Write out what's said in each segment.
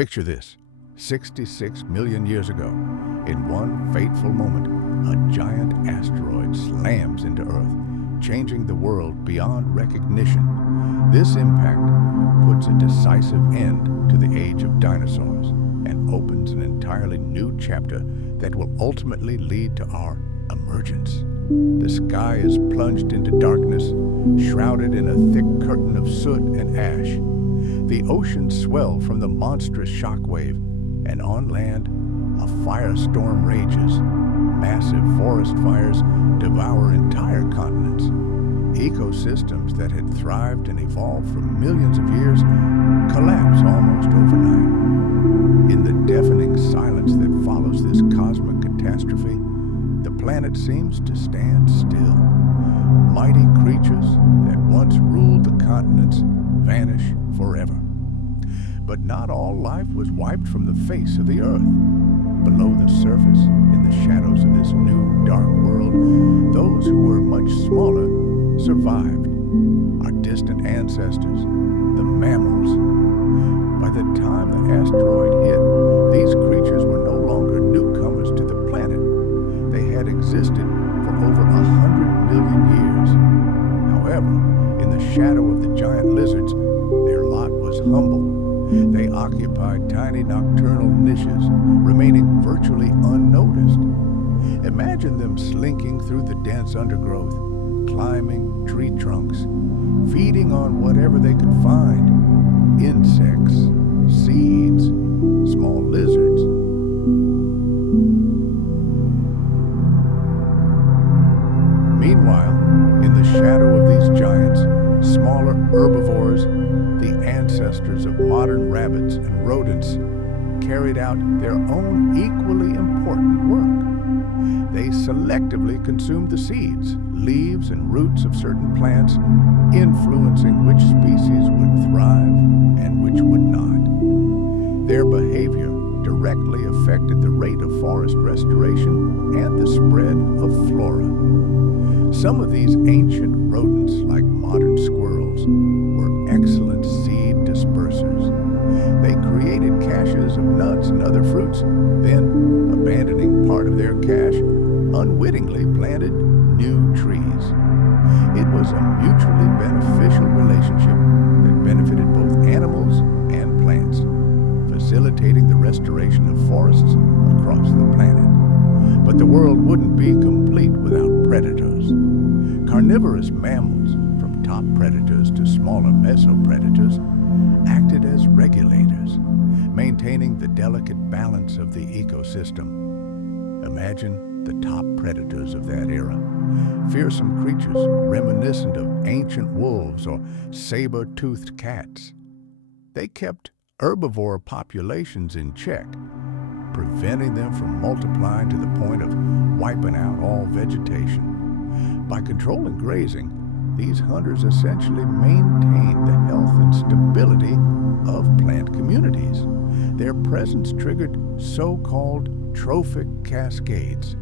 Picture this, 66 million years ago, in one fateful moment, a giant asteroid slams into Earth, changing the world beyond recognition. This impact puts a decisive end to the age of dinosaurs and opens an entirely new chapter that will ultimately lead to our emergence. The sky is plunged into darkness, shrouded in a thick curtain of soot and ash. The oceans swell from the monstrous shockwave, and on land, a firestorm rages. Massive forest fires devour entire continents. Ecosystems that had thrived and evolved for millions of years collapse almost overnight. In the deafening silence that follows this cosmic catastrophe, the planet seems to stand still. Mighty creatures that once ruled the continents vanish forever. But not all life was wiped from the face of the Earth. Below the surface, in the shadows of this new, dark world, those who were much smaller survived. Our distant ancestors, the mammals. By the time the asteroid hit, these creatures were no longer newcomers to the planet. They had existed for over 100 million years. However, in the shadow of the giant lizards, their lot was humble. They occupied tiny nocturnal niches, remaining virtually unnoticed. Imagine them slinking through the dense undergrowth, climbing tree trunks, feeding on whatever they could find: insects, seeds, small lizards. Meanwhile, in the shadow of these giants, smaller herbivores, the ancestors of modern rabbits and rodents, carried out their own equally important work. They selectively consumed the seeds, leaves, and roots of certain plants, influencing which species would thrive and which would not. Their behavior directly affected the rate of forest restoration and the spread of flora. Some of these ancient rodents, like modern squirrels, were excellent seed dispersers. They created caches of nuts and other fruits, then, abandoning part of their cache, unwittingly planted new trees. It was a mutually beneficial relationship that benefited both animals and plants, facilitating the restoration of forests across the planet. But the world wouldn't be complete without predators. Carnivorous mammals, from top predators to smaller mesopredators, acted as regulators, maintaining the delicate balance of the ecosystem. Imagine the top predators of that era, fearsome creatures reminiscent of ancient wolves or saber-toothed cats. They kept herbivore populations in check, preventing them from multiplying to the point of wiping out all vegetation. By controlling grazing, these hunters essentially maintained the health and stability of plant communities. Their presence triggered so-called trophic cascades,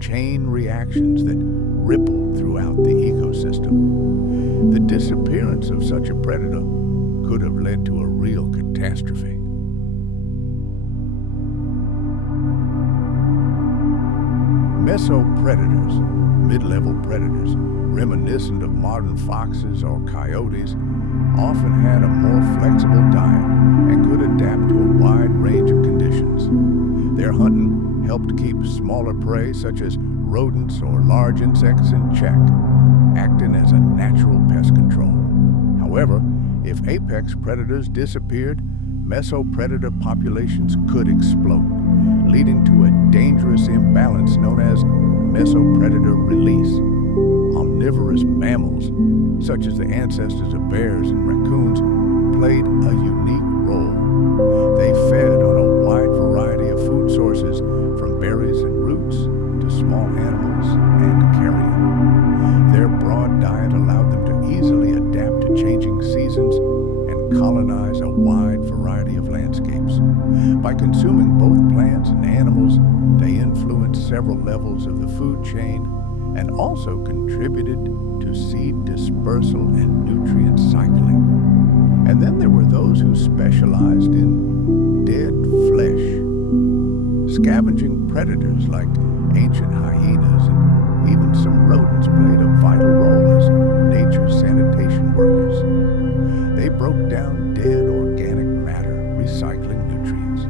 chain reactions that rippled throughout the ecosystem. The disappearance of such a predator could have led to a real catastrophe. Mesopredators, mid-level predators, reminiscent of modern foxes or coyotes, often had a more flexible diet and could adapt to a wide range of conditions. Their hunting helped keep smaller prey such as rodents or large insects in check, acting as a natural pest control. However, if apex predators disappeared, mesopredator populations could explode, leading to a dangerous imbalance known as mesopredator release. Omnivorous mammals, such as the ancestors of bears and raccoons, played a unique role. They fed on a wide variety of food sources, from berries and roots to small animals and carrion. Their broad diet allowed them to easily adapt to changing seasons and colonize a wide variety of landscapes. By consuming both plants and animals, they influenced several levels of the food chain and also contributed to seed dispersal and nutrient cycling. And then there were those who specialized in dead Scavenging predators like ancient hyenas and even some rodents played a vital role as nature's sanitation workers. They broke down dead organic matter, recycling nutrients.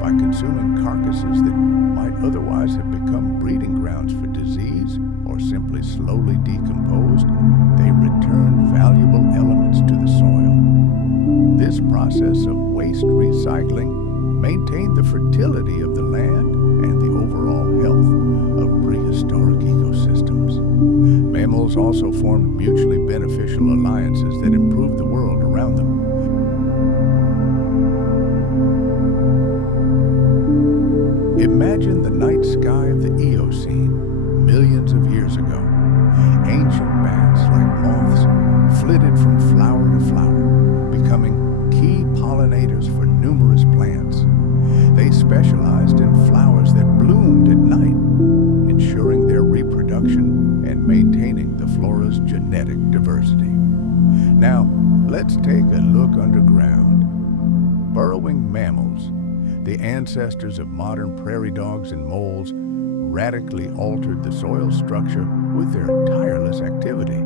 By consuming carcasses that might otherwise have become breeding grounds for disease or simply slowly decomposed, they returned valuable elements to the soil. This process of waste recycling maintained the fertility of the land and the overall health of prehistoric ecosystems. Mammals also formed mutually beneficial alliances that improved the world around them. Imagine the night sky of the Eocene, millions of years ago. Ancient bats like moths flitted from flower to flower, becoming key pollinators for numerous plants. They specialized in flowers that bloomed at night, ensuring their reproduction and maintaining the flora's genetic diversity. Now, let's take a look underground. Burrowing mammals, the ancestors of modern prairie dogs and moles, radically altered the soil structure with their tireless activity.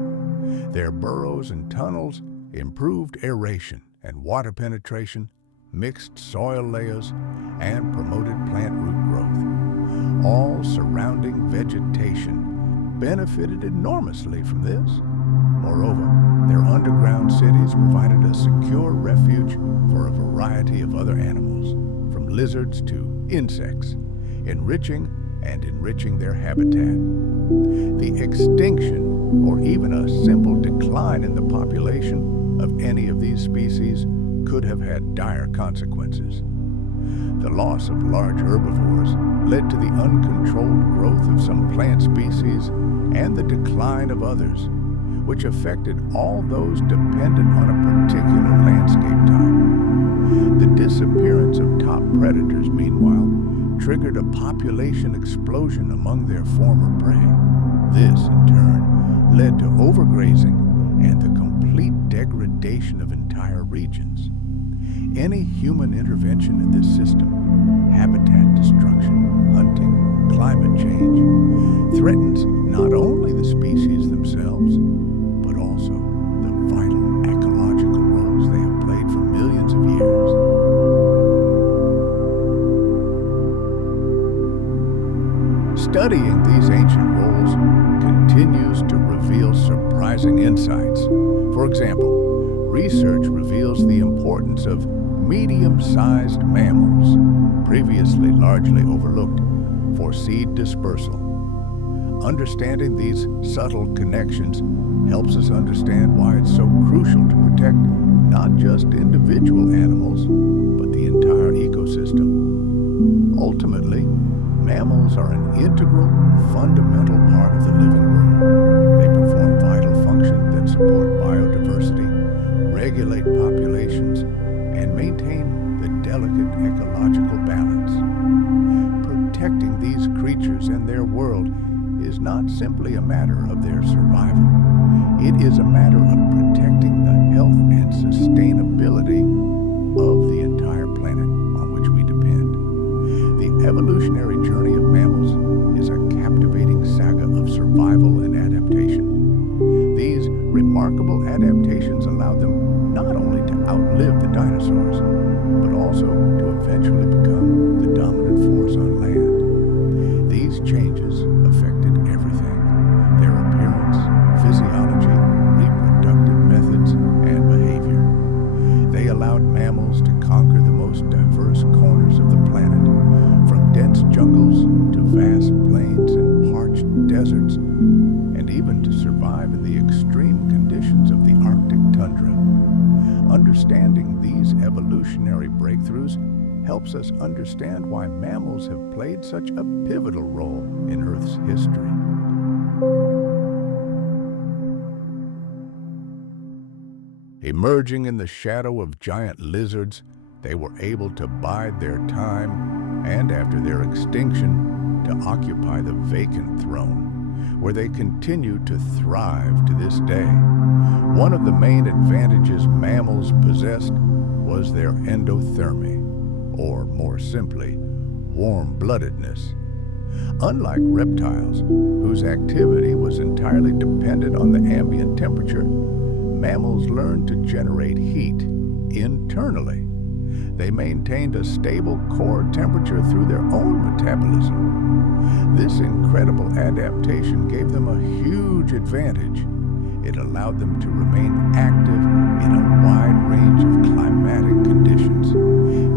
Their burrows and tunnels improved aeration and water penetration, mixed soil layers, and promoted plant root growth. All surrounding vegetation benefited enormously from this. Moreover, their underground cities provided a secure refuge for a variety of other animals, from lizards to insects, enriching their habitat. The extinction, or even a simple decline in the population of any of these species, could have had dire consequences. The loss of large herbivores led to the uncontrolled growth of some plant species and the decline of others, which affected all those dependent on a particular landscape type. The disappearance of top predators, meanwhile, triggered a population explosion among their former prey. This, in turn, led to overgrazing and the complete degradation of entire regions. Any human intervention in this system, habitat destruction, hunting, climate change, threatens not only the species themselves, but also the vital ecological roles they have played for millions of years. Studying these ancient roles continues to reveal surprising insights. For example, research reveals the importance of medium-sized mammals, previously largely overlooked, for seed dispersal. Understanding these subtle connections helps us understand why it's so crucial to protect not just individual animals, but the entire ecosystem. Ultimately, mammals are an integral, fundamental part of the living world. They perform vital functions that support biodiversity, regulate populations, and maintain the delicate ecological balance. Protecting these creatures and their world is not simply a matter of their survival. It is a matter of protecting the health and sustainability of the entire planet on which we depend. The evolutionary journey of mammals is a captivating saga of survival and adaptation. These remarkable adaptations allowed them not only to outlive the dinosaurs, but also to eventually become the dominant force on land. These changes affected everything: their appearance, physiology, reproductive methods, and behavior. They allowed mammals to conquer the most diverse corners of the planet, from dense jungles to vast plains and parched deserts, and even to survive in the extreme conditions of the Arctic tundra. Understanding these evolutionary breakthroughs helps us understand why mammals have played such a pivotal role in Earth's history. Emerging in the shadow of giant lizards, they were able to bide their time, and after their extinction, to occupy the vacant throne, where they continue to thrive to this day. One of the main advantages mammals possessed was their endothermy, or more simply, warm-bloodedness. Unlike reptiles, whose activity was entirely dependent on the ambient temperature, mammals learned to generate heat internally. They maintained a stable core temperature through their own metabolism. This incredible adaptation gave them a huge advantage. It allowed them to remain active in a wide range of climatic conditions,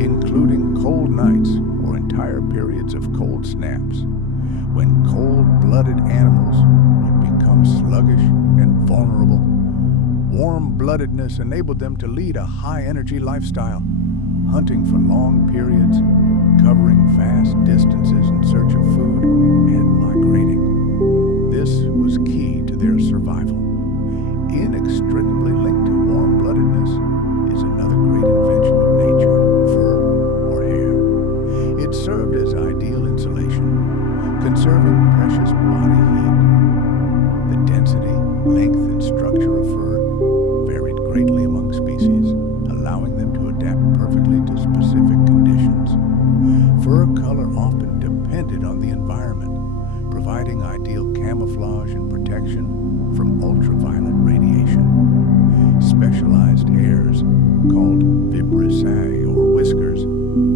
including cold nights or entire periods of cold snaps, when cold-blooded animals would become sluggish and vulnerable. Warm-bloodedness enabled them to lead a high-energy lifestyle, hunting for long periods, covering vast distances in search of food, and migrating. This was key to their survival. Inextricably linked to warm-bloodedness is another great invention of nature, fur or hair. It served as ideal insulation, conserving precious body heat. The density, length, and structure of fur varied greatly among species, allowing them to adapt perfectly to specific conditions. Fur color often depended on the environment, providing ideal camouflage and protection from ultraviolet radiation. Specialized hairs, called vibrissae or whiskers,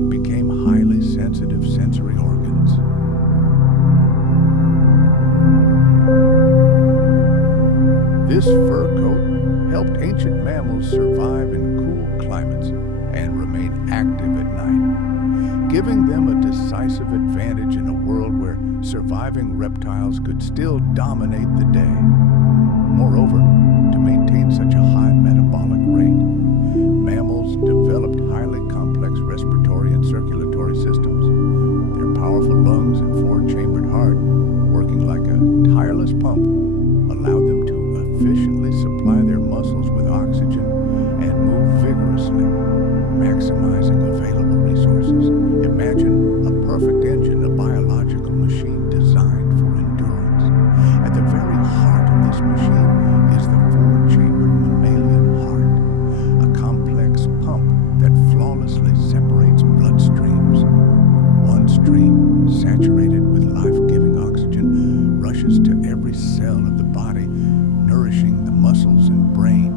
became highly sensitive sensory organs. This fur coat helped ancient mammals survive in cool climates and remain active at night, giving them a decisive advantage in a world where surviving reptiles could still dominate the day. Moreover, to maintain such a high metabolic rate, mammals developed highly complex respiratory and circulatory systems. Their powerful lungs and four-chambered heart, working like a tireless pump, allowed them to efficiently supply their muscles with oxygen and move vigorously, maximizing available resources. Imagine a perfect engine, a biological machine designed for endurance. At the very heart of this machine is the four-chambered mammalian heart, a complex pump that flawlessly separates blood streams. One stream, saturated with life-giving oxygen, rushes to every cell of the body, nourishing the muscles and brain.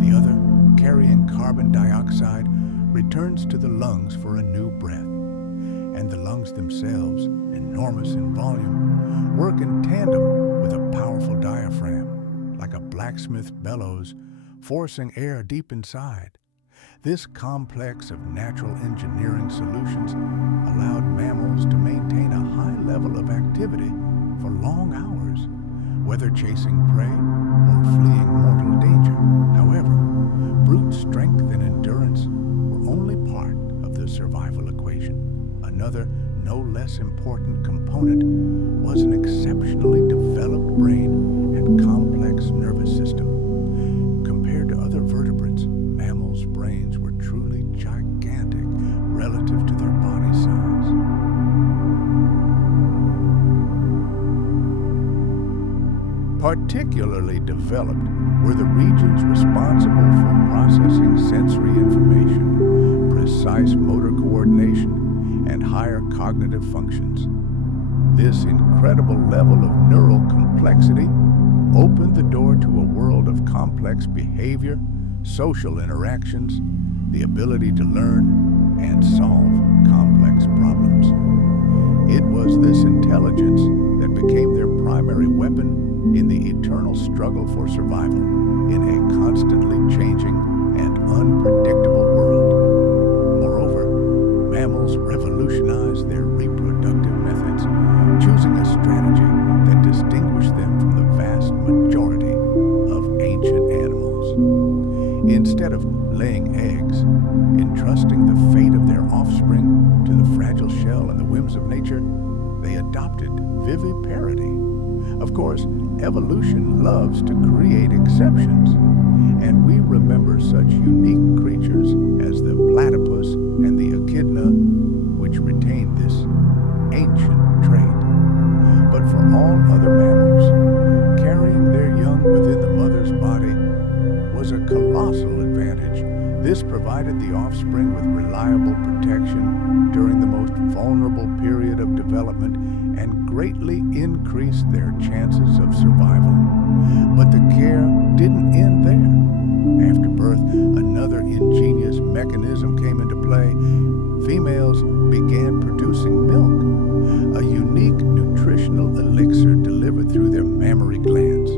The other, carrying carbon dioxide, returns to the lungs for a new breath. And the lungs themselves, enormous in volume, work in tandem with a powerful diaphragm, like a blacksmith bellows, forcing air deep inside. This complex of natural engineering solutions allowed mammals to maintain a high level of activity for long hours, whether chasing prey or fleeing mortal danger. However, brute strength and endurance were only part of the survival equation. Another, no less important component was an exceptionally developed brain and complex nervous system. Compared to other vertebrates, mammals' brains were truly gigantic relative to their body size. Particularly developed were the regions responsible for processing sensory information, precise motor coordination, and higher cognitive functions. This incredible level of neural complexity opened the door to a world of complex behavior, social interactions, the ability to learn and solve complex problems. It was this intelligence that became their primary weapon in the eternal struggle for survival in a constantly changing and unpredictable world. Moreover, mammals revolutionized their reproductive methods, choosing a strategy that distinguished them from the vast majority of ancient animals. Instead of laying eggs, entrusting the fate of their offspring to the fragile shell and the whims of nature, they adopted viviparity. Of course, evolution loves to create exceptions, and we remember such unique creatures as the platypus and the echidna, which retained this ancient trait. But for all other mammals, carrying their young within the mother's body was a colossal advantage. This provided the offspring with reliable protection during the most vulnerable development and greatly increased their chances of survival. But the care didn't end there. After birth, another ingenious mechanism came into play. Females began producing milk, a unique nutritional elixir delivered through their mammary glands.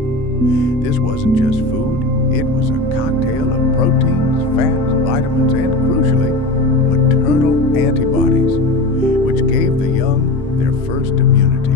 This wasn't just food, it was a cocktail of proteins, fats, vitamins, and crucially, maternal antibodies, which gave the young their first immunity.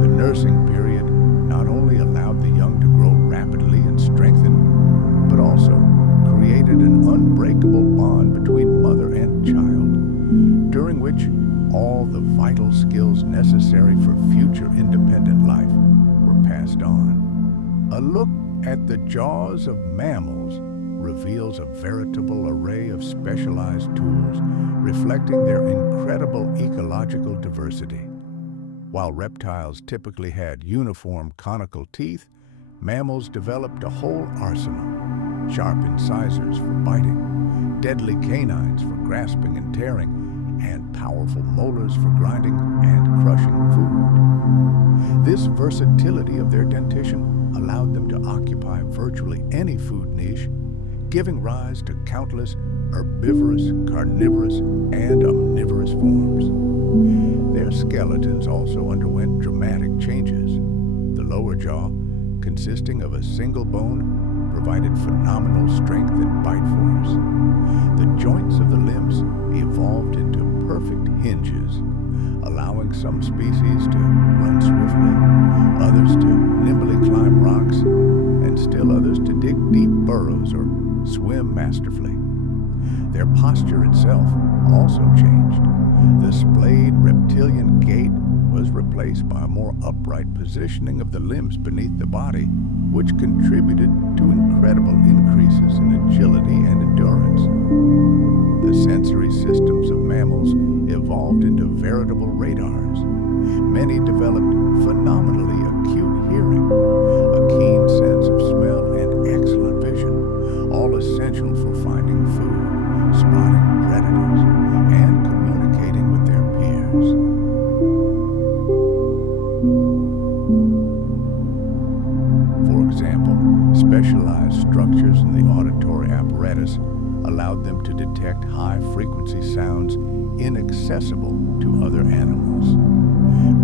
The nursing period not only allowed the young to grow rapidly and strengthen, but also created an unbreakable bond between mother and child, during which all the vital skills necessary for future independent life were passed on. A look at the jaws of mammals reveals a veritable array of specialized tools reflecting their incredible ecological diversity. While reptiles typically had uniform conical teeth, mammals developed a whole arsenal: sharp incisors for biting, deadly canines for grasping and tearing, and powerful molars for grinding and crushing food. This versatility of their dentition allowed them to occupy virtually any food niche, giving rise to countless herbivorous, carnivorous, and omnivorous forms. Their skeletons also underwent dramatic changes. The lower jaw, consisting of a single bone, provided phenomenal strength and bite force. The joints of the limbs evolved into perfect hinges, allowing some species to run swiftly, others to nimbly climb rocks, and still others to dig deep burrows or swim masterfully. Their posture itself also changed. The splayed reptilian gait was replaced by a more upright positioning of the limbs beneath the body, which contributed to incredible increases in agility and endurance. The sensory systems of mammals evolved into veritable radars. Many developed phenomenally acute hearing, a keen sense of smell, and excellent vision, all essential for finding food, spotting predators, and communicating with their peers. For example, specialized structures in the auditory apparatus allowed them to detect high-frequency sounds inaccessible to other animals.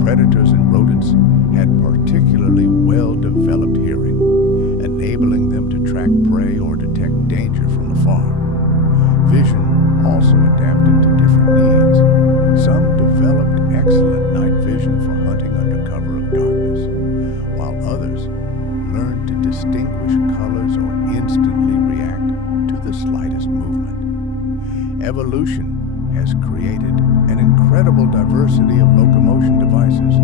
Predators and rodents had particularly well-developed hearing, enabling them to track prey or detect danger from afar. Vision also adapted to different needs. Some developed excellent night vision for hunting under cover of darkness, while others learned to distinguish colors or instantly react to the slightest movement. Evolution has created an incredible diversity of locomotion devices.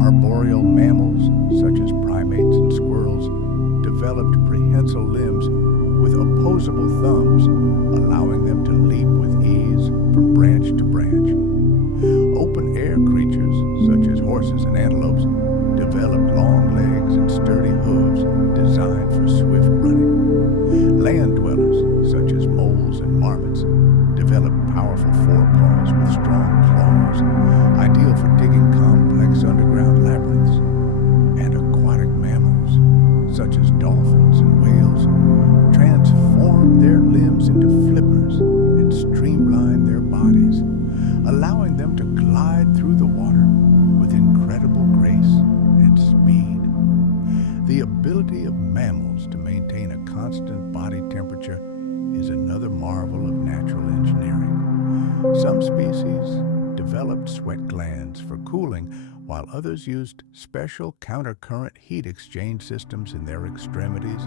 Arboreal mammals, such as primates and squirrels, developed prehensile limbs with opposable thumbs, allowing them to leap with ease from branch to branch. Open-air creatures, such as horses and antelopes, developed long legs and sturdy hooves designed for swift running. Land dwellers, such as moles and marmots, developed powerful forepaws with strong claws, ideal for digging complex underground labyrinths. And aquatic mammals, such as dolphins and whales, transformed their limbs into flippers and streamlined their bodies, allowing them to glide through the water with incredible grace and speed. The ability of mammals to maintain a constant body temperature is another marvel of natural engineering. Some species developed sweat glands for cooling, while others used special countercurrent heat exchange systems in their extremities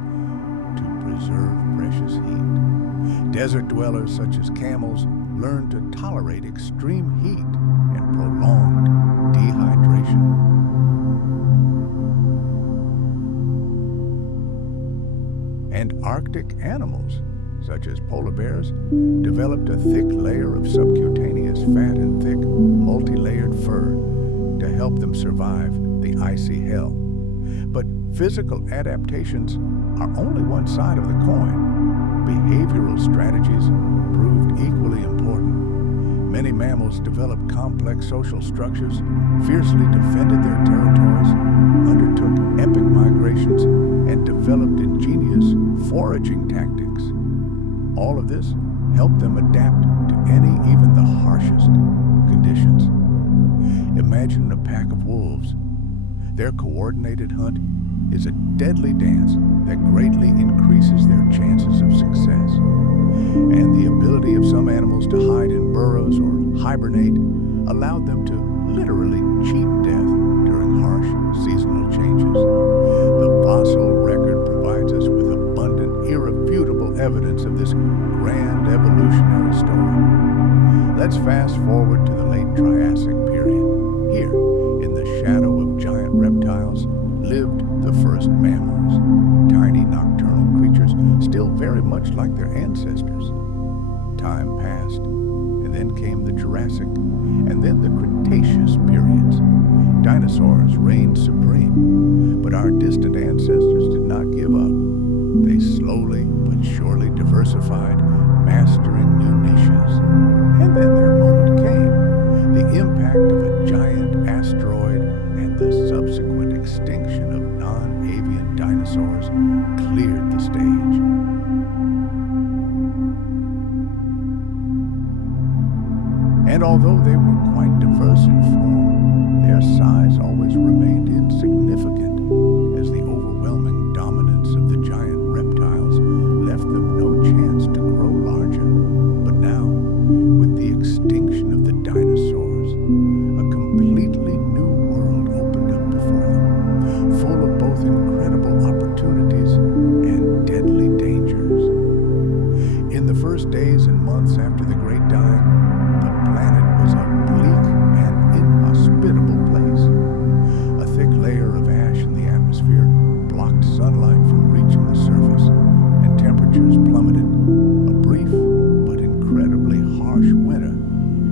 to preserve precious heat. Desert dwellers such as camels learned to tolerate extreme heat and prolonged dehydration. And Arctic animals, such as polar bears, developed a thick layer of subcutaneous fat and thick, multi-layered fur to help them survive the icy hell. But physical adaptations are only one side of the coin. behavioral strategies proved equally important. Many mammals developed complex social structures, fiercely defended their territories, undertook epic migrations, and developed ingenious foraging tactics. All of this helped them adapt to any, even the harshest, conditions. Imagine a pack of wolves. Their coordinated hunt is a deadly dance that greatly increases their chances of success. And the ability of some animals to hide in burrows or hibernate allowed them to literally cheat death during harsh seasonal changes. The fossil record provides us with abundant, irrefutable evidence of this grand evolutionary story. Let's fast forward to the late Triassic period. Here, in the shadow of giant reptiles, lived the first mammals, tiny nocturnal creatures still very much like their ancestors. Time passed, and then came the Jurassic, and then the Cretaceous periods. Dinosaurs reigned supreme, but our distant ancestors did not give up. They slowly but surely diversified, mastering new niches. And then their moment came, the impact of a giant asteroid and the subsequent extinction of non-avian dinosaurs cleared the stage. And although they were quite diverse in form, their size always remained insignificant, as the overwhelming dominance of the giant reptiles left them no chance to grow larger. But now, with the extinction of the dinosaurs, a completely new world opened up before them, full of both incredible opportunities and deadly dangers. In the first days and months after the Great Dying, the planet was a bleak and inhospitable place. A thick layer of ash in the atmosphere blocked sunlight from reaching the surface, and temperatures plummeted. A brief but incredibly harsh winter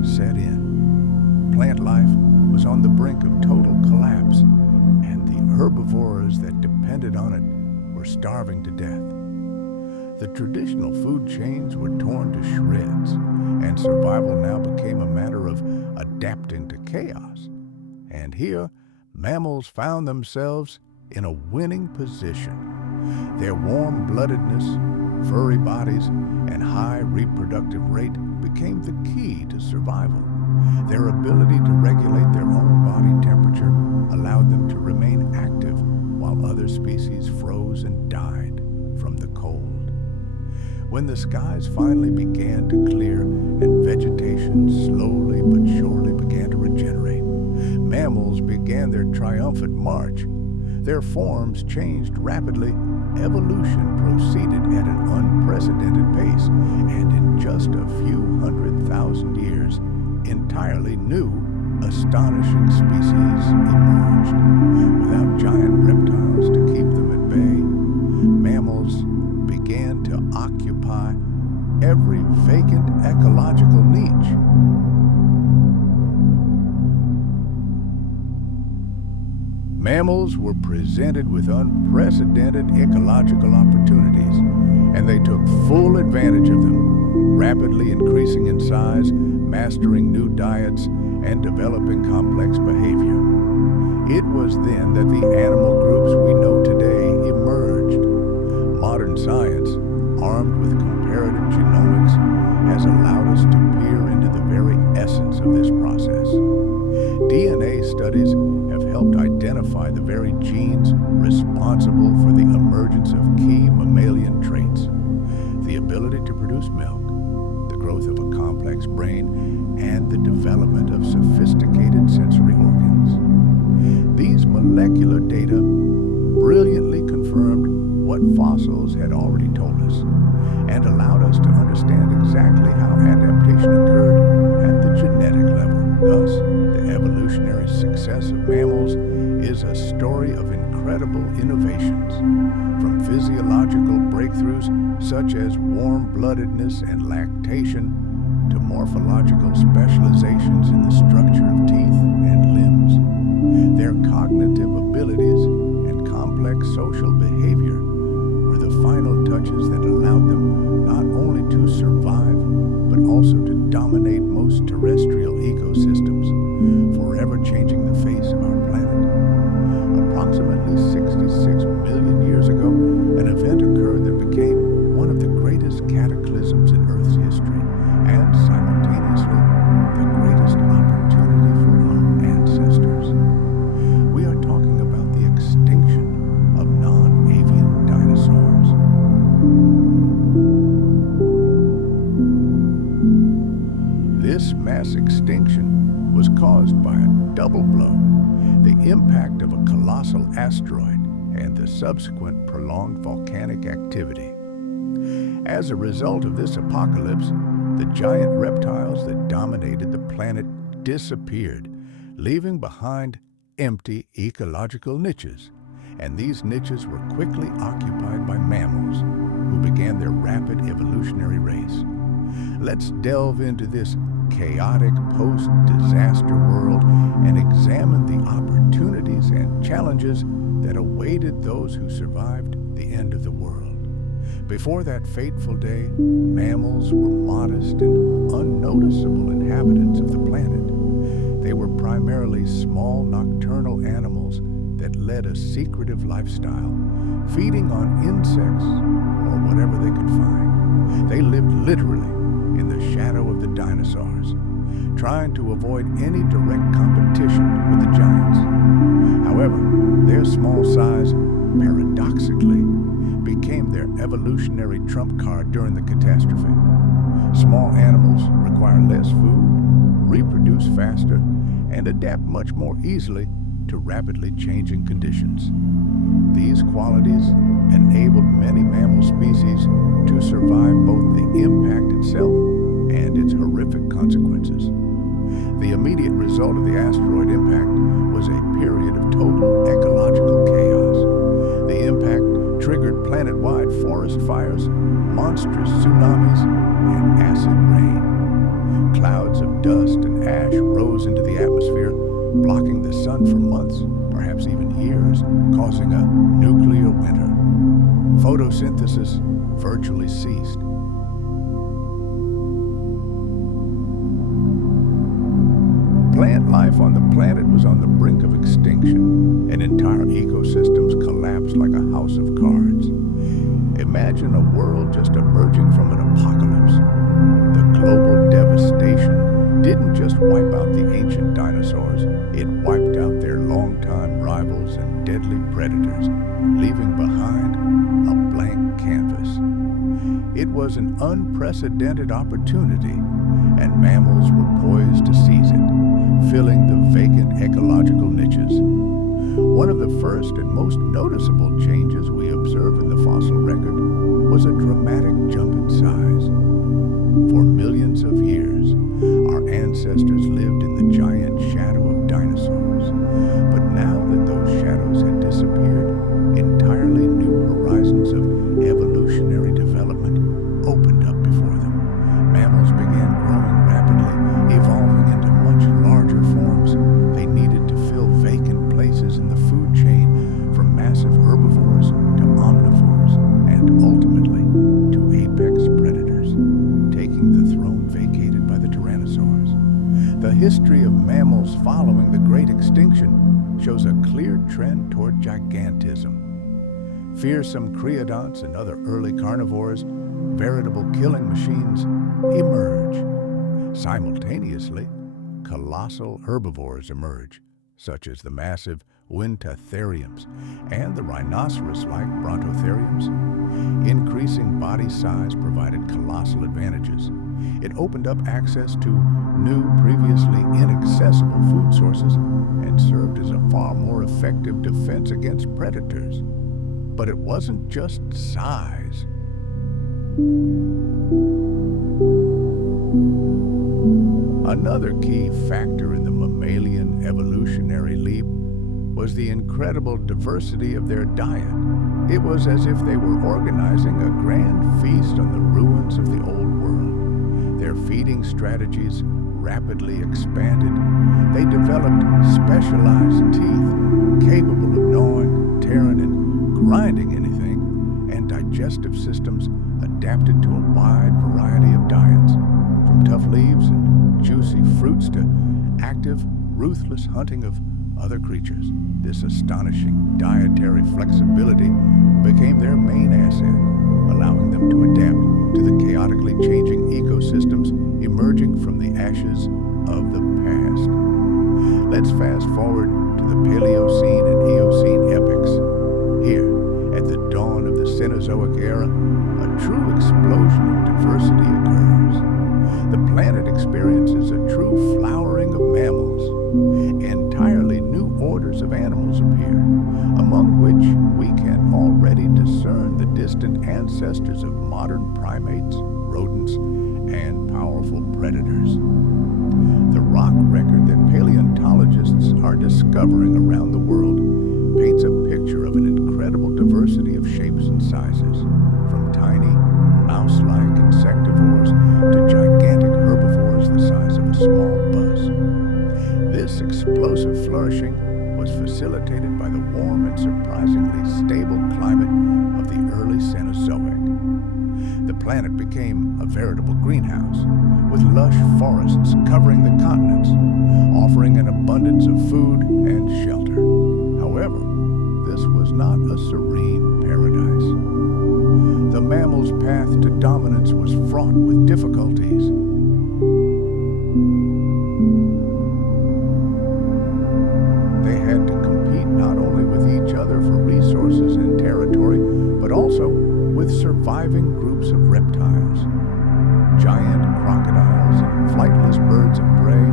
set in. Plant life was on the brink of total collapse, and the herbivores that depended on it were starving to death. The traditional food chains were torn to shreds, and survival now became a matter of adapting to chaos. And here, mammals found themselves in a winning position. Their warm-bloodedness, furry bodies, and high reproductive rate became the key to survival. Their ability to regulate their own body temperature allowed them to remain active while other species froze and died from the cold. When the skies finally began to clear and vegetation slowly but surely began to regenerate, mammals began their triumphant march. Their forms changed rapidly. Evolution proceeded at an unprecedented pace, and in just a few 100,000 years, entirely new, astonishing species emerged. Without giant reptiles to keep them at bay, mammals began to occupy every vacant ecological niche. Mammals were presented with unprecedented ecological opportunities, and they took full advantage of them, rapidly increasing in size, mastering new diets, and developing complex behavior. It was then that the animal groups we know today emerged. Modern science, armed with comparative genomics, has allowed us to peer into the very essence of this process. DNA studies have helped identify the very genes responsible for the emergence of key mammalian traits: the ability to produce milk, the growth of a complex brain, and the development of sophisticated sensory organs. These molecular data brilliantly confirmed what fossils had already told us, and allowed us to understand exactly how adaptation occurred at the genetic level. Thus, the evolutionary success of mammals is a story of incredible innovations, from physiological breakthroughs such as warm-bloodedness and lactation, to morphological specializations in the structure of teeth and limbs. Their cognitive abilities and complex social behavior were the final touches that allowed them not This mass extinction was caused by a double blow: the impact of a colossal asteroid and the subsequent prolonged volcanic activity. As a result of this apocalypse, the giant reptiles that dominated the planet disappeared, leaving behind empty ecological niches. And these niches were quickly occupied by mammals, who began their rapid evolutionary race. Let's delve into this chaotic post-disaster world and examine the opportunities and challenges that awaited those who survived the end of the world. Before that fateful day, mammals were modest and unnoticeable inhabitants of the planet. They were primarily small nocturnal animals that led a secretive lifestyle, feeding on insects or whatever they could find. They lived literally in the shadow of the dinosaurs, trying to avoid any direct competition with the giants. However, their small size, paradoxically, became their evolutionary trump card during the catastrophe. Small animals require less food, reproduce faster, and adapt much more easily to rapidly changing conditions. These qualities enabled many mammal species to survive both the impact itself and its horrific consequences. The immediate result of the asteroid impact was a period of total ecological chaos. The impact triggered planet-wide forest fires, monstrous tsunamis, and acid rain. Clouds of dust and ash rose into the atmosphere, blocking the sun for months, perhaps even years, causing a nuclear winter. Photosynthesis virtually ceased. Plant life on the planet was on the brink of extinction, and entire ecosystems collapsed like a house of cards. Imagine a world just emerging from an apocalypse. The global devastation didn't just wipe out the ancient dinosaurs, it wiped out their longtime rivals and deadly predators, leaving behind a blank canvas. It was an unprecedented opportunity, and mammals were poised to seize it, filling the vacant ecological niches. One of the first and most noticeable changes we observe in the fossil record was a dramatic jump in size. For millions of years, our ancestors lived in the giant shadow of dinosaurs. But now that those shadows had disappeared, entirely new horizons of evolutionary development opened up before them. Mammals began growing rapidly, evolving into much larger forms. They needed to fill vacant places in the food chain, from massive herbivores to omnivores, and ultimately to apex predators, taking the throne vacated by the tyrannosaurs. The history of mammals following the Great Extinction shows a clear trend toward gigantism. Fearsome creodonts and other early carnivores, veritable killing machines, emerge. Simultaneously, colossal herbivores emerge, such as the massive wintatheriums and the rhinoceros-like brontotheriums. Increasing body size provided colossal advantages. It opened up access to new, previously inaccessible food sources and served as a far more effective defense against predators. But it wasn't just size. Another key factor in the mammalian evolutionary leap was the incredible diversity of their diet. It was as if they were organizing a grand feast on the ruins of the old world. Their feeding strategies rapidly expanded. They developed specialized teeth capable of gnawing, tearing, and grinding anything, and digestive systems adapted to a wide variety of diets, from tough leaves and juicy fruits to active, ruthless hunting of other creatures. This astonishing dietary flexibility became their main asset, allowing them to adapt to the chaotically changing ecosystems emerging from the ashes of the past. Let's fast forward to the Paleocene and Eocene epochs. Here, at the dawn of the Cenozoic era, a true explosion of diversity occurs. The planet experiences a ancestors of modern primates, rodents, and powerful predators. The rock record that paleontologists are discovering around the world paints a picture of an incredible diversity of shapes and sizes, from tiny, mouse-like insectivores to gigantic herbivores the size of a small bus. This explosive flourishing was facilitated by the warm and surprisingly stable climate of the early Cenozoic. The planet became a veritable greenhouse, with lush forests covering the continents, offering an abundance of food and shelter. However, this was not a serene paradise. The mammals' path to dominance was fraught with difficulties. They had to compete not only with each other for resources and territory, but also with surviving groups of reptiles. Giant crocodiles and flightless birds of prey,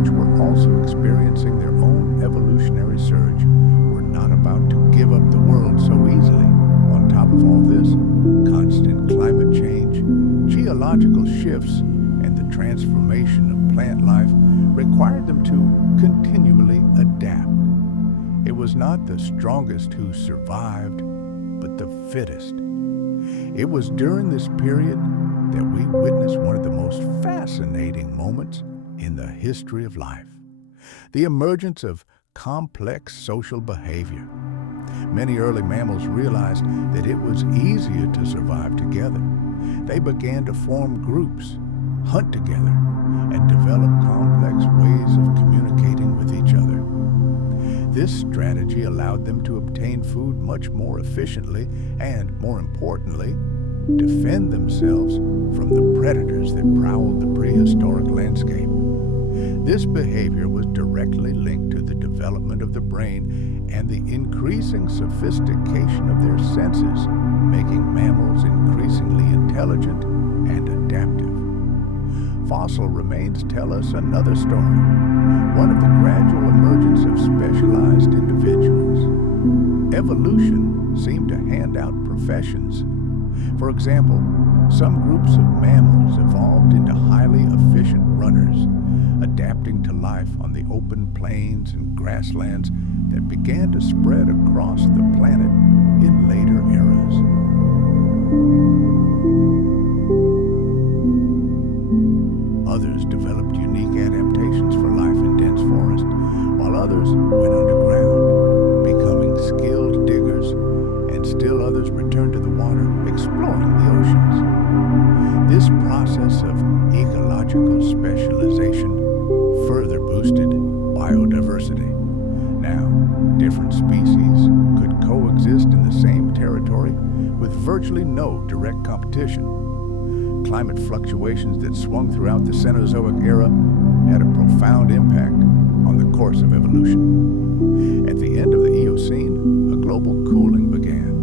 which were also experiencing their own evolutionary surge, were not about to give up the world so easily. On top of all this, constant climate change, geological shifts, and the transformation of plant life required them to continually adapt. It was not the strongest who survived, but the fittest. It was during this period that we witnessed one of the most fascinating moments in the history of life: the emergence of complex social behavior. Many early mammals realized that it was easier to survive together. They began to form groups, hunt together, and develop complex ways of communicating with each other. This strategy allowed them to obtain food much more efficiently and, more importantly, defend themselves from the predators that prowled the prehistoric landscape. This behavior was directly linked to the development of the brain and the increasing sophistication of their senses, making mammals increasingly intelligent and adaptive. Fossil remains tell us another story, one of the gradual emergence of specialized individuals. Evolution seemed to hand out professions. For example, some groups of mammals evolved into highly efficient runners, adapting to life on the open plains and grasslands that began to spread across the planet in later eras. Others developed unique adaptations for life in dense forest, while others went underground, becoming skilled diggers, and still others returned to the water, exploring the oceans. This process of ecological specialization further boosted biodiversity. Now, different species could coexist in the same territory with virtually no direct competition. Climate fluctuations that swung throughout the Cenozoic era had a profound impact on the course of evolution. At the end of the Eocene, a global cooling began.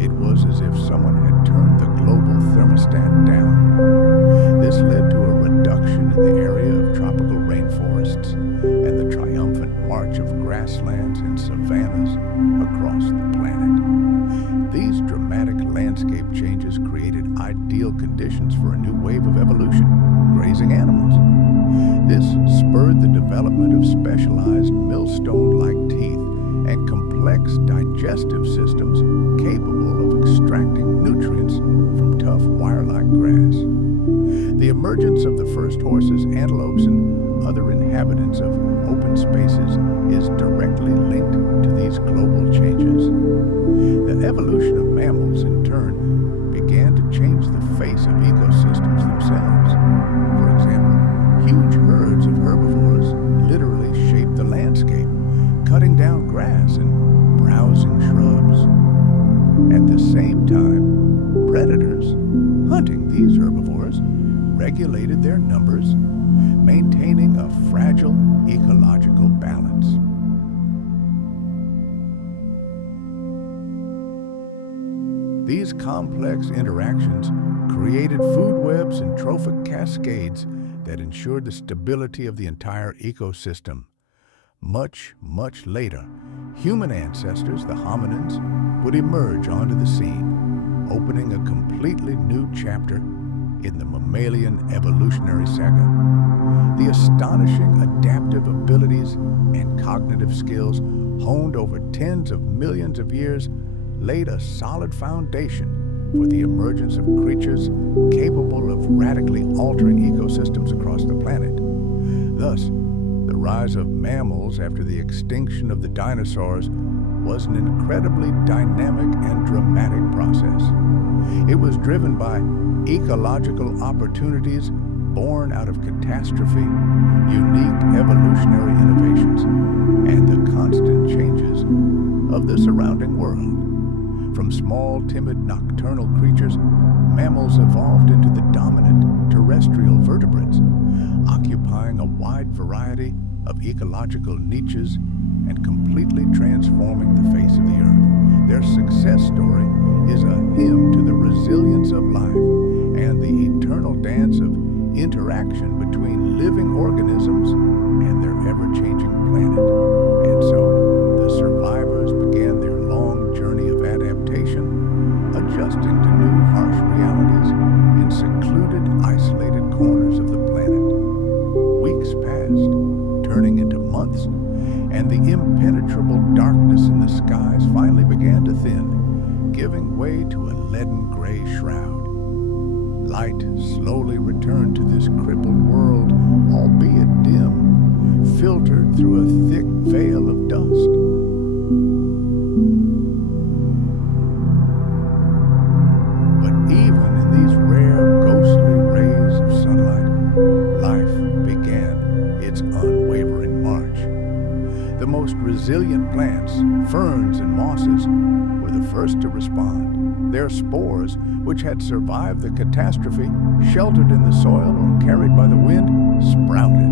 It was as if someone had turned the global thermostat down. This led to a reduction in the area of tropical rainforests and the triumphant march of grasslands and savannas across the planet. These dramatic landscape changes created ideal conditions for a new wave of evolution: grazing animals. This spurred the development of specialized millstone-like teeth and complex digestive systems capable of extracting nutrients from tough wire-like grass. The emergence of the first horses, antelopes, and other inhabitants of open spaces is directly linked to these global changes. The evolution of mammals, in turn, began to change the face of ecosystems themselves. For example, huge herds of herbivores literally shaped the landscape, cutting down grass and browsing shrubs. At the same time, predators, hunting these herbivores, regulated their numbers, maintaining a fragile ecological balance. These complex interactions created food webs and trophic cascades that ensured the stability of the entire ecosystem. Much, much later, human ancestors, the hominins, would emerge onto the scene, opening a completely new chapter in the mammalian evolutionary saga. The astonishing adaptive abilities and cognitive skills honed over tens of millions of years laid a solid foundation for the emergence of creatures capable of radically altering ecosystems across the planet. Thus, the rise of mammals after the extinction of the dinosaurs was an incredibly dynamic and dramatic process. It was driven by ecological opportunities born out of catastrophe, unique evolutionary innovations, and the constant changes of the surrounding world. From small, timid, nocturnal creatures, mammals evolved into the dominant terrestrial vertebrates, occupying a wide variety of ecological niches and completely transforming the face of the earth. Their success story is a hymn to the resilience of life and the eternal dance of interaction between living organisms and their ever-changing planet. And so, the survivors began their long journey of adaptation, adjusting to new harsh realities in secluded, isolated corners of the planet. Weeks passed, turning into months, and the impenetrable darkness in the skies finally began to thin, giving way to a leaden gray shroud. Light slowly returned to this crippled world, albeit dim, filtered through a thick veil of dust. But even in these rare, ghostly rays of sunlight, life began its unwavering march. The most resilient plants, ferns, and mosses were the first to respond. Their spores, which had survived the catastrophe, sheltered in the soil or carried by the wind, sprouted.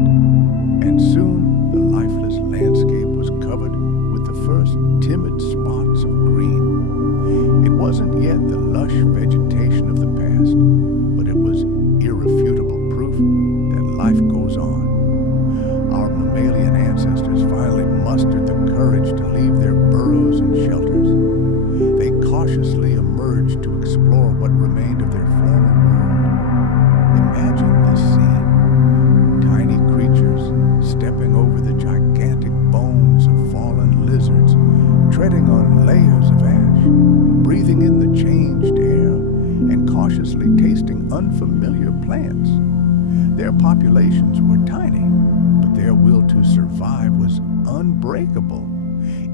And soon the lifeless landscape was covered with the first timid spots of green. It wasn't yet the lush vegetation of the past, but it was irrefutable proof that life goes on. Our mammalian ancestors finally mustered the courage to leave their burrows and shelters. They cautiously emerged to explore what remained of their former world. Imagine this scene. Tiny creatures stepping over the gigantic bones of fallen lizards, treading on layers of ash, breathing in the changed air, and cautiously tasting unfamiliar plants. Their populations were tiny, but their will to survive was unbreakable.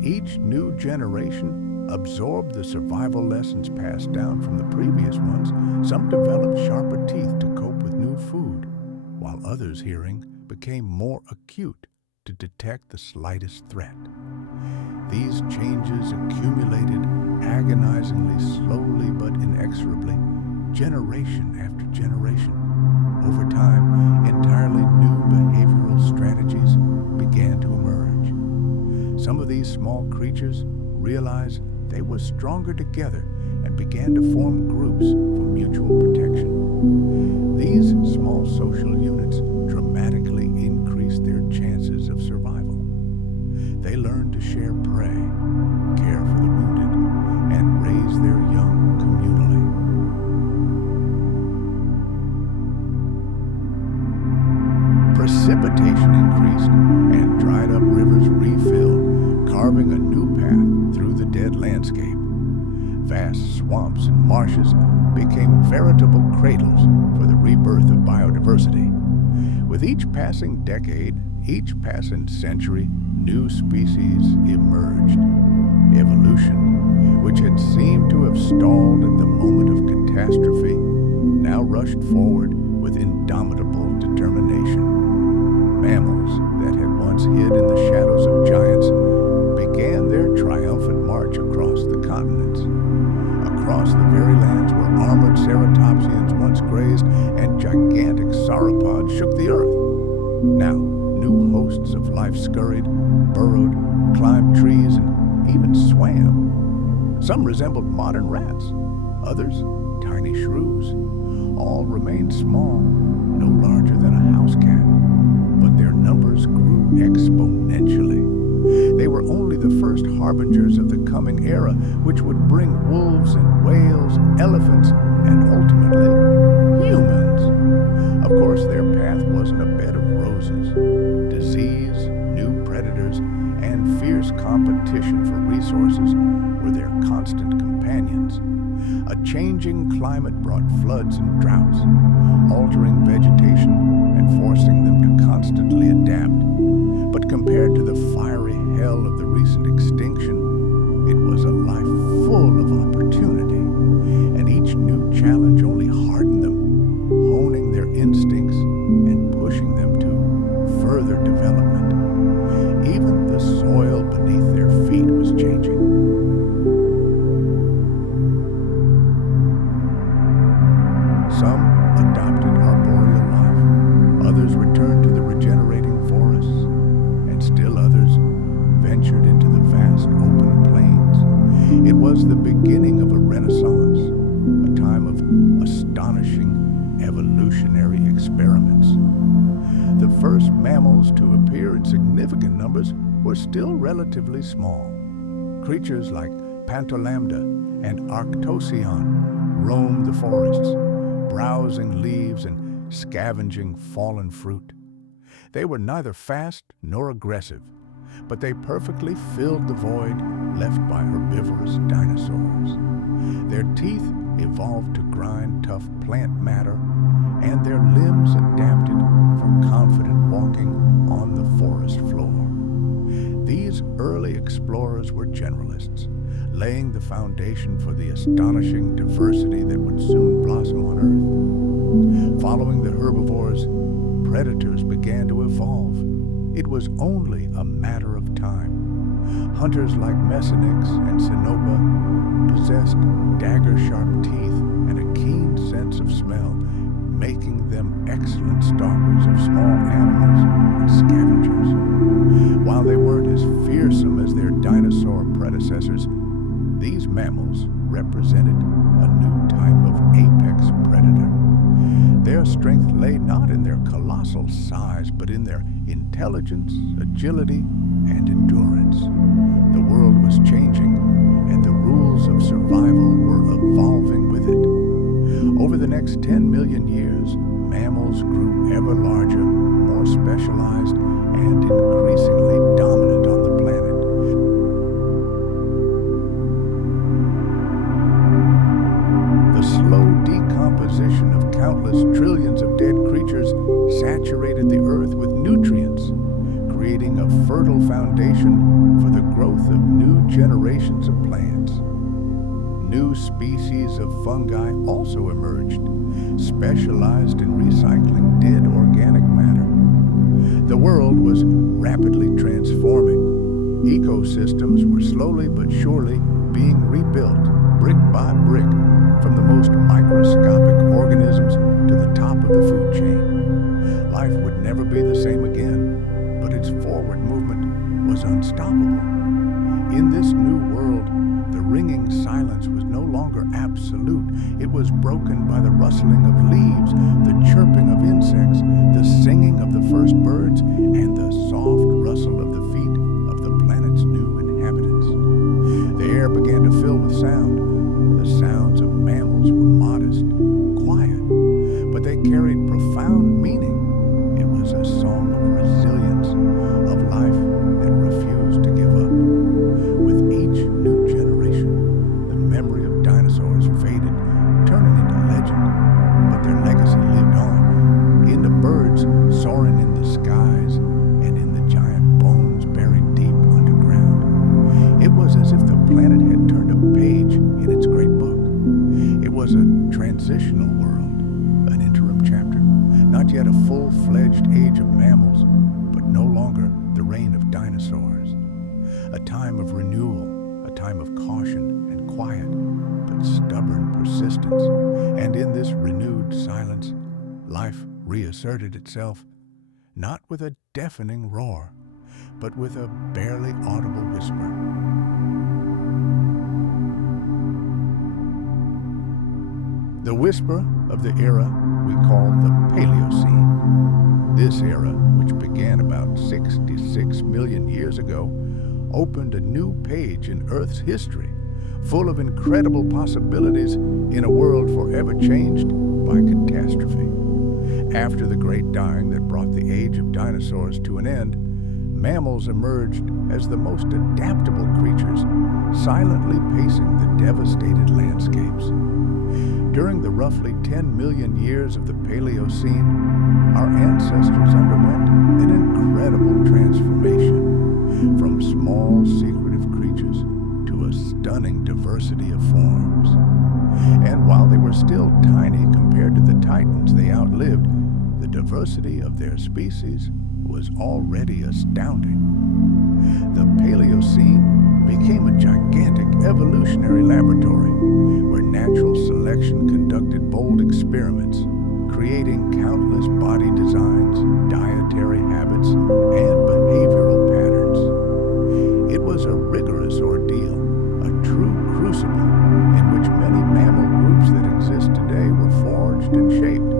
Each new generation absorbed the survival lessons passed down from the previous ones. Some developed sharper teeth to cope with new food, while others' hearing became more acute to detect the slightest threat. These changes accumulated agonizingly slowly but inexorably, generation after generation. Over time, entirely new behavioral strategies began to emerge. Some of these small creatures realized they were stronger together and began to form groups for mutual protection. These small social units dramatically increased their chances of survival. They learned to share prey, care for the wounded, and raise their young communally. Precipitation increased and dried up rivers refilled, carving a new path through the dead landscape. Vast swamps and marshes became veritable cradles for the rebirth of biodiversity. With each passing decade, each passing century, new species emerged. Evolution, which had seemed to have stalled at the moment of catastrophe, now rushed forward with indomitable determination. Mammals that had once hid in the shadows of giants began their triumphant march across the continents, across the very lands where armored ceratopsians once grazed and gigantic sauropods shook the earth. Now, new hosts of life scurried, burrowed, climbed trees, and even swam. Some resembled modern rats, others tiny shrews. All remained small, no larger than a house cat, but their numbers grew exponentially. They were were only the first harbingers of the coming era, which would bring wolves and whales, elephants, and ultimately humans. Of course, their path wasn't a bed of roses. Disease, new predators, and fierce competition for resources were their constant companions. A changing climate brought floods and droughts, altering vegetation and forcing them to constantly adapt. But compared to the fiery hell of the recent extinction, it was a life full of opportunity, and each new challenge only hardened them, honing their instincts and pushing them to further development. Even the soil beneath their feet was changing. Some adopted arboreal life, others returned to the regenerating forests, and still others ventured into the vast open plains. It was the beginning of a renaissance, a time of astonishing evolutionary experiments. The first mammals to appear in significant numbers were still relatively small. Creatures like Pantolambda and Arctocyon roamed the forests, browsing leaves and scavenging fallen fruit. They were neither fast nor aggressive, but they perfectly filled the void left by herbivorous dinosaurs. Their teeth evolved to grind tough plant matter, and their limbs adapted for confident walking on the forest floor. These early explorers were generalists, laying the foundation for the astonishing diversity that would soon blossom on Earth. Following the herbivores, predators began to evolve. It was only a matter of time. Hunters like Mesonyx and Cenopa possessed dagger-sharp teeth and a keen sense of smell, making them excellent stalkers of small animals and scavengers. While they weren't as fearsome as their dinosaur predecessors, these mammals represented a new type of apex predator. Their strength lay not in their colossal size, but in their intelligence, agility, and endurance. The world was changing, and the rules of survival were evolving with it. Over the next 10 million years, mammals grew ever larger, more specialized, and increasingly dominant on the planet. The slow decomposition of countless trillions of dead creatures saturated the earth with nutrients, creating a fertile foundation for the growth of new generations of plants. New species of fungi also emerged, specialized in recycling dead organic matter. The world was rapidly transforming. Ecosystems were slowly but surely being rebuilt, brick by brick, from the most microscopic organisms to the top of the food chain. Life would never be the same again, but its forward movement was unstoppable. In this new world, the ringing silence was no longer absolute. It was broken by the rustling of leaves, the chirping of insects, the singing of the first birds, and the soft rustle of the feet of the planet's new inhabitants. The air began to fill with sound. The sounds of mammals were modest, quiet, but they carried profound meaning. It was a song of resilience, of life that refused to give up. With each new generation, the memory of dinosaurs faded, turning into legend, but their legacy lived on, in the birds soaring in the skies and in the giant bones buried deep underground. It was as if the planet had turned a page in its great book. It was a transitional world, an interim chapter, not yet a full-fledged age of mammals, but no longer the reign of dinosaurs. A time of renewal, a time of caution and quiet, but stubborn persistence. And in this renewed silence, life reasserted itself, not with a deafening roar, but with a barely audible whisper. The whisper of the era we call the Paleocene. This era, which began about 66 million years ago, opened a new page in Earth's history, full of incredible possibilities in a world forever changed by catastrophe. After the great dying that brought the age of dinosaurs to an end, mammals emerged as the most adaptable creatures, silently pacing the devastated landscapes. During the roughly 10 million years of the Paleocene, our ancestors underwent an incredible transformation, from small, secretive creatures to a stunning diversity of forms. And while they were still tiny compared to the titans they outlived, the diversity of their species was already astounding. The Paleocene became a gigantic evolutionary laboratory where natural selection conducted bold experiments, creating countless body designs, dietary habits, and behavioral patterns. It was a rigorous ordeal, a true crucible in which many mammal groups that exist today were forged and shaped.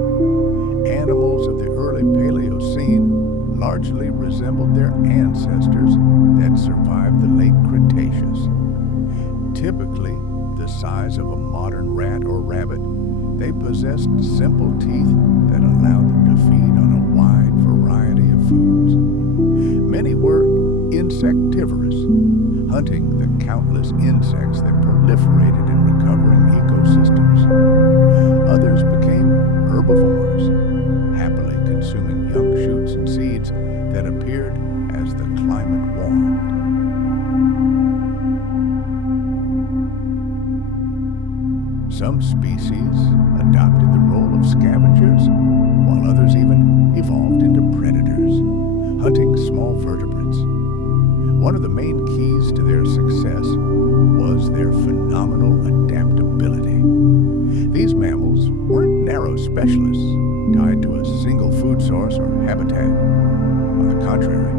Animals of the early Paleocene largely resembled their ancestors that survived the late Cretaceous. Typically the size of a modern rat or rabbit, they possessed simple teeth that allowed them to feed on a wide variety of foods. Many were insectivorous, hunting the countless insects that proliferated in recovering ecosystems. Others became herbivores, happily consuming young shoots and seeds that appeared as the climate warmed. Some species adopted the role of scavengers, while others even evolved into predators, hunting small vertebrates. One of the main keys to their success was their phenomenal adaptability. These mammals weren't narrow specialists tied to a single food source or habitat. On the contrary,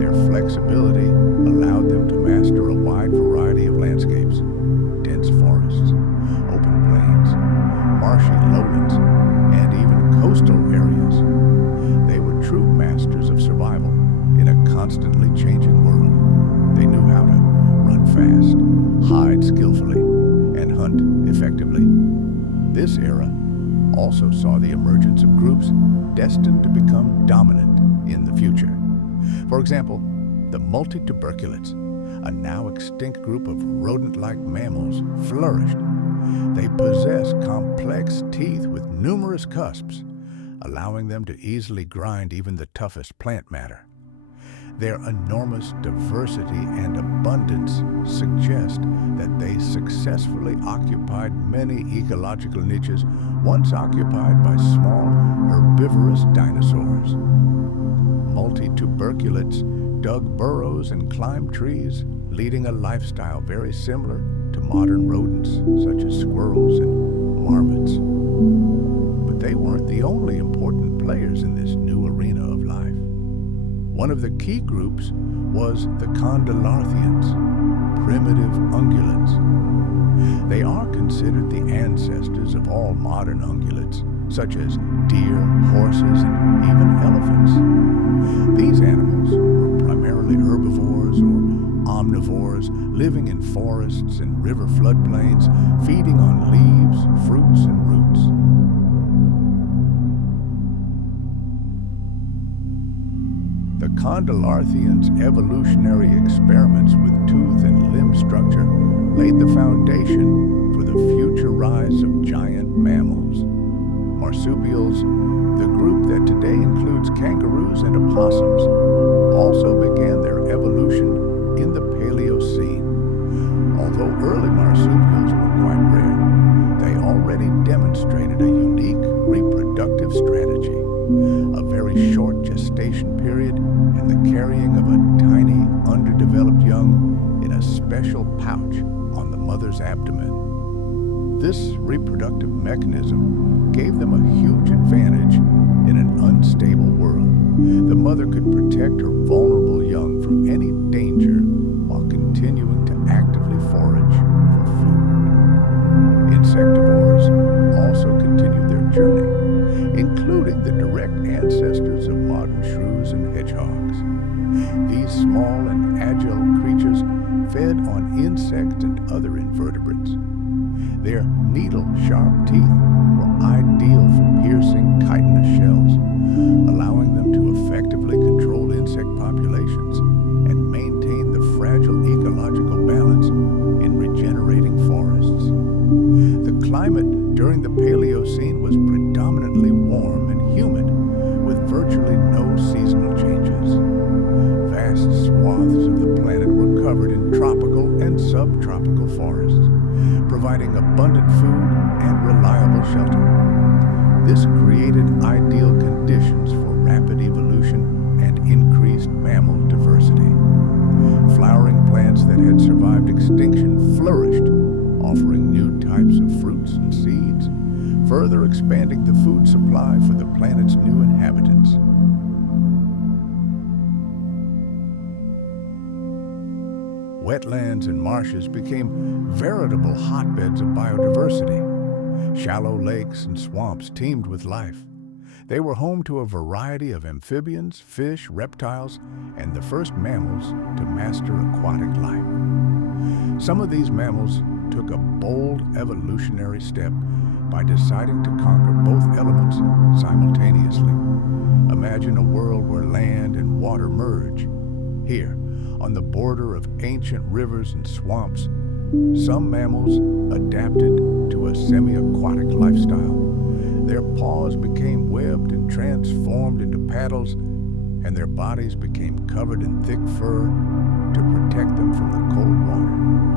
their flexibility allowed them to master a wide variety of landscapes: dense forests, open plains, marshy lowlands, and even coastal areas. They were true masters of survival in a constantly changing world. They knew how to run fast, hide skillfully, and hunt effectively. This era also saw the emergence of groups destined to become dominant in the future. For example, the multituberculates, a now extinct group of rodent-like mammals, flourished. They possess complex teeth with numerous cusps, allowing them to easily grind even the toughest plant matter. Their enormous diversity and abundance suggest that they successfully occupied many ecological niches once occupied by small herbivorous dinosaurs. Multituberculates dug burrows and climbed trees, leading a lifestyle very similar to modern rodents such as squirrels and marmots. But they weren't the only important players in this new arena of life. One of the key groups was the Condylarthrians, primitive ungulates. They are considered the ancestors of all modern ungulates, such as deer, horses, and even elephants. These animals were primarily herbivores or omnivores, living in forests and river floodplains, feeding on leaves, fruits, and roots. The Condylarthrians' evolutionary experiments with tooth and limb structure laid the foundation for the future rise of giant mammals. Marsupials, the group that today includes kangaroos and opossums, also began their evolution in the Paleocene. Although early marsupials were quite rare, they already demonstrated a unique reproductive strategy, a very short gestation period, and the carrying of a tiny, underdeveloped young in a special pouch on the mother's abdomen. This reproductive mechanism gave them a huge advantage in an unstable world. The mother could protect her vulnerable young from any danger while continuing to actively forage for food. Insectivores also continued their journey, including the direct ancestors of modern shrews and hedgehogs. These small and agile creatures insects and other invertebrates. Their needle-sharp teeth were ideal for piercing chitinous shells, allowing them to effectively control insect populations and maintain the fragile ecological balance in regenerating forests. The climate during the Paleocene was predominantly warm and humid, with virtually no seasonal changes. Vast swaths of the planet were covered in tropical and subtropical forests, providing abundant food and reliable shelter. This created ideal conditions for rapid evolution and increased mammal diversity. Flowering plants that had survived extinction flourished, offering new types of fruits and seeds, further expanding the food supply for the planet's new inhabitants. Wetlands and marshes became veritable hotbeds of biodiversity. Shallow lakes and swamps teemed with life. They were home to a variety of amphibians, fish, reptiles, and the first mammals to master aquatic life. Some of these mammals took a bold evolutionary step by deciding to conquer both elements simultaneously. Imagine a world where land and water merge. Here, on the border of ancient rivers and swamps, some mammals adapted to a semi-aquatic lifestyle. Their paws became webbed and transformed into paddles, and their bodies became covered in thick fur to protect them from the cold water.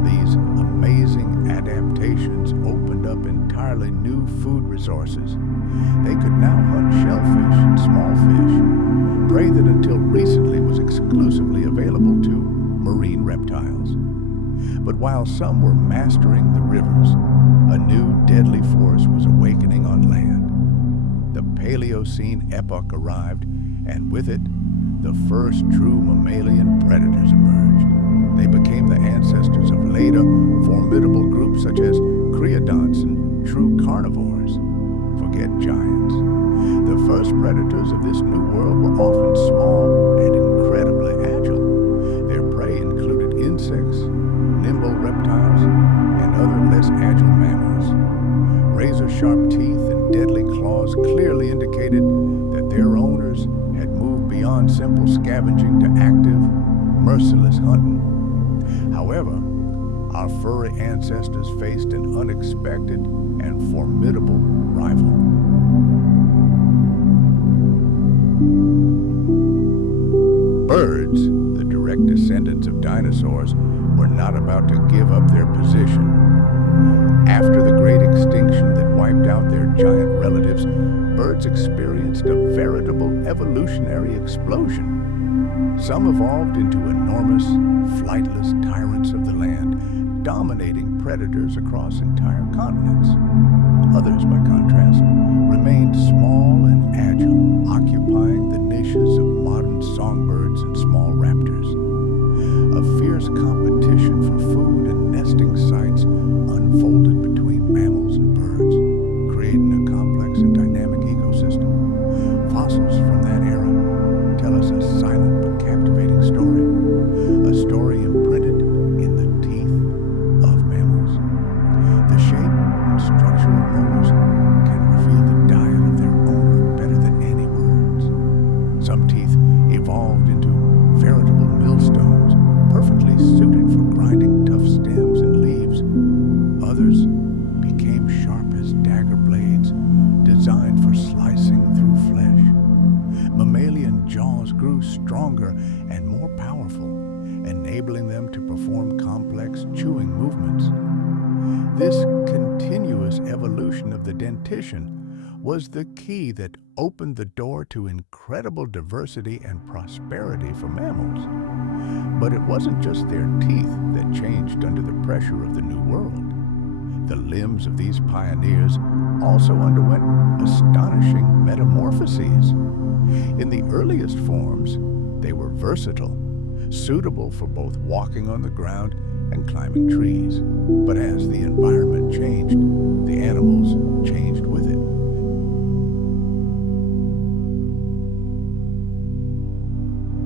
These amazing adaptations opened up entirely new food resources. They could now hunt shellfish and small fish, prey that until recently was exclusively available to marine reptiles. But while some were mastering the rivers, a new deadly force was awakening on land. The Paleocene epoch arrived, and with it, the first true mammalian predators emerged. They became the ancestors of later formidable groups such as creodonts and true carnivores. Forget giants. The first predators of this new world were often small and incredibly agile. Their prey included insects, nimble reptiles, and other less agile mammals. Razor-sharp teeth and deadly claws clearly indicated that their owners had moved beyond simple scavenging to active, merciless hunting. However, our furry ancestors faced an unexpected and formidable rival. Birds, the direct descendants of dinosaurs, were not about to give up their position. After the great extinction that wiped out their giant relatives, birds experienced a veritable evolutionary explosion. Some evolved into enormous, flightless tyrants of the land, dominating predators across entire continents. Others, by contrast, remained small and agile, occupying the niches of modern songbirds and small raptors. A fierce competition for food and nesting sites unfolded between mammals and birds, creating a complex and dynamic ecosystem. Fossils from that era tell us a silent but captivating story, a story imprinted in the teeth of mammals. The shape and structure of molars can reveal the diet of their owner better than any words. Some teeth evolved into veritable millstones, perfectly suited for grinding tough stems and leaves. Others became sharp as dagger blades, designed for slicing through flesh. Mammalian jaws grew stronger and more powerful, enabling them to perform complex chewing movements. This continuous evolution of the dentition was the key that opened the door to incredible diversity and prosperity for mammals. But it wasn't just their teeth that changed under the pressure of the New World. The limbs of these pioneers also underwent astonishing metamorphoses. In the earliest forms, they were versatile, suitable for both walking on the ground and climbing trees. But as the environment changed, the animals changed with it.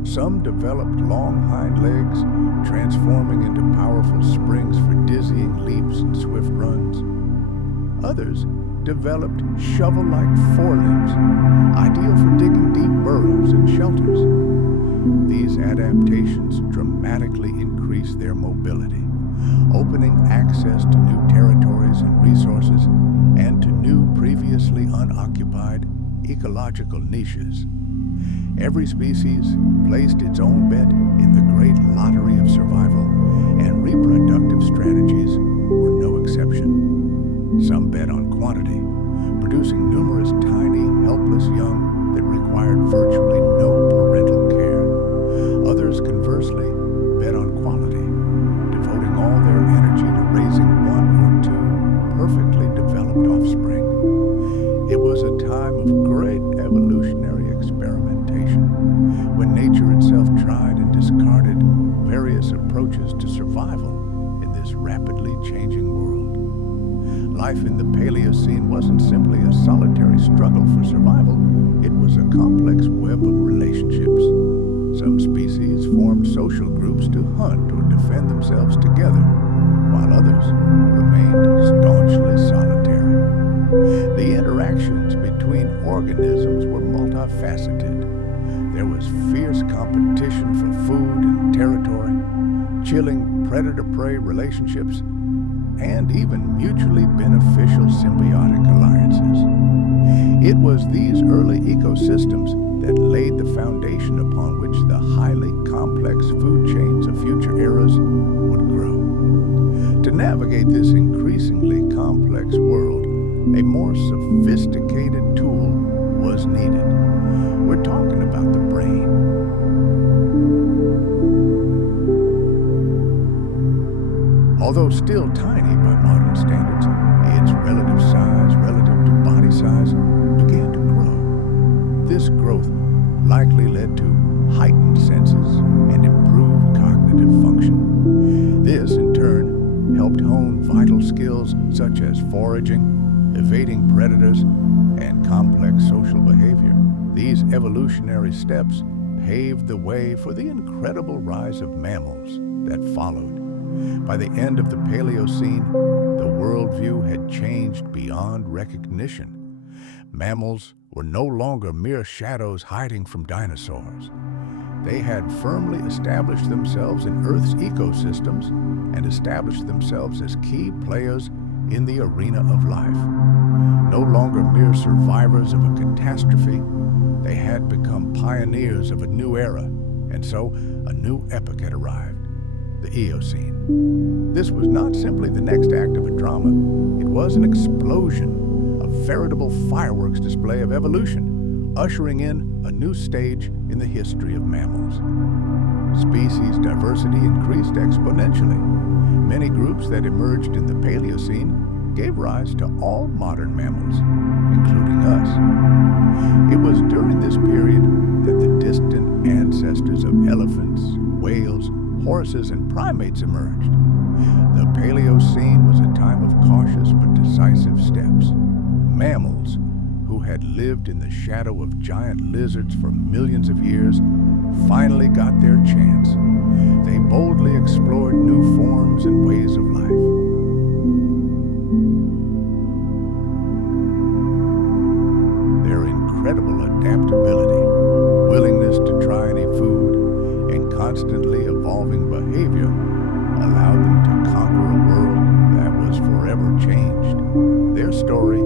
Some developed long hind legs, transforming into powerful springs for dizzying leaps and swift runs. Others developed shovel-like forelimbs, ideal for digging deep burrows and shelters. These adaptations dramatically increased their mobility, opening access to new territories and resources and to new previously unoccupied ecological niches. Every species placed its own bet in the great lottery of survival, and reproductive strategies were no exception. Some bet on quantity, producing numerous tiny, helpless young that required virtually no parental care. Others, conversely, bet on quality, devoting all their energy to raising one or two perfectly developed offspring. It was a time of great evolutionary experimentation, when nature itself tried and discarded various approaches to survival in this rapidly changing world. Life in the Paleocene wasn't simply a solitary struggle for survival, it was a complex web of relationships. Some species formed social groups to hunt or defend themselves together, while others remained staunchly solitary. The interactions between organisms were multifaceted. There was fierce competition for food and territory, chilling predator-prey relationships, and even mutually beneficial symbiotic alliances. It was these early ecosystems that laid the foundation upon which the highly complex food chains of future eras would grow. To navigate this increasingly complex world, a more sophisticated tool was needed. We're talking about the brain. Although still tiny by modern standards, its relative size relative to body size began to grow. This growth likely led to heightened senses and improved cognitive function. This, in turn, helped hone vital skills such as foraging, evading predators, and complex social behavior. These evolutionary steps paved the way for the incredible rise of mammals that followed. By the end of the Paleocene, the worldview had changed beyond recognition. Mammals were no longer mere shadows hiding from dinosaurs. They had firmly established themselves in Earth's ecosystems and established themselves as key players in the arena of life. No longer mere survivors of a catastrophe, they had become pioneers of a new era, and so a new epoch had arrived, the Eocene. This was not simply the next act of a drama, it was an explosion, a veritable fireworks display of evolution, ushering in a new stage in the history of mammals. Species diversity increased exponentially. Many groups that emerged in the Paleocene gave rise to all modern mammals, including us. It was during this period that the distant ancestors of elephants, whales, horses, and primates emerged. The Paleocene was a time of cautious but decisive steps. Mammals, who had lived in the shadow of giant lizards for millions of years, finally got their chance. They boldly explored new forms and ways of life. Their incredible adaptability, willingness to try any food, and constantly evolving behavior allowed them to conquer a world that was forever changed. Their story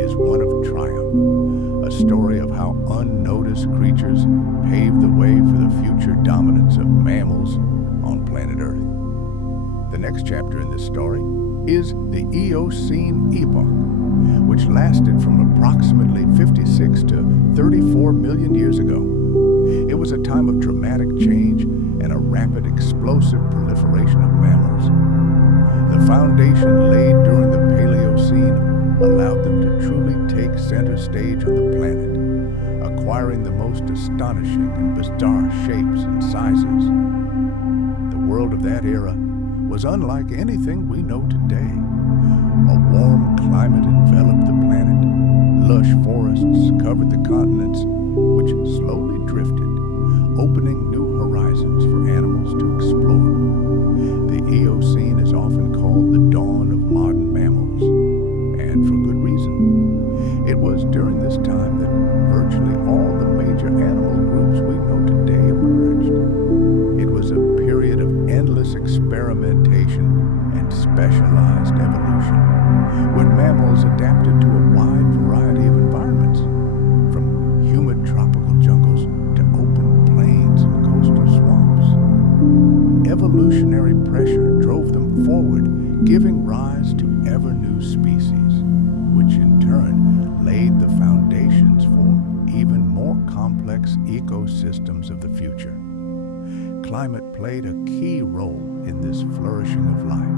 is one of triumph, a story of how unnoticed creatures paved the way for the future dominance of mammals on planet Earth. The next chapter in this story is the Eocene epoch, which lasted from approximately 56 to 34 million years ago. It was a time of dramatic change and a rapid, explosive proliferation of mammals. The foundation laid during the Paleocene allowed them to truly take center stage on the planet, acquiring the most astonishing and bizarre shapes and sizes. The world of that era was unlike anything we know today. A warm climate enveloped the planet. Lush forests covered the continents, which slowly drifted, opening new horizons for animals to explore. The Eocene is often called the dawn of modern mammals, and for good reason. It was during this time that virtually all the major animal groups we know today emerged. It was a period of endless experimentation and specialized evolution, when mammals adapted to a wide variety of environments, from humid tropical jungles to open plains and coastal swamps. Evolutionary pressure drove them forward, giving rise to ever-new species, which in turn laid the foundations for even more complex ecosystems of the future. Climate played a key role in this flourishing of life.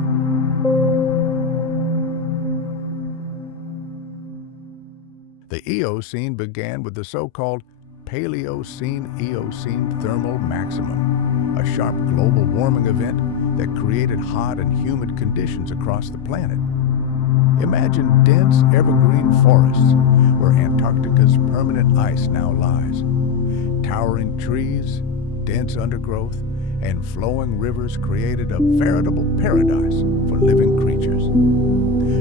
The Eocene began with the so-called Paleocene-Eocene thermal maximum, a sharp global warming event that created hot and humid conditions across the planet. Imagine dense evergreen forests where Antarctica's permanent ice now lies. Towering trees, dense undergrowth, and flowing rivers created a veritable paradise for living creatures.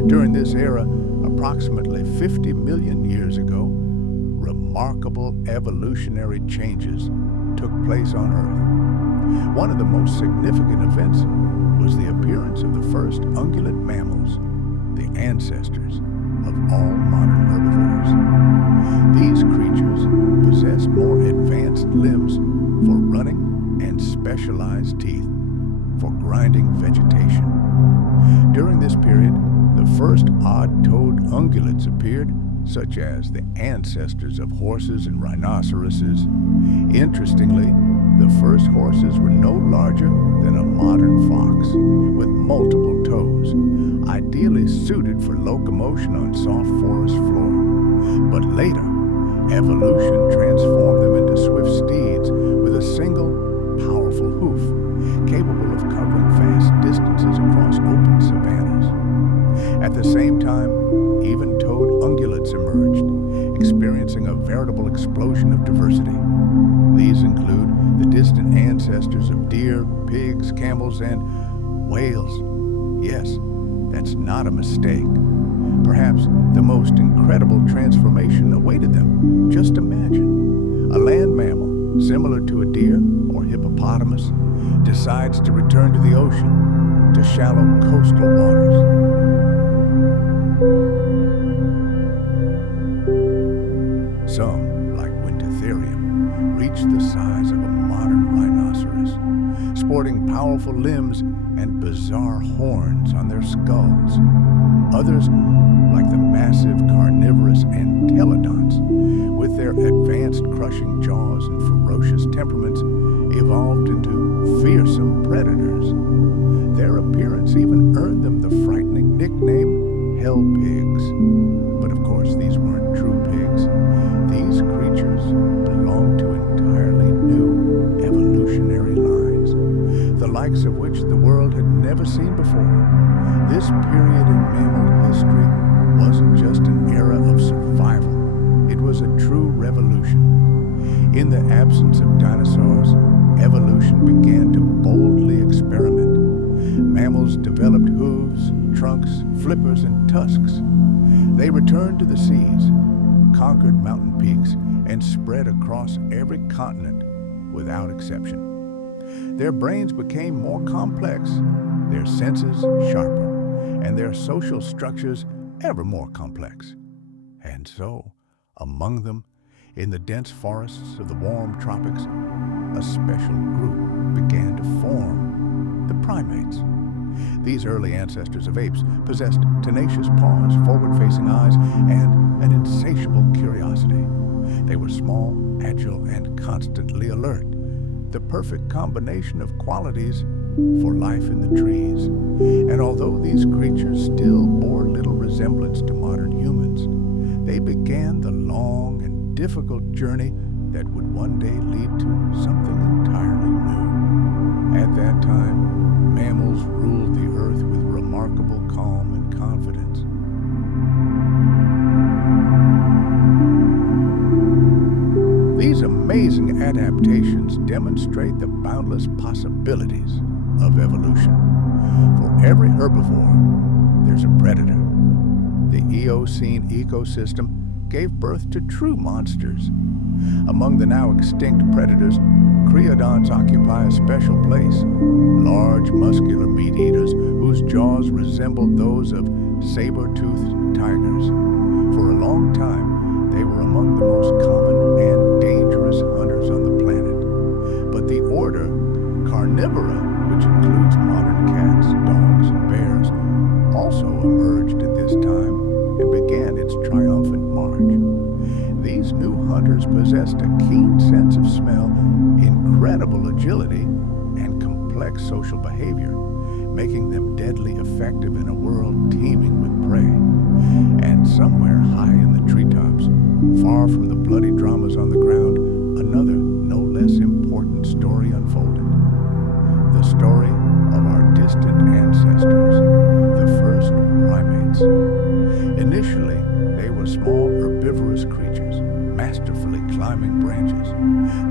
During this era, approximately 50 million years ago, remarkable evolutionary changes took place on Earth. One of the most significant events was the appearance of the first ungulate mammals, the ancestors of all modern herbivores. These creatures possessed more advanced limbs for running and specialized teeth for grinding vegetation. During this period, the first odd-toed ungulates appeared, such as the ancestors of horses and rhinoceroses. Interestingly, the first horses were no larger than a modern fox, with multiple toes, ideally suited for locomotion on soft forest floor. But later, evolution transformed them into swift steeds with a single, powerful hoof, capable of covering vast distances across open savannas. At the same time, even-toed ungulates emerged, experiencing a veritable explosion of diversity. These include the distant ancestors of deer, pigs, camels, and whales. Yes, that's not a mistake. Perhaps the most incredible transformation awaited them. Just imagine, a land mammal, similar to a deer or hippopotamus, decides to return to the ocean, to shallow coastal waters. Some, like Wintotherium, reached the size of a modern rhinoceros, sporting powerful limbs and bizarre horns on their skulls. Others, like the massive carnivorous entelodonts, with their advanced crushing jaws and ferocious temperaments, evolved into fearsome predators. Their appearance even earned them the frightening nickname hell pigs. But of course, these weren't true pigs. These creatures belonged to entirely new evolutionary lines, the likes of which the world had never seen before. This period in mammal history wasn't just an era of survival. It was a true revolution. In the absence of dinosaurs, evolution began to boldly experiment. Mammals developed hooves, trunks, flippers, and tusks. They returned to the seas, conquered mountain peaks, and spread across every continent without exception. Their brains became more complex, their senses sharper, and their social structures ever more complex. And so, among them, in the dense forests of the warm tropics, a special group began to form, the primates. These early ancestors of apes possessed tenacious paws, forward-facing eyes, and an insatiable curiosity. They were small, agile, and constantly alert, the perfect combination of qualities for life in the trees. And although these creatures still bore little resemblance to modern humans, they began the long and difficult journey that would one day lead to something entirely new. At that time, mammals ruled the earth with remarkable calm and confidence. These amazing adaptations demonstrate the boundless possibilities of evolution. For every herbivore, there's a predator. The Eocene ecosystem gave birth to true monsters. Among the now extinct predators, creodonts occupy a special place. Large, muscular meat-eaters whose jaws resembled those of saber-toothed tigers. For a long time, they were among the most common and dangerous hunters on the planet. But the order Carnivora, which includes modern cats, dogs, and bears, also emerged at this time and began its triumphant march. These new hunters possessed a keen sense of smell, incredible agility, and complex social behavior, making them deadly effective in a world teeming with prey. And somewhere high in the treetops, far from the bloody dramas on the ground, another, no less important story unfolded. The story of our distant ancestors, the first primates. Initially, they were small herbivorous creatures, masterfully climbing branches.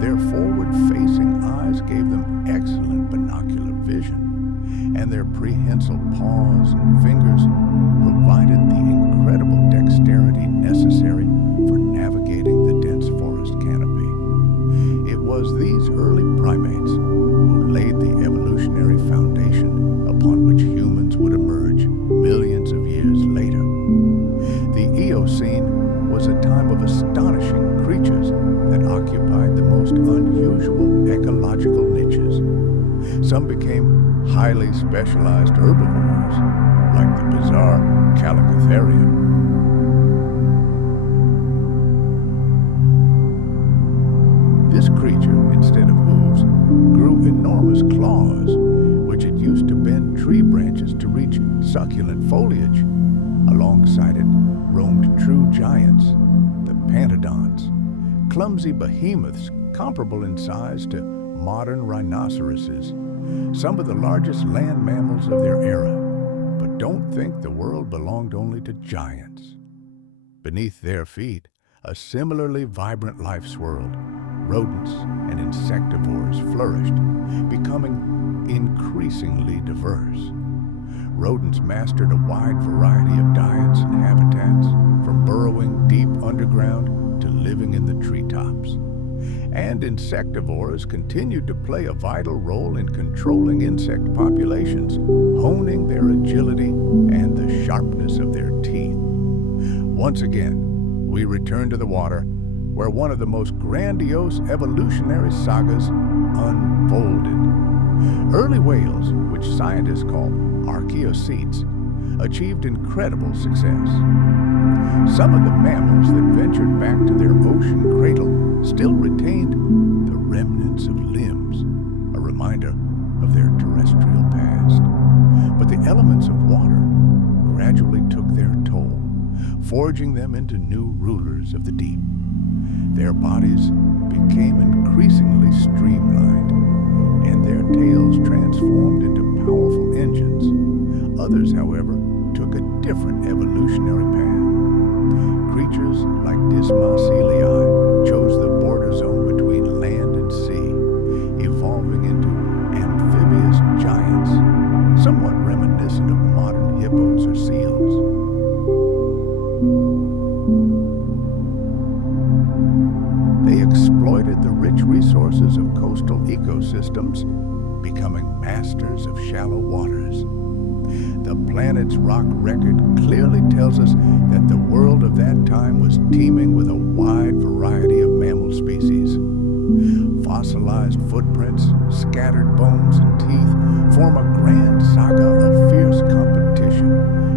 Their forward-facing eyes gave them excellent binocular vision, and their prehensile paws and fingers provided the incredible dexterity necessary for navigating the dense forest canopy. It was these early primates who laid the evolutionary foundation upon which humans would emerge millions of years later. The Eocene was a time of astonishing creatures that occupied the most unusual ecological niches. Some became highly specialized herbivores, like the bizarre Calicotherium. This creature, instead of hooves, grew enormous claws, which it used to bend tree branches to reach succulent foliage. Alongside it roamed true giants, the pantodonts, clumsy behemoths comparable in size to modern rhinoceroses, some of the largest land mammals of their era. But don't think the world belonged only to giants. Beneath their feet, a similarly vibrant life swirled. Rodents and insectivores flourished, becoming increasingly diverse. Rodents mastered a wide variety of diets and habitats, from burrowing deep underground to living in the treetops. And insectivores continued to play a vital role in controlling insect populations, honing their agility and the sharpness of their teeth. Once again, we return to the water, where one of the most grandiose evolutionary sagas unfolded. Early whales, which scientists call archaeocetes, achieved incredible success. Some of the mammals that ventured back to their ocean cradle still retained the remnants of limbs, a reminder of their terrestrial past. But the elements of water gradually took their toll, forging them into new rulers of the deep. Their bodies became increasingly streamlined, and their tails transformed into powerful engines. Others, however, took a different evolutionary path. Creatures like Dysmocilii chose the border zone between land and sea, evolving into amphibious giants, somewhat reminiscent of modern hippos or seals. They exploited the rich resources of coastal ecosystems, becoming masters of shallow waters. The planet's rock record clearly tells us that the world of that time was teeming with a wide variety of mammal species. Fossilized footprints, scattered bones, and teeth form a grand saga of fierce competition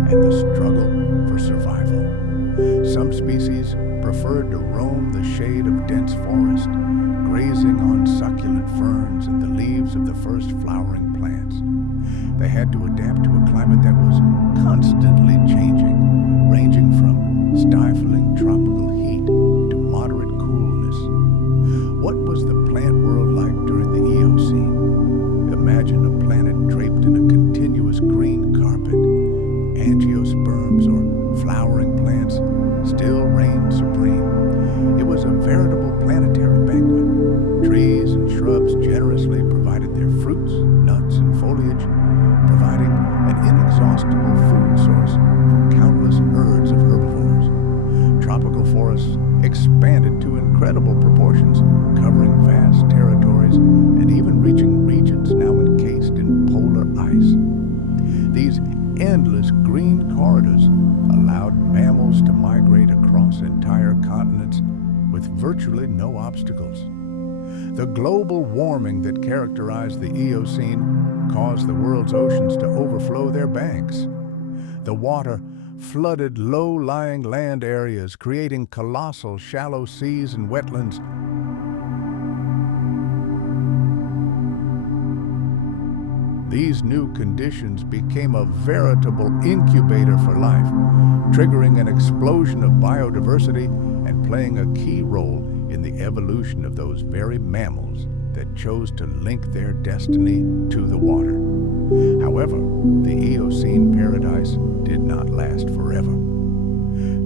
and the struggle for survival. Some species preferred to roam the shade of dense forest, grazing on succulent ferns and the leaves of the first flowering plants. They had to adapt to a climate that was constantly changing, ranging from stifling tropical heat to moderate coolness. What was the plant world like during the Eocene? Imagine a planet draped in a continuous green carpet. Angiosperms, or flowering plants, still reigned supreme. It was a veritable planetary banquet, proportions, covering vast territories and even reaching regions now encased in polar ice. These endless green corridors allowed mammals to migrate across entire continents with virtually no obstacles. The global warming that characterized the Eocene caused the world's oceans to overflow their banks. The water flooded low-lying land areas, creating colossal shallow seas and wetlands. These new conditions became a veritable incubator for life, triggering an explosion of biodiversity and playing a key role in the evolution of those very mammals that chose to link their destiny to the water. However, the Eocene paradise did not last forever.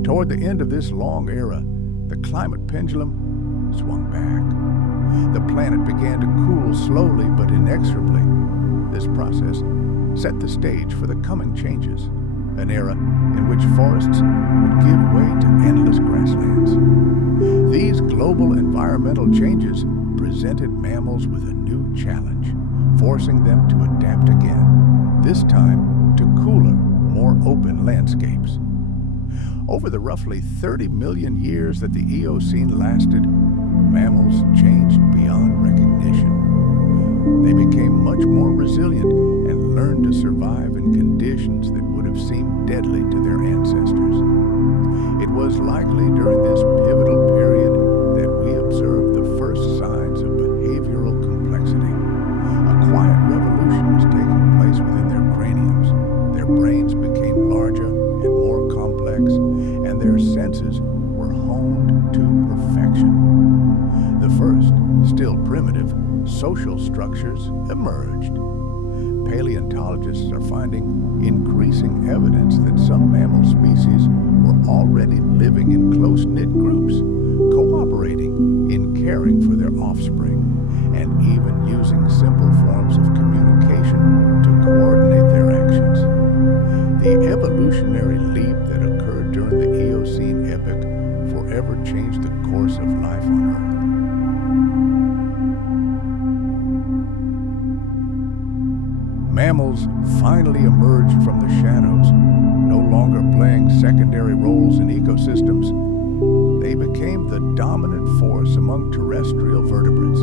Toward the end of this long era, the climate pendulum swung back. The planet began to cool slowly but inexorably. This process set the stage for the coming changes, an era in which forests would give way to endless grasslands. These global environmental changes presented mammals with a new challenge, forcing them to adapt again, this time to cooler, more open landscapes. Over the roughly 30 million years that the Eocene lasted, mammals changed beyond recognition. They became much more resilient and learned to survive in conditions that would have seemed deadly to their ancestors. It was likely during this pivotal period that we observed the first signs of behavioral complexity. A quiet revolution was taking place within their craniums. Their brains became larger and more complex, and their senses were honed to perfection. The first, still primitive, social structures emerged. Paleontologists are finding increasing evidence that some mammal species were already living in close-knit groups, cooperating in caring for their offspring, and even using simple forms of communication to coordinate their actions. The evolutionary leap that occurred during the Eocene epoch forever changed the course of life on Earth. Mammals finally emerged from the shadows, no longer playing secondary roles in ecosystems. They became the dominant force among terrestrial vertebrates.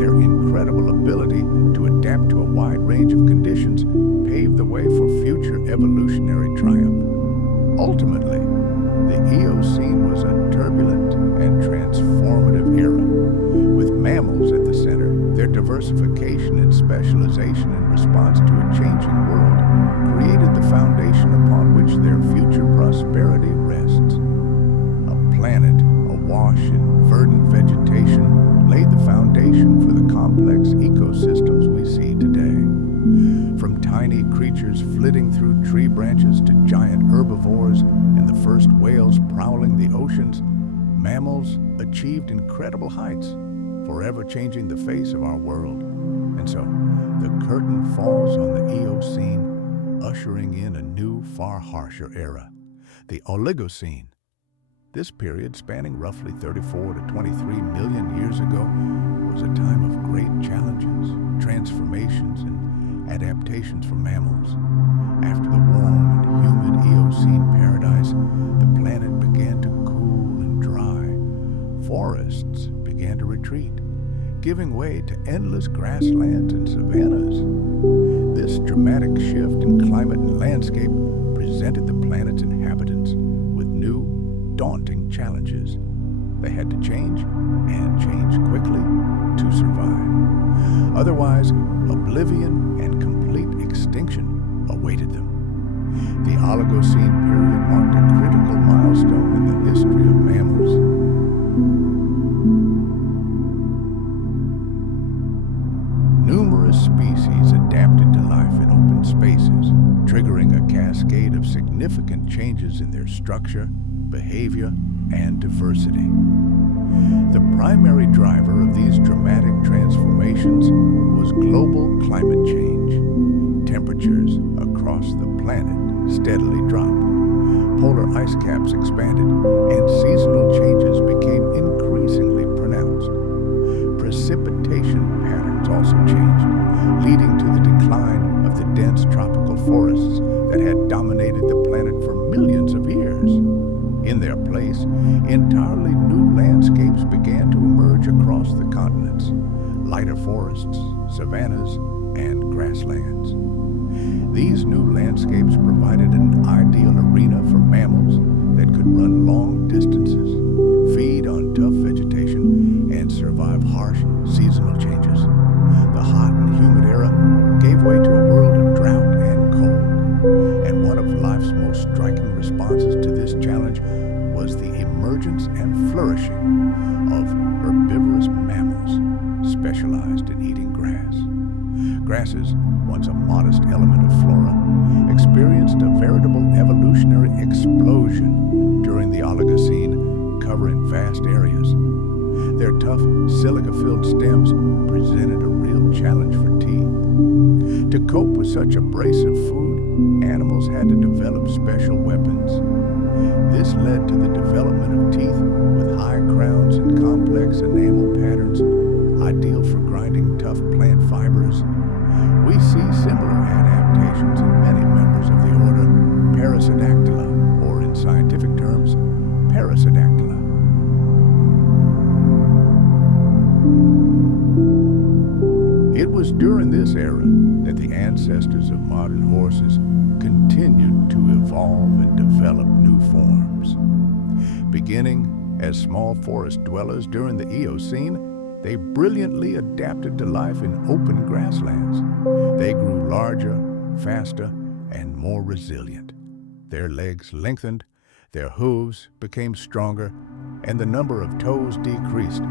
Their incredible ability to adapt to a wide range of conditions paved the way for future evolutionary triumph. Ultimately, the Eocene was a turbulent and transformative era, with mammals at the center. Their diversification and specialization in response to a changing world created the foundation upon which their future prosperity rests. A planet awash in verdant vegetation laid the foundation for the complex ecosystems we see today. From tiny creatures flitting through tree branches to giant herbivores and the first whales prowling the oceans, mammals achieved incredible heights, forever changing the face of our world. And so, the curtain falls on the Eocene, ushering in a new, far harsher era, the Oligocene. This period, spanning roughly 34 to 23 million years ago, was a time of great challenges, transformations, and adaptations for mammals. After the warm and humid Eocene paradise, the planet began to cool and dry. Forests began to retreat, giving way to endless grasslands and savannas. This dramatic shift in climate and landscape presented the planet's inhabitants with new, daunting challenges. They had to change, and change quickly, to survive. Otherwise, oblivion and complete extinction awaited them. The Oligocene period marked a critical milestone in the history of mammals. Numerous species adapted to life in open spaces, triggering a cascade of significant changes in their structure, behavior, and diversity. The primary driver of these dramatic transformations was global climate change. Temperatures across the planet steadily dropped. Polar ice caps expanded, and seasonal changes became increasingly pronounced. stretch across the continents, lighter forests, savannas, and grasslands. These new landscapes provided an ideal arena for mammals that could run long distances, feed on tough vegetation, and survive harsh seasonal changes. The hot and humid era gave way to a world of drought and cold, and one of life's most striking responses to this challenge was the emergence and flourishing of herbivorous mammals specialized in eating grass. Grasses, once a modest element of flora, experienced a veritable evolutionary explosion during the Oligocene, covering vast areas. Their tough, silica-filled stems presented a real challenge for teeth. To cope with such abrasive food, animals had to develop special weapons. This led to the development of teeth with high crowns and complex enamel patterns, ideal for grinding tough plant fibers. We see similar adaptations in many members of the order Perissodactyla, or in scientific terms, Perissodactyla. It was during this era that the ancestors of modern horses continued to evolve and develop new forms. Beginning as small forest dwellers during the Eocene, they brilliantly adapted to life in open grasslands. They grew larger, faster, and more resilient. Their legs lengthened, their hooves became stronger, and the number of toes decreased,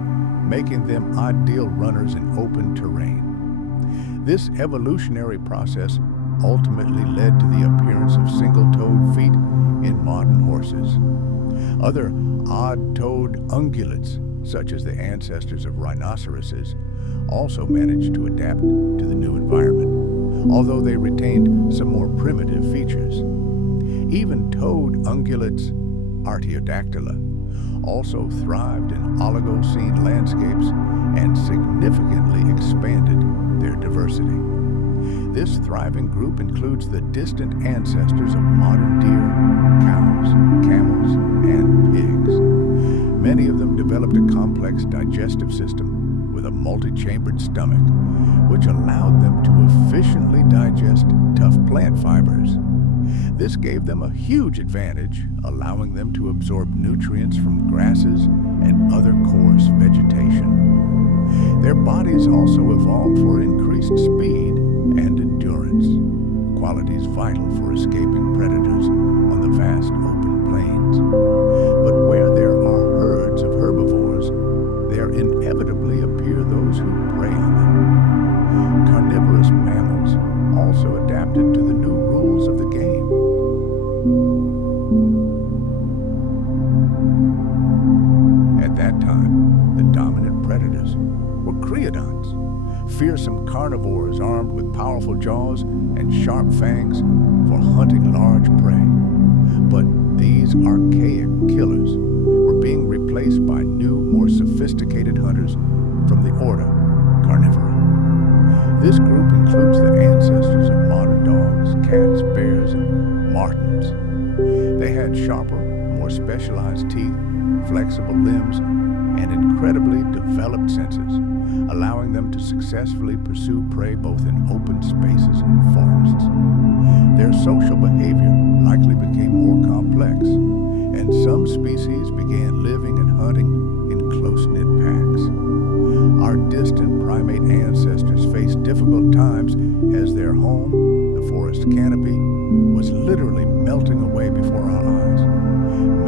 making them ideal runners in open terrain. This evolutionary process ultimately led to the appearance of single-toed feet in modern horses. Other odd-toed ungulates, such as the ancestors of rhinoceroses, also managed to adapt to the new environment, although they retained some more primitive features. Even toed ungulates, Artiodactyla, also thrived in Oligocene landscapes and significantly expanded their diversity. This thriving group includes the distant ancestors of modern deer, cows, camels, and pigs. Many of them developed a complex digestive system with a multi-chambered stomach, which allowed them to efficiently digest tough plant fibers. This gave them a huge advantage, allowing them to absorb nutrients from grasses and other coarse vegetation. Their bodies also evolved for increased speed and endurance, qualities vital for escaping predators on the vast open plains. But where there are herds of herbivores, there inevitably appear those who prey on them. Carnivorous mammals also adapted to the new rules of the game. At that time, the dominant predators were creodonts, fearsome carnivores armed with powerful jaws and sharp fangs for hunting large prey. But these archaic killers were being replaced by new, more sophisticated hunters from the order Carnivora. This group includes the ancestors of modern dogs, cats, bears, and martens. They had sharper, more specialized teeth, flexible limbs, and incredibly developed senses, allowing them to successfully pursue prey both in open spaces and forests. Their social behavior likely became more complex, and some species began living and hunting in close-knit packs. Our distant primate ancestors faced difficult times as their home, the forest canopy, was literally melting away before our eyes.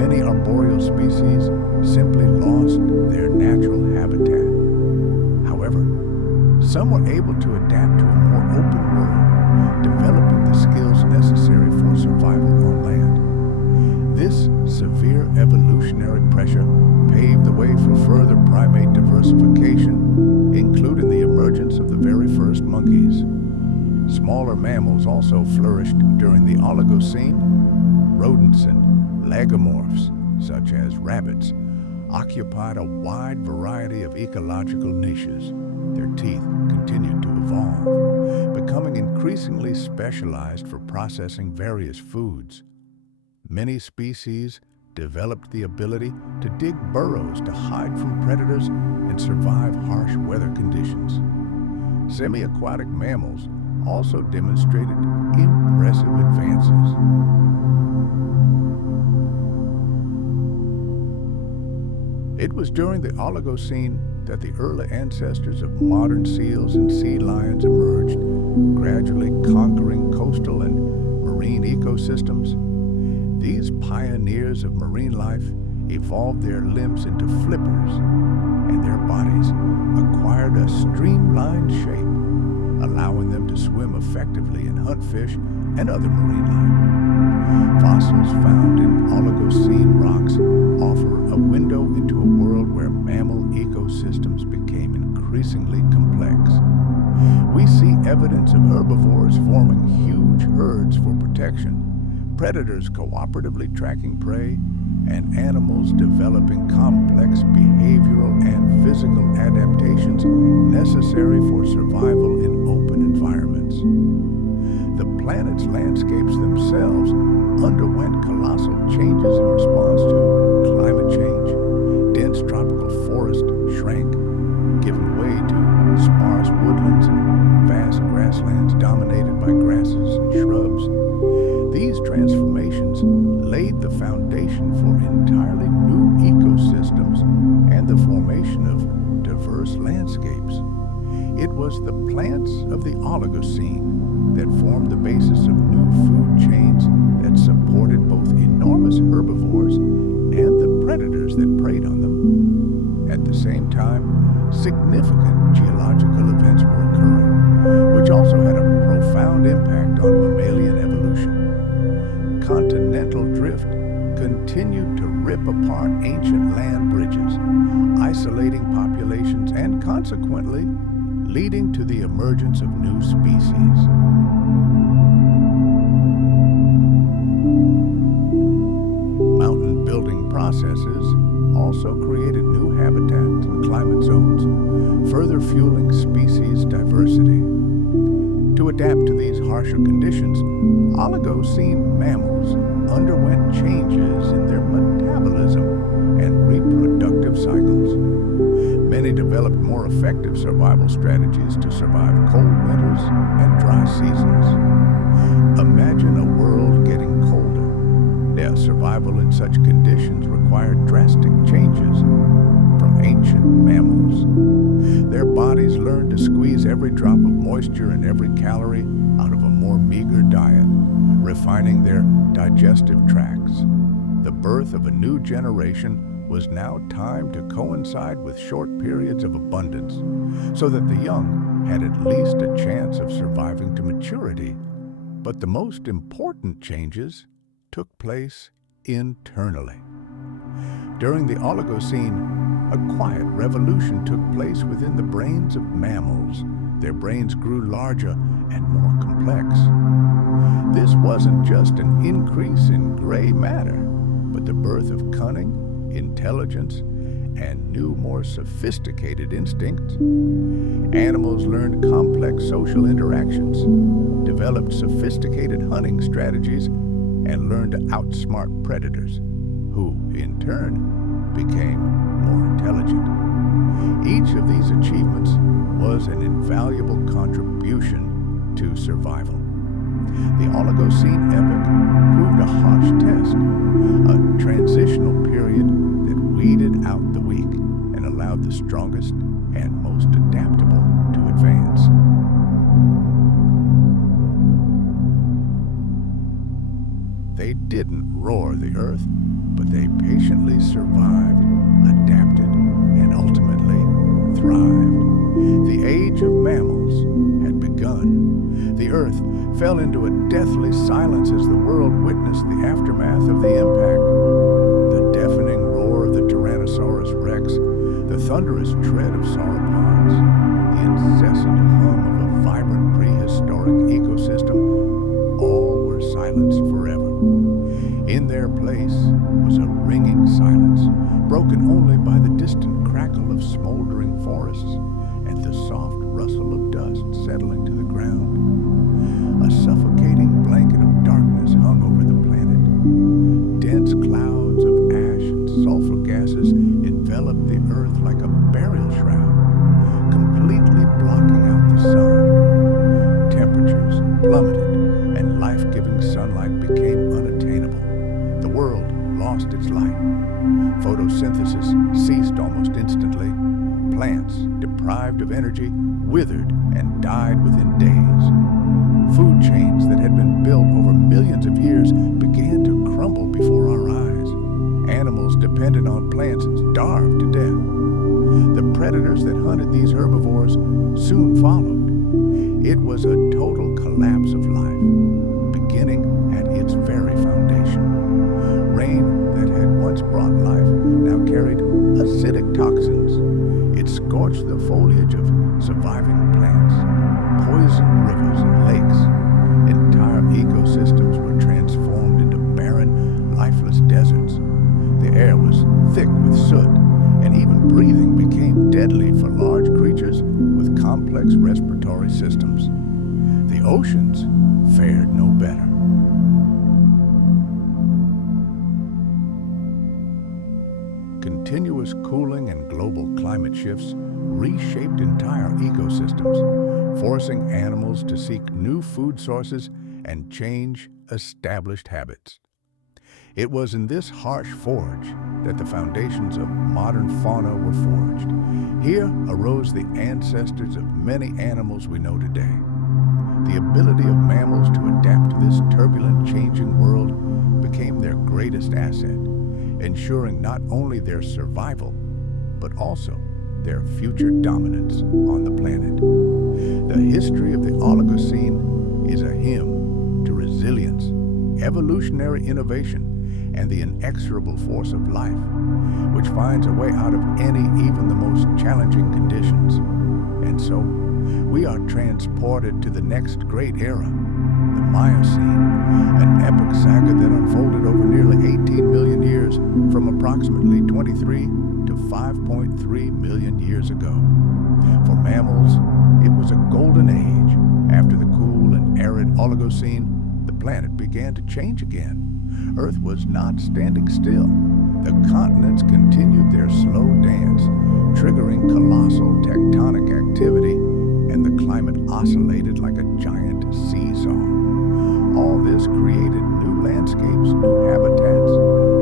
Many arboreal species simply lost their natural habitat. However, some were able to adapt to a more open world, developing the skills necessary for survival on land. This severe evolutionary pressure paved the way for further primate diversification, including the emergence of the very first monkeys. Smaller mammals also flourished during the Oligocene. Rodents and lagomorphs, such as rabbits, occupied a wide variety of ecological niches. Their teeth continued to evolve, becoming increasingly specialized for processing various foods. Many species developed the ability to dig burrows to hide from predators and survive harsh weather conditions. Semi-aquatic mammals also demonstrated impressive advances. It was during the Oligocene that the early ancestors of modern seals and sea lions emerged, gradually conquering coastal and marine ecosystems. These pioneers of marine life evolved their limbs into flippers, and their bodies acquired a streamlined shape, allowing them to swim effectively and hunt fish and other marine life. Fossils found in Oligocene rocks offer a window into a world where mammal ecosystems became increasingly complex. We see evidence of herbivores forming huge herds for protection, predators cooperatively tracking prey, and animals developing complex behavioral and physical adaptations necessary for survival in open environments. The planet's landscapes themselves underwent colossal changes in response to climate change. Dense tropical forests shrank, giving way to sparse woodlands and vast grasslands dominated by grasses and shrubs. These transformations laid the foundation for entirely new ecosystems and the formation of diverse landscapes. It was the plants of the Oligocene that formed the basis of new food chains that supported both enormous herbivores and the predators that preyed on them. At the same time, significant geological events were occurring, which also had a profound impact on mammalian evolution. Continental drift continued to rip apart ancient land bridges, isolating populations and consequently leading to the emergence of new species. Mountain building processes also created new habitats and climate zones, further fueling species diversity. To adapt to these harsher conditions, Oligocene mammals underwent changes in their metabolism and reproductive cycles. Many developed more effective survival strategies to survive cold winters and dry seasons. Imagine a world getting colder. Their survival in such conditions required drastic changes from ancient mammals. Their bodies learned to squeeze every drop of moisture and every calorie out of a more meager diet, refining their digestive tracts. The birth of a new generation was now timed to coincide with short periods of abundance, so that the young had at least a chance of surviving to maturity. But the most important changes took place internally. During the Oligocene, a quiet revolution took place within the brains of mammals. Their brains grew larger and more complex. This wasn't just an increase in gray matter, but the birth of cunning, intelligence, and new, more sophisticated instincts. Animals learned complex social interactions, developed sophisticated hunting strategies, and learned to outsmart predators, who, in turn, became more intelligent. Each of these achievements was an invaluable contribution to survival. The Oligocene epoch proved a harsh test, a transitional period that weeded out the weak and allowed the strongest and most adaptable to advance. They didn't roar the earth, but they patiently survived, adapted, and ultimately thrived. The age of mammals had begun. The earth fell into a deathly silence as the world witnessed the aftermath of the impact. The deafening roar of the Tyrannosaurus rex, the thunderous tread of sauropods, the incessant hum of a vibrant prehistoric ecosystem, all were silenced forever. In their place was a ringing silence, broken only by the distant crackle of smoldering forests and the soft rustle of dust settling to the ground. A suffocating blanket of darkness hung over the planet. Dense clouds of its light. Photosynthesis ceased almost instantly. Plants, deprived of energy, withered and died within days. Food chains that had been built over millions of years began to crumble before our eyes. Animals dependent on plants starved to death. The predators that hunted these herbivores soon followed. It was a total collapse of life, beginning at its very foundation. Rain that had once brought life now carried acidic toxins. It scorched the foliage of surviving plants, poisoned rivers and lakes. Entire ecosystems were transformed into barren, lifeless deserts. The air was thick with soot, and even breathing became deadly for large creatures with complex respiratory systems. The oceans fared no better. Continuous cooling and global climate shifts reshaped entire ecosystems, forcing animals to seek new food sources and change established habits. It was in this harsh forge that the foundations of modern fauna were forged. Here arose the ancestors of many animals we know today. The ability of mammals to adapt to this turbulent, changing world became their greatest asset, ensuring not only their survival, but also their future dominance on the planet. The history of the Oligocene is a hymn to resilience, evolutionary innovation, and the inexorable force of life, which finds a way out of any, even the most challenging conditions. And so, we are transported to the next great era, the Miocene, an epic saga that unfolded over nearly 18 million years from approximately 23 to 5.3 million years ago. For mammals, it was a golden age. After the cool and arid Oligocene, the planet began to change again. Earth was not standing still. The continents continued their slow dance, triggering colossal tectonic activity, and the climate oscillated like a giant seesaw. All this created new landscapes, new habitats,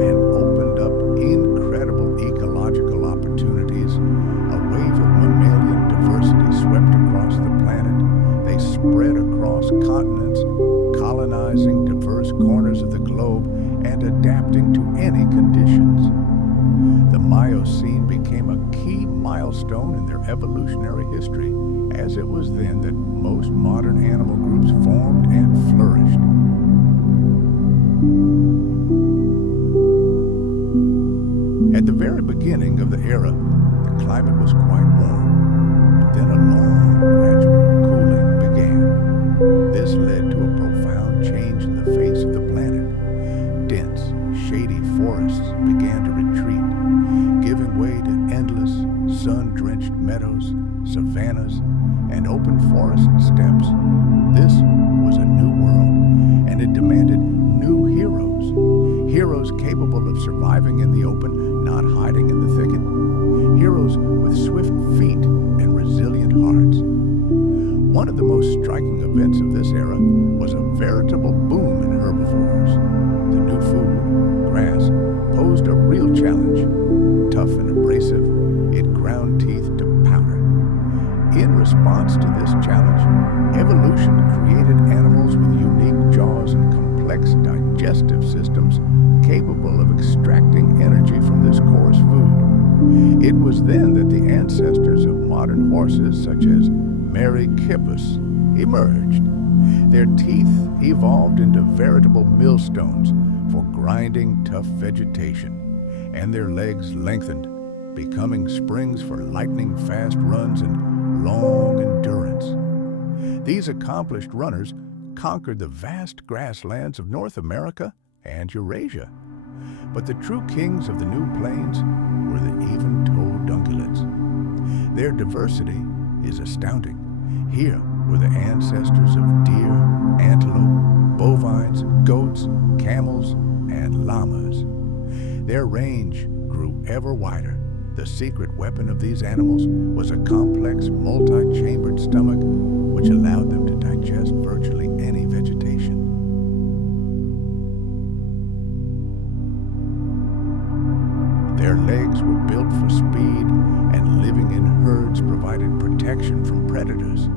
and opened up incredible ecological opportunities. A wave of mammalian diversity swept across the planet. They spread across continents, colonizing diverse corners of the globe and adapting to any conditions. The Miocene became a key milestone in their evolutionary history, as it was then that most modern animal groups formed and flourished. At the very beginning of the era, the climate was quite warm, but then a long, gradual cooling began. This led to a profound change in the face of the planet. Dense, shady forests began to retreat, giving way to endless, sun-drenched meadows, savannas, and open forest steppes. This was a new world, and it demanded new heroes. Heroes capable of surviving in the open, not hiding in the thicket. Heroes with swift feet and resilient hearts. One of the most striking events of this era was a veritable boom in herbivores. The new food, grass, posed a real challenge. Tough and abrasive, it ground teeth to powder. In response to this challenge, evolution created animals with unique jaws and complex digestive systems capable of extracting energy from this coarse food. It was then that the ancestors of modern horses, such as Merychippus, emerged. Their teeth evolved into veritable millstones for grinding tough vegetation, and their legs lengthened, becoming springs for lightning-fast runs and long endurance. These accomplished runners conquered the vast grasslands of North America and Eurasia. But the true kings of the new plains were the even-toed ungulates. Their diversity is astounding. Here were the ancestors of deer, antelope, bovines, goats, camels, and llamas. Their range grew ever wider. The secret weapon of these animals was a complex, multi-chambered stomach which allowed them to digest virtually any vegetation. protection from predators.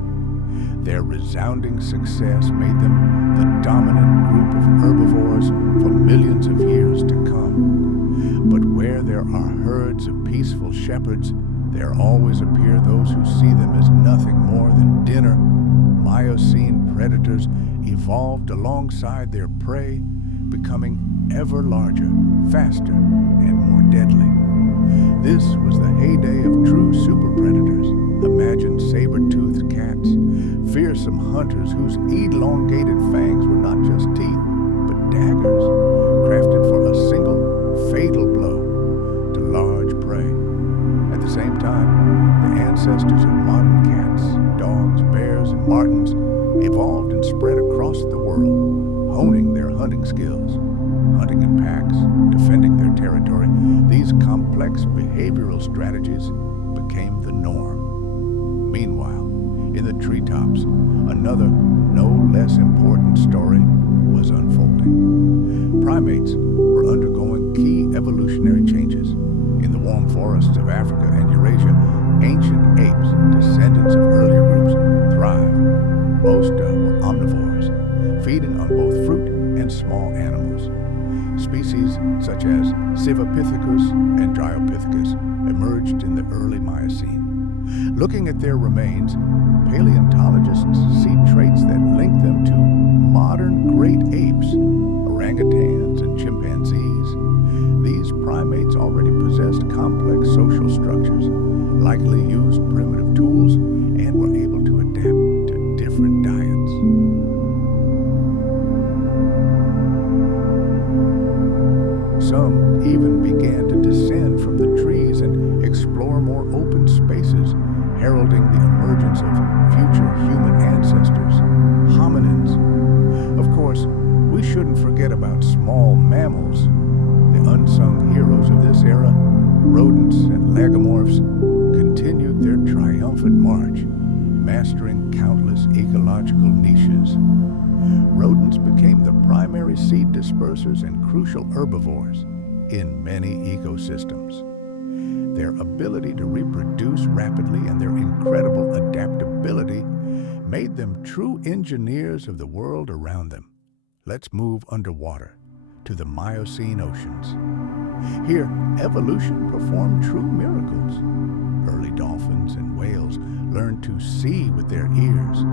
Their resounding success made them the dominant group of herbivores for millions of years to come. But where there are herds of peaceful shepherds, there always appear those who see them as nothing more than dinner. Miocene predators evolved alongside their prey, becoming ever larger, faster, and more deadly. This was the heyday of true super predators. Imagine saber-toothed cats, fearsome hunters whose elongated fangs were not just teeth, but daggers, crafted for a single fatal blow to large prey. At the same time, the ancestors of modern cats, dogs, bears, and martens evolved and spread across the world, honing their hunting skills, hunting in packs, defending their territory. These complex behavioral strategies became the norm. Meanwhile, in the treetops, another no less important story was unfolding. Primates were undergoing key evolutionary changes. In the warm forests of Africa and Eurasia, ancient apes, descendants of earlier groups, thrived. Most were omnivores, feeding on both fruit and small animals. Species such as Sivapithecus and Dryopithecus emerged in the early Miocene. Looking at their remains, paleontologists see traits that link them to modern great apes, orangutans and chimpanzees. These primates already possessed complex social structures, likely used primitive tools, and were able to adapt to different diets. Some even began to descend from the trees and explore more open spaces, heralding the emergence of future human ancestors, hominins. Of course, we shouldn't forget about small mammals, the unsung heroes of this era. Rodents and lagomorphs continued their triumphant march, mastering countless ecological niches. Rodents became the primary seed dispersers and crucial herbivores in many ecosystems. Their ability to reproduce rapidly and their incredible adaptability made them true engineers of the world around them. Let's move underwater to the Miocene oceans. Here, evolution performed true miracles. Early dolphins and whales learned to see with their ears,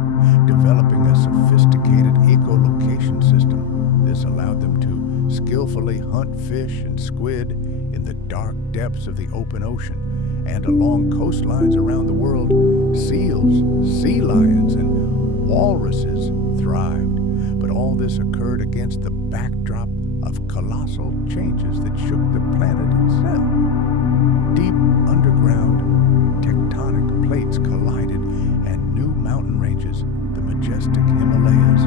developing a sophisticated echolocation system. This allowed them to skillfully hunt fish and squid in the dark depths of the open ocean and along coastlines around the world. Seals, sea lions, and walruses thrived, but all this occurred against the backdrop of colossal changes that shook the planet itself. Deep underground, tectonic plates collided, and new mountain ranges, the majestic Himalayas,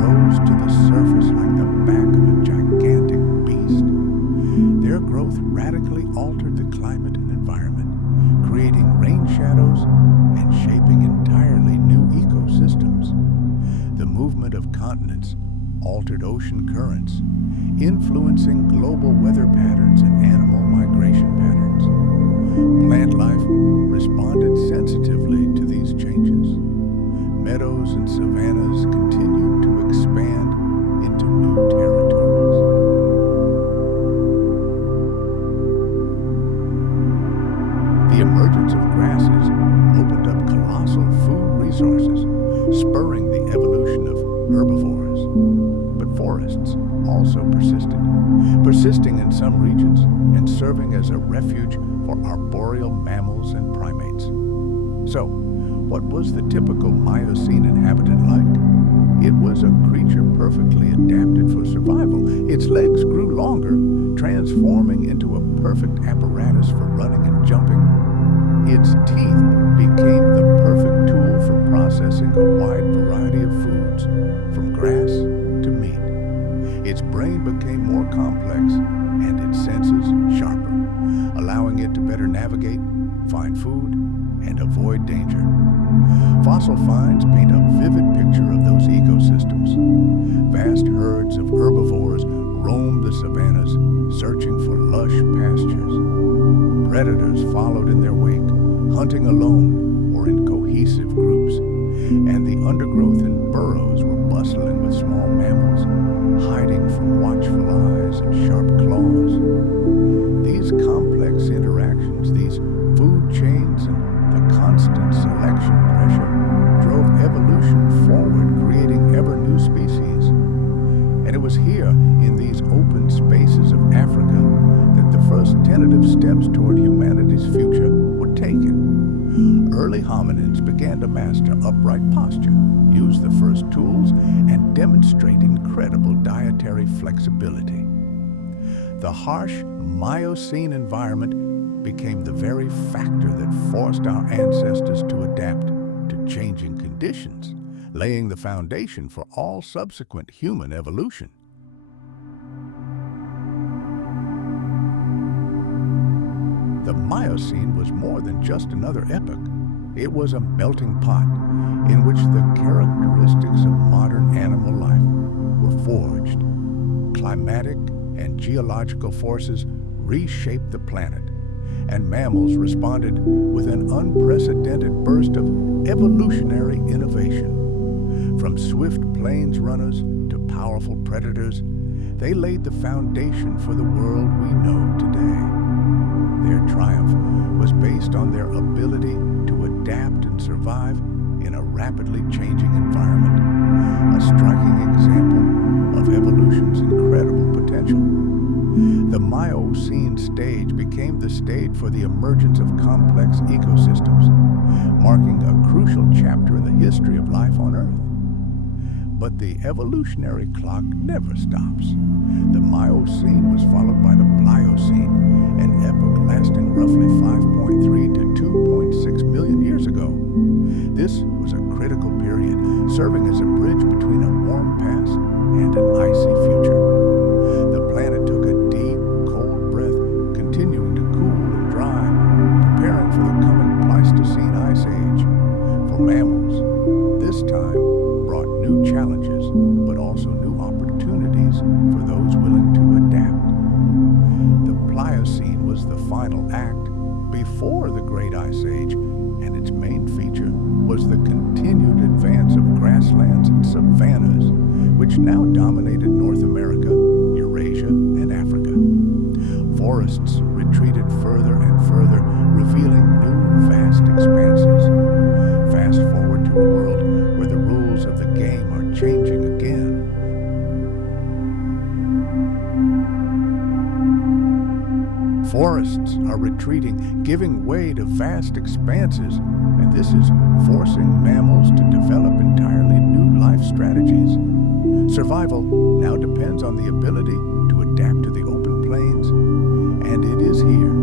rose to the surface like the back of a gigantic beast. Their growth radically altered the climate and environment, creating rain shadows and shaping entirely new ecosystems. The movement of continents altered ocean currents, influencing global weather patterns and animal migration patterns. Plant life responded sensitively to these changes. Meadows and savannas continued to expand into new territories. The emergence of grasses opened up colossal food resources, spurring the evolution of herbivores. But forests also persisting in some regions and serving as a refuge for arboreal mammals and primates. So, what was the typical Miocene inhabitant like? It was a creature perfectly adapted for survival. Its legs grew longer, transforming into a perfect apparatus for running and jumping. Its teeth became the perfect tool for processing a wide variety of foods, from grass to meat. Its brain became more complex and its senses sharper, allowing it to better navigate, find food, and avoid danger. Fossil finds paint a vivid picture of those ecosystems. Vast herds of herbivores roamed the savannas, searching for lush pastures. Predators followed in their wake, hunting alone were in cohesive groups, and the undergrowth and burrows were bustling with small mammals, hiding from watchful eyes and sharp claws. These complex interactions, these food chains, and the constant selection pressure drove evolution forward, creating ever new species. And it was here, in these open spaces of Africa, that the first tentative steps toward humanity's future were taken. Early hominins began to master upright posture, use the first tools, and demonstrate incredible dietary flexibility. The harsh Miocene environment became the very factor that forced our ancestors to adapt to changing conditions, laying the foundation for all subsequent human evolution. The Miocene was more than just another epoch. It was a melting pot in which the characteristics of modern animal life were forged. Climatic and geological forces reshaped the planet, and mammals responded with an unprecedented burst of evolutionary innovation. From swift plains runners to powerful predators, they laid the foundation for the world we know today. Their triumph was based on their ability to adapt and survive in a rapidly changing environment, a striking example of evolution's incredible potential. The Miocene stage became the stage for the emergence of complex ecosystems, marking a crucial chapter in the history of life on Earth. But the evolutionary clock never stops. The Miocene was followed by the Pliocene, an epoch lasting roughly 5.3 to 2.6 million years ago. This was a critical period, serving as a bridge between a warm past and an icy future. The planet took a deep, cold breath, continuing to cool and dry, preparing for the coming Pleistocene ice age. For mammals, this time brought new challenges, but also new opportunities for those willing to adapt. The Pliocene was the final act before the Great Ice Age, and its main feature was the continued advance of grasslands and savannas, which now dominated North America, Eurasia, and Africa. Forests retreated further and further, revealing new vast expanses. Fast forward to a world where the rules of the game are changing again. Forests are retreating, giving way to vast expanses, and this is forcing mammals to develop entirely new life strategies. Survival now depends on the ability to adapt to the open plains, and it is here,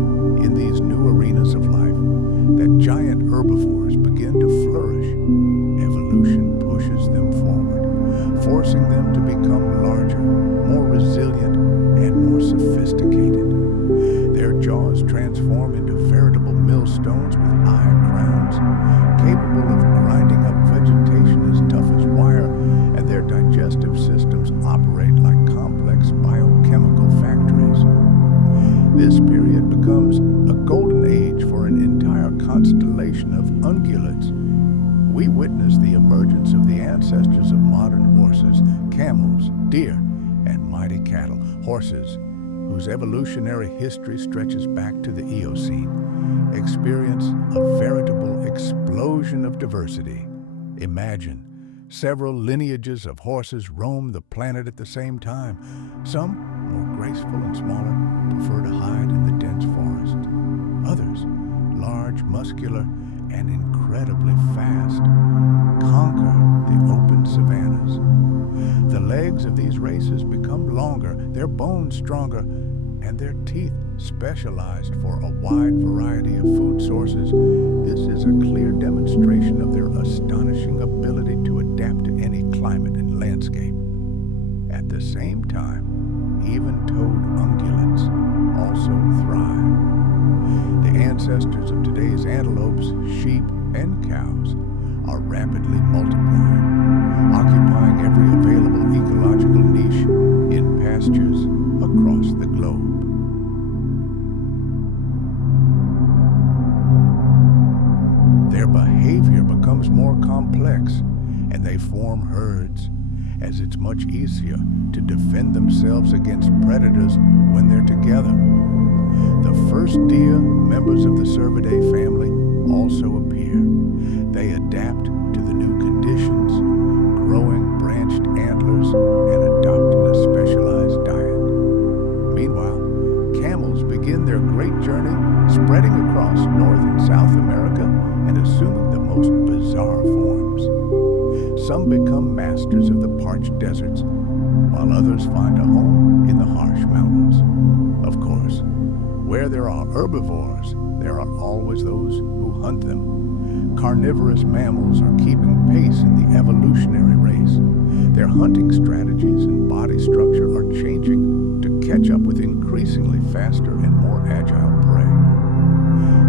in these new arenas of life, that giant herbivores begin to flourish. Evolution pushes them forward, forcing them to become larger, more resilient, and more sophisticated. Their jaws transform into veritable millstones with high crowns, capable of grinding up vegetation as tough as wire, and their digestive systems operate like complex biochemical factories. This period becomes a golden age for an entire constellation of ungulates. We witness the emergence of the ancestors of modern horses, camels, deer, and mighty cattle. Horses, whose evolutionary history stretches back to the Eocene, experience a veritable explosion of diversity. Imagine, several lineages of horses roam the planet at the same time. Some, more graceful and smaller, prefer to hide in the dense forest. Others, large, muscular, and incredibly fast, conquer the open savannas. The legs of these races become longer, their bones stronger, and their teeth specialized for a wide variety of food sources. This is a clear demonstration of their astonishing ability to adapt to any climate and landscape. At the same time, even-toed ungulates also thrive. The ancestors of today's antelopes, sheep, and cows are rapidly multiplying, occupying every available ecological niche in pastures across the globe. Their behavior becomes more complex, and they form herds, as it's much easier to defend themselves against predators when they're together. The first deer members of the Cervidae family also appear. They adapt to the new conditions, growing branched antlers and adopting a specialized diet. Meanwhile, camels begin their great journey, spreading across North and South America and assuming the most bizarre forms. Some become masters of the parched deserts, while others find a home in the harsh mountains. Of course, where there are herbivores, there are always those who hunt them. Carnivorous mammals are keeping pace in the evolutionary race. Their hunting strategies and body structure are changing to catch up with increasingly faster and more agile prey.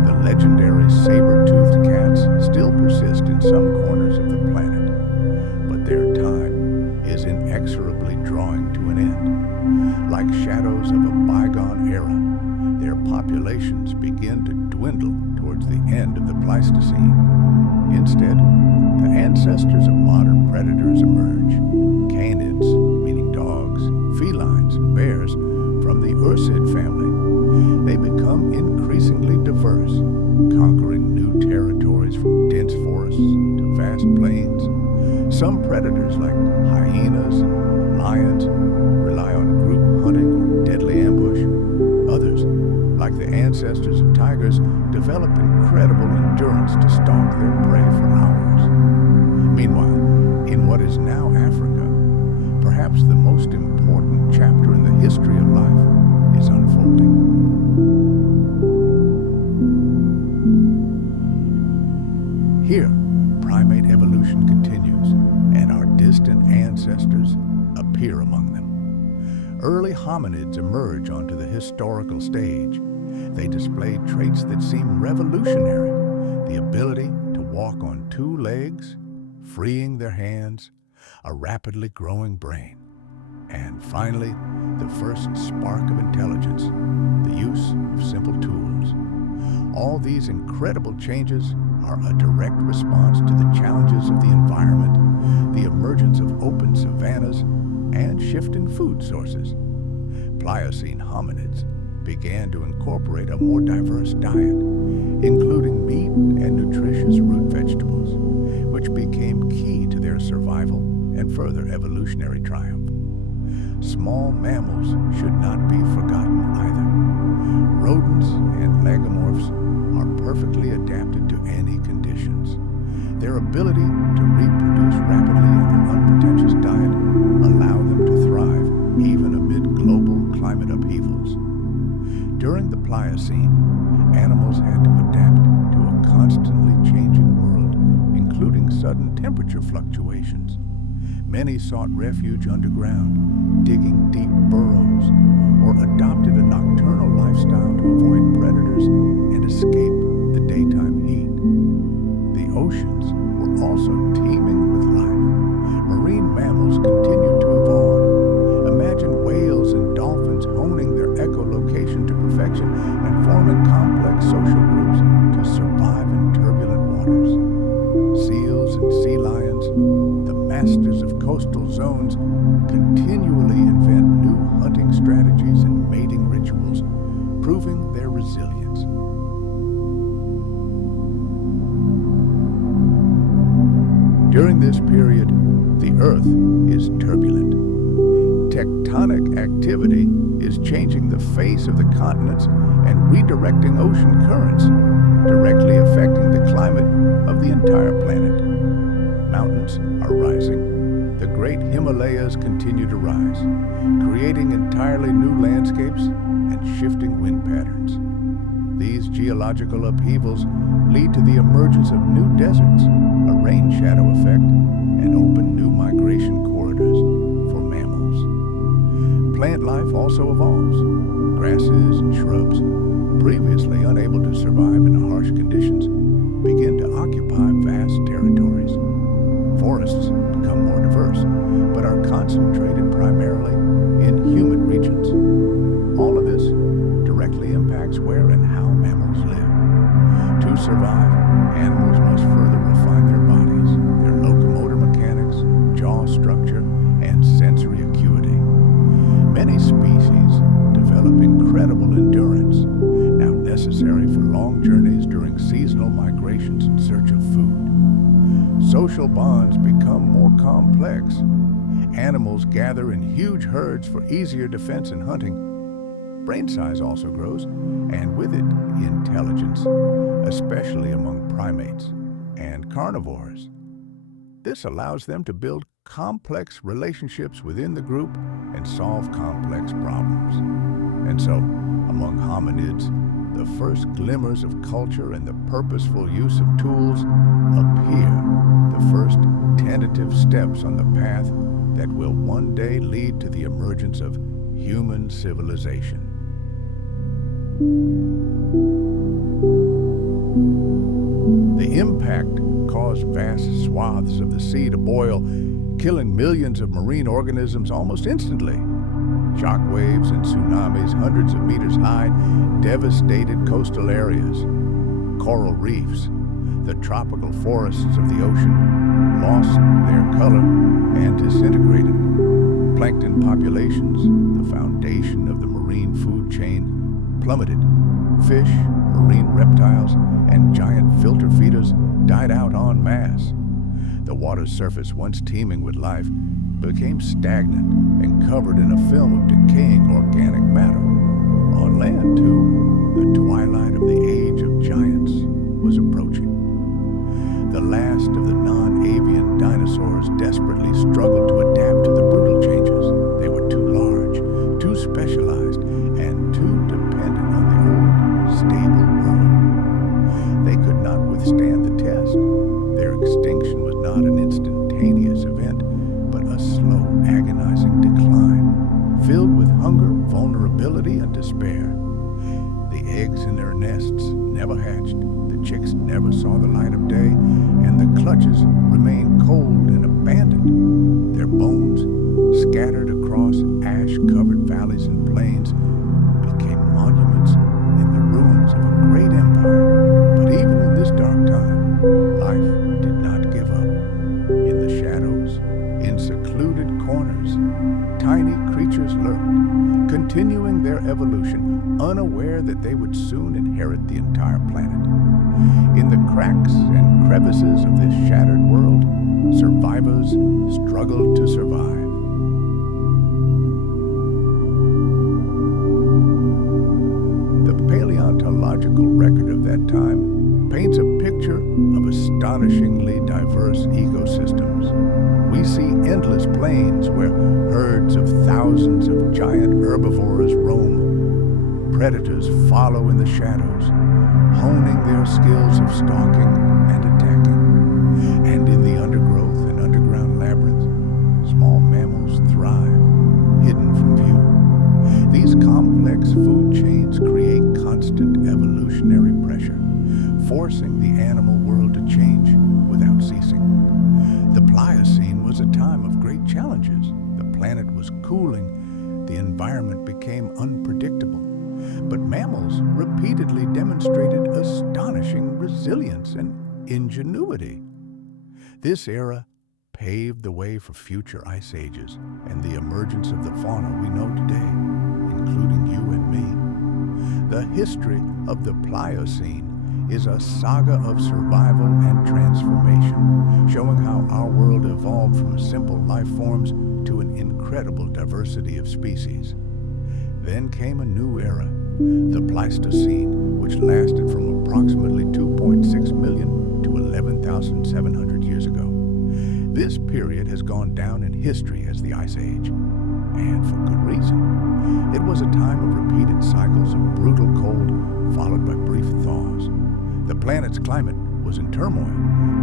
The legendary saber-toothed cats still persist in some corners of the planet, but their time is inexorably drawing to an end. Like shadows of a bygone era, their populations begin to dwindle towards the end of the Pleistocene. Instead, the ancestors of modern predators emerge. Canids, meaning dogs, felines, and bears, from the Ursid family. They become increasingly diverse, conquering new territories from dense forests to vast plains. Some predators, like hyenas and lions, rely on group hunting or deadly ambush. Others, like the ancestors of tigers, develop incredible endurance to stalk their prey for hours. Meanwhile, in what is now Africa, perhaps the most important chapter in the history of life is unfolding. Here, primate evolution continues, and our distant ancestors appear among them. Early hominids emerge onto the historical stage. They display traits that seem revolutionary: the ability to walk on two legs, freeing their hands, a rapidly growing brain, and finally, the first spark of intelligence, the use of simple tools. All these incredible changes are a direct response to the challenges of the environment, the emergence of open savannas, and shift in food sources. Pliocene hominids began to incorporate a more diverse diet, including meat and nutritious root vegetables, which became key to their survival and further evolutionary triumph. Small mammals should not be forgotten either. Rodents and lagomorphs are perfectly adapted to any conditions. Their ability to reproduce rapidly in their unpretentious diet allow them to thrive even amid global climate upheavals. During the Pliocene, animals had to adapt to a constantly changing world, including sudden temperature fluctuations. Many sought refuge underground, digging deep burrows, or adopted a nocturnal lifestyle to avoid predators and escape the daytime heat. The oceans were also teeming with life. Marine mammals continued to evolve. Imagine whales and dolphins honing their echolocation to perfection and forming complex social groups to survive in turbulent waters. Seals and sea lions, the masters of coastal zones, continually invent new hunting strategies and mating rituals, proving their resilience. During this period, the Earth is turbulent. Tectonic activity is changing the face of the continents and redirecting ocean currents, directly affecting the climate of the entire planet. Mountains are rising. The great Himalayas continue to rise, creating entirely new landscapes and shifting wind patterns. These geological upheavals lead to the emergence of new deserts, a rain shadow effect, and open new migration corridors for mammals. Plant life also evolves. Grasses and shrubs, previously unable to survive in harsh conditions, begin to occupy vast territories. Forests become more diverse, but are concentrated primarily in humid regions. All of this directly impacts where and how mammals live. To survive, animals must social bonds become more complex. Animals gather in huge herds for easier defense and hunting. Brain size also grows, and with it, intelligence, especially among primates and carnivores. This allows them to build complex relationships within the group and solve complex problems. And so, among hominids, the first glimmers of culture and the purposeful use of tools appear, the first tentative steps on the path that will one day lead to the emergence of human civilization. The impact caused vast swaths of the sea to boil, killing millions of marine organisms almost instantly. Shock waves and tsunamis hundreds of meters high devastated coastal areas. Coral reefs, the tropical forests of the ocean, lost their color and disintegrated. Plankton populations, the foundation of the marine food chain, plummeted. Fish, marine reptiles, and giant filter feeders died out en masse. The water's surface, once teeming with life, became stagnant and covered in a film of decaying organic matter. On land, too, the twilight of the age of giants was approaching. The last of the non-avian dinosaurs desperately struggled to adapt to the brutal changes. They were too large, too specialized, and too dependent on the old, stable world. They could not withstand the test. Their extinction was not an instantaneous event, but a slow, agonizing decline, filled with hunger, vulnerability, and despair. The eggs in their nests never hatched, the chicks never saw the light of day, and the clutches remained cold and abandoned. Their bones, scattered across ash-covered valleys and plains, became monuments in the ruins of a great empire. But even in this dark time, life did not give up. In the shadows, in secluded corners, tiny creatures lurked, continuing their evolution, unaware that they would soon inherit the entire planet. In the cracks and crevices of this shattered world, survivors struggled to survive. The paleontological record of that time paints a picture of astonishingly diverse ecosystems. We see endless plains where herds of thousands of giant herbivores roam. Predators follow in the shadows, honing their skills of stalking and attacking. And in the undergrowth and underground labyrinth, small mammals thrive, hidden from view. These complex food chains create constant evolutionary pressure, forcing the animal world to change without ceasing. The Pliocene was a time of great challenges. The planet was cooling, the environment became unpredictable. But mammals repeatedly demonstrated astonishing resilience and ingenuity. This era paved the way for future ice ages and the emergence of the fauna we know today, including you and me. The history of the Pliocene is a saga of survival and transformation, showing how our world evolved from simple life forms to an incredible diversity of species. Then came a new era, the Pleistocene, which lasted from approximately 2.6 million to 11,700 years ago. This period has gone down in history as the Ice Age, and for good reason. It was a time of repeated cycles of brutal cold, followed by brief thaws. The planet's climate was in turmoil.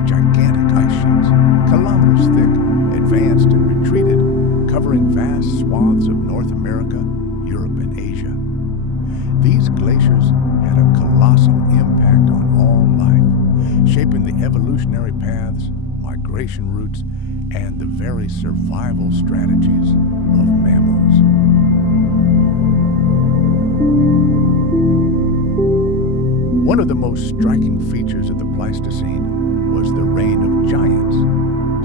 Gigantic ice sheets, kilometers thick, advanced and retreated, covering vast swaths of North America, Europe, and Asia. These glaciers had a colossal impact on all life, shaping the evolutionary paths, migration routes, and the very survival strategies of mammals. One of the most striking features of the Pleistocene was the reign of giants.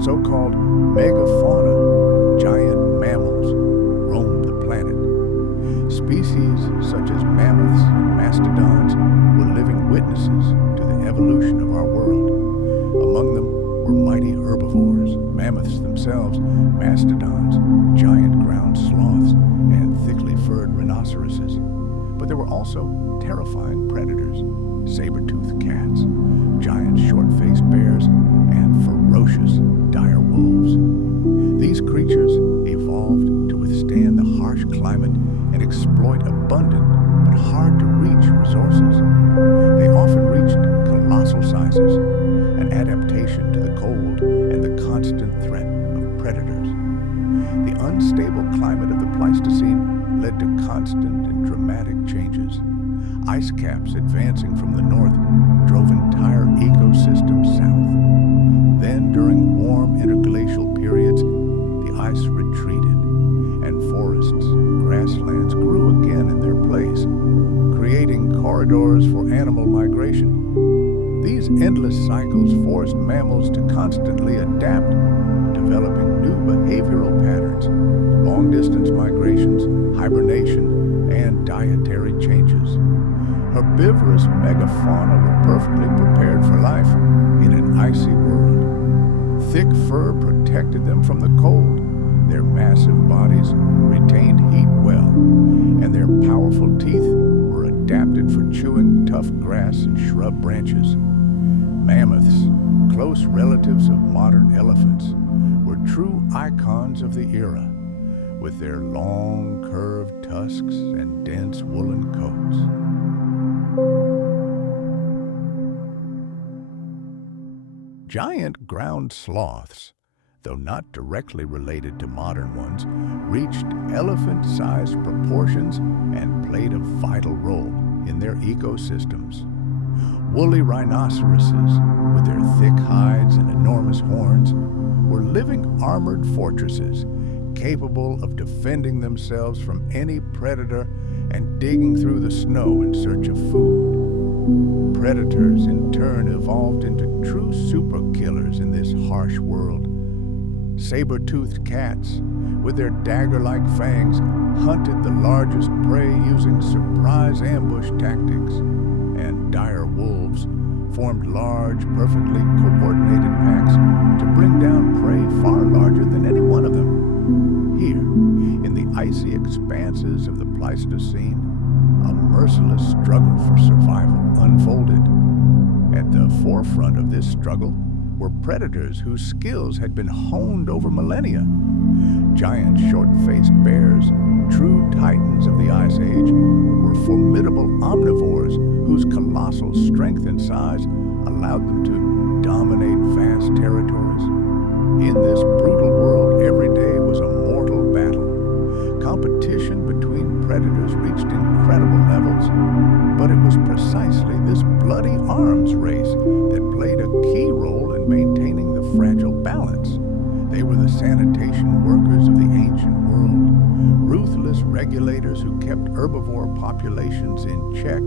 So-called megafauna, giant mammals, roamed the planet. Species such as mammoths and mastodons were living witnesses to the evolution of our world. Among them were were mighty herbivores, mammoths themselves, mastodons, giant ground sloths, and thickly furred rhinoceroses. But there were also terrifying predators, saber-toothed cats, giant short-faced bears, and ferocious dire wolves. These creatures evolved to withstand the harsh climate and exploit abundant but hard-to-reach resources. They often reached colossal sizes, an adaptation to the cold and the constant threat of predators. The unstable climate of the Pleistocene led to constant and dramatic changes. Ice caps advancing from the north drove entire ecosystems south. Then, during warm interglacial periods, the ice retreated, and forests and grasslands grew again in their place, creating corridors for animal migration. These endless cycles forced mammals to constantly adapt, developing new behavioral patterns, long-distance migrations, hibernation, and dietary changes. Herbivorous megafauna were perfectly prepared for life in an icy world. Thick fur protected them from the cold. Their massive bodies retained heat well, and their powerful teeth were adapted for chewing tough grass and shrub branches. Mammoths, close relatives of modern elephants, were true icons of the era, with their long, curved tusks and dense woolen coats. Giant ground sloths, though not directly related to modern ones, reached elephant-sized proportions and played a vital role in their ecosystems. Woolly rhinoceroses, with their thick hides and enormous horns, were living armored fortresses capable of defending themselves from any predator and digging through the snow in search of food. Predators, in turn, evolved into true super-killers in this harsh world. Saber-toothed cats, with their dagger-like fangs, hunted the largest prey using surprise ambush tactics, and dire wolves formed large, perfectly coordinated packs to bring down prey far larger than any one of them. Here, in the icy expanses of the Pleistocene, a merciless struggle for survival unfolded. At the forefront of this struggle were predators whose skills had been honed over millennia. Giant short-faced bears, true titans of the Ice Age, were formidable omnivores whose colossal strength and size allowed them to dominate vast territories. In this brutal world, every day was a mortal battle. Competition between predators reached incredible levels, but it was precisely this bloody arms race that played a key role in maintaining the fragile balance. They were the sanitation workers of the ancient world, ruthless regulators who kept herbivore populations in check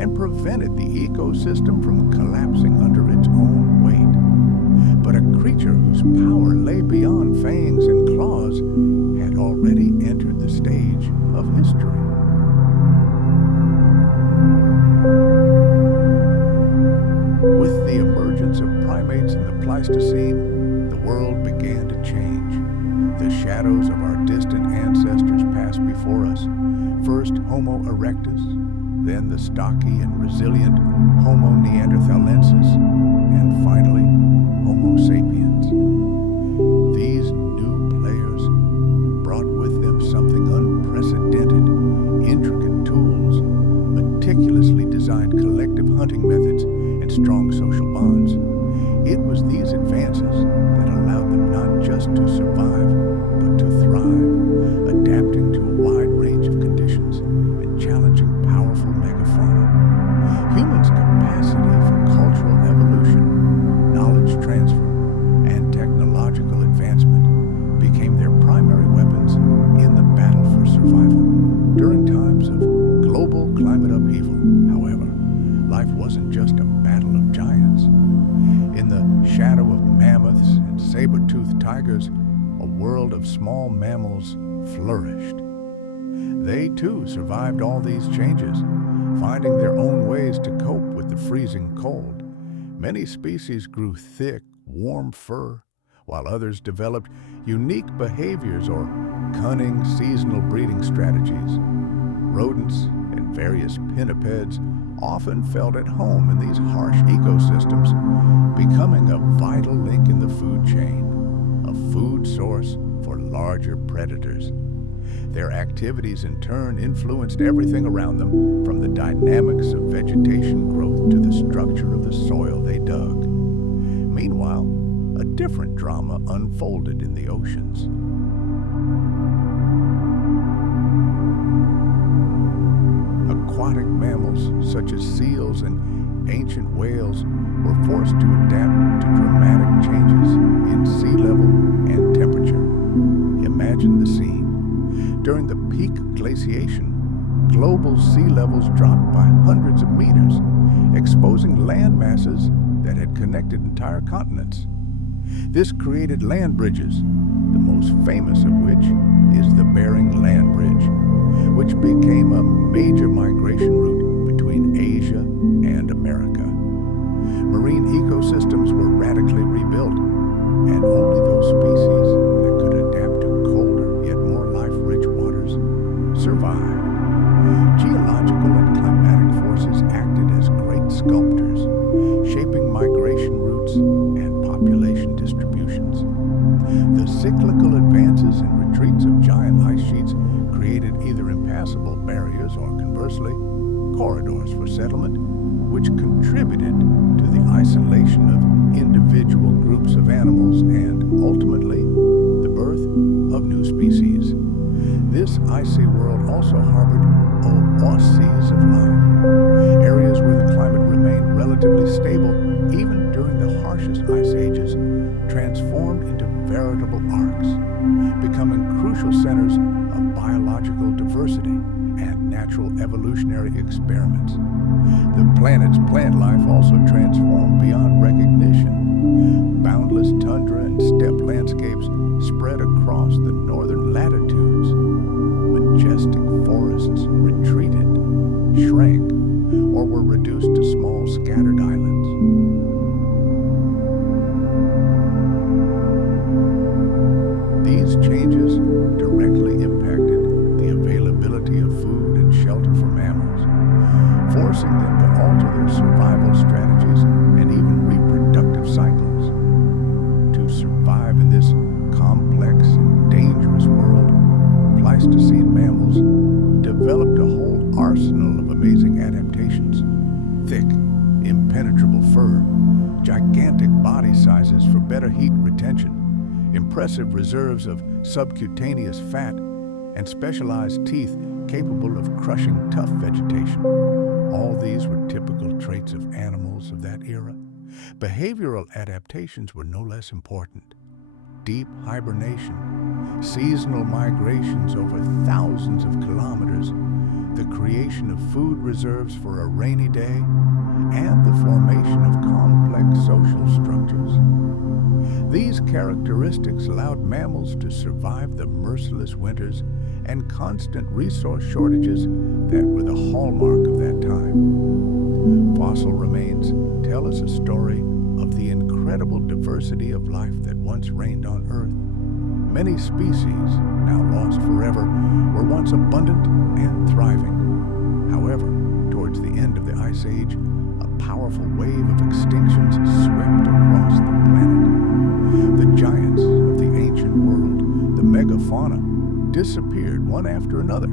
and prevented the ecosystem from collapsing under its own weight. But a creature whose power lay beyond fangs and claws had already entered the stage of history. With the emergence of primates in the Pleistocene, the world began to change. The shadows of our distant ancestors passed before us. First Homo erectus, then the stocky and resilient Homo neanderthalensis, and finally Homo sapiens. These new players brought with them something unprecedented: intricate tools, meticulously designed collective hunting methods, and strong social bonds. It was these advances that allowed them not just to survive, but to thrive, adapting to a wide range of conditions and challenging powerful megafauna. Humans' capacity for cultural evolution, knowledge transfer, and technological advancement became their primary weapons in the battle for survival. During times of global climate upheaval, however, life wasn't just a battle of giants. In the shadow of mammoths and saber-toothed tigers, a world of small mammals flourished. They too survived all these changes, finding their own ways to cope with the freezing cold. Many species grew thick, warm fur, while others developed unique behaviors or cunning seasonal breeding strategies. Rodents and various pinnipeds often felt at home in these harsh ecosystems, becoming a vital link in the food chain, a food source for larger predators. Their activities in turn influenced everything around them, from the dynamics of vegetation growth to the structure of the soil they dug. Meanwhile, a different drama unfolded in the oceans. Aquatic mammals such as seals and ancient whales were forced to adapt to dramatic changes in sea level and temperature. Imagine the scene. During the peak glaciation, global sea levels dropped by hundreds of meters, exposing land masses that had connected entire continents. This created land bridges, the most famous of which is the Bering Land Bridge, which became a major migration route between Asia and America. Marine ecosystems were radically rebuilt, and only those species that could adapt to colder yet more life-rich waters survived. Geological and climatic forces acted as great sculptors, shaping migration routes and population distributions. The cyclical advances and retreats of giant ice sheets created either impassable barriers or, conversely, corridors for settlement, which contributed to the isolation of individual groups of animals and, ultimately, the birth of new species. This icy world also harbored oases of life, areas where the climate remained relatively stable even during the harshest ice ages, transformed into veritable arcs, becoming crucial centers of biological diversity and natural evolutionary experiments. The planet's plant life also transformed beyond recognition. Boundless tundra and steppe landscapes spread across the northern latitudes. Majestic forests retreated, shrank, or were reduced to small scattered islands. These changes directly impacted the availability of food and shelter for mammals, forcing them to alter their survival strategies and even reproductive cycles. To survive in this complex and dangerous world, Pleistocene mammals developed a whole arsenal of amazing adaptations. Thick, impenetrable fur, gigantic body sizes for better heat retention, impressive reserves of subcutaneous fat, and specialized teeth capable of crushing tough vegetation. All these were typical traits of animals of that era. Behavioral adaptations were no less important. Deep hibernation, seasonal migrations over thousands of kilometers, the creation of food reserves for a rainy day, and the formation of complex social structures. These characteristics allowed mammals to survive the merciless winters and constant resource shortages that were the hallmark of that time. Fossil remains tell us a story of the incredible diversity of life that once reigned on Earth. Many species, now lost forever, were once abundant and thriving. However, towards the end of the Ice Age, a powerful wave of extinctions swept across the planet. The giants of the ancient world, the megafauna, disappeared one after another.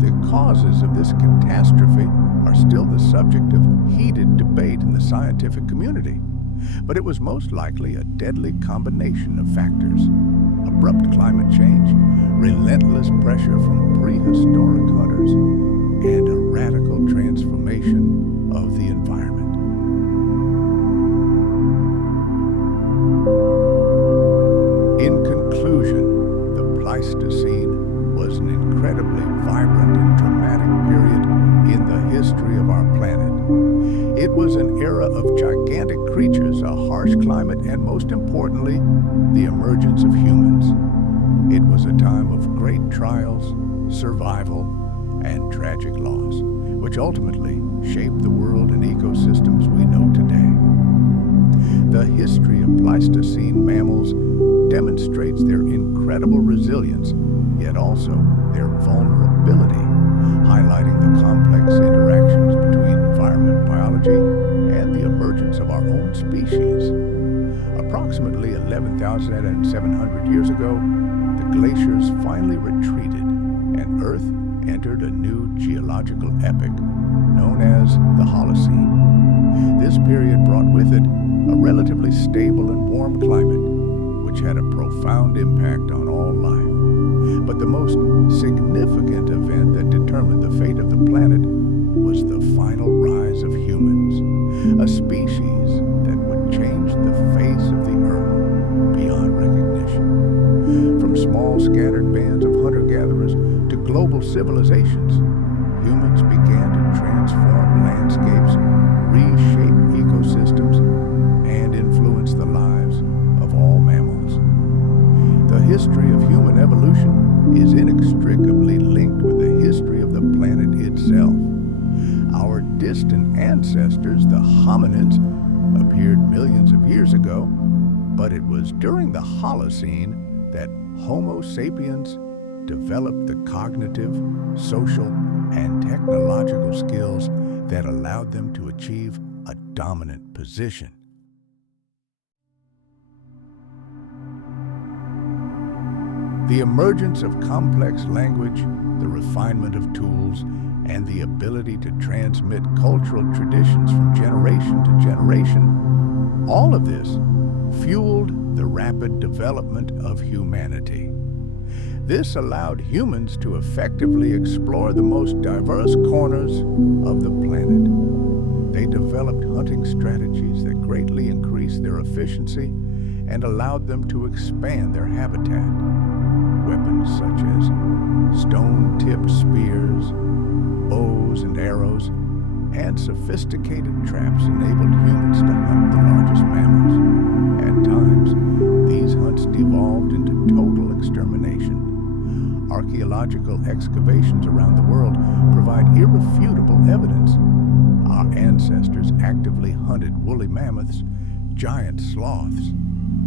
The causes of this catastrophe are still the subject of heated debate in the scientific community, but it was most likely a deadly combination of factors: abrupt climate change, relentless pressure from prehistoric hunters, and a radical transformation of the environment. In conclusion, the Pleistocene was an incredibly vibrant and dramatic period in the history of our planet. It was an era of gigantic creatures, a harsh climate, and most importantly, the emergence of humans. It was a time of great trials, survival, and tragic loss, which ultimately shaped the world and ecosystems we know today. The history of Pleistocene mammals demonstrates their incredible resilience, yet also their vulnerability, highlighting the complex interactions between environment biology and the emergence of our own species. Approximately 11,700 years ago, the glaciers finally retreated and Earth entered a new geological epoch known as the Holocene. This period brought with it a relatively stable and warm climate, which had a profound impact on all life. But the most significant event that determined the fate of the planet was the final rise of humans, a species that would change the face of the Earth beyond recognition. From small scattered bands of hunter-gatherers to global civilizations, humans began to transform landscapes, reshape ecosystems, and influence the lives of all mammals. The history of human evolution is inextricably linked with the history of the planet itself. Our distant ancestors, the hominins, appeared millions of years ago, but it was during the Holocene that Homo sapiens developed the cognitive, social, and technological skills that allowed them to achieve a dominant position. The emergence of complex language, the refinement of tools, and the ability to transmit cultural traditions from generation to generation, all of this fueled the rapid development of humanity. This allowed humans to effectively explore the most diverse corners of the planet. They developed hunting strategies that greatly increased their efficiency and allowed them to expand their habitat. Weapons such as stone-tipped spears, bows and arrows, and sophisticated traps enabled humans to hunt the largest mammals. At times, these hunts devolved into total extermination. Archaeological excavations around the world provide irrefutable evidence. Our ancestors actively hunted woolly mammoths, giant sloths,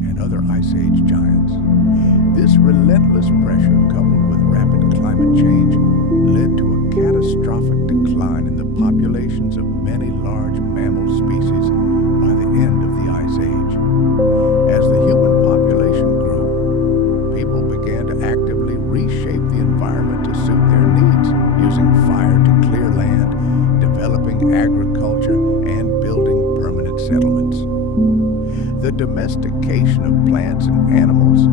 and other Ice Age giants. This relentless pressure, coupled with rapid climate change, led to a catastrophic decline in the populations of many large mammal species by the end of the Ice Age. As the human population grew, people began to actively reshape the environment to suit their needs, using fire to clear land, developing agriculture, and building permanent settlements. The domestication of plants and animals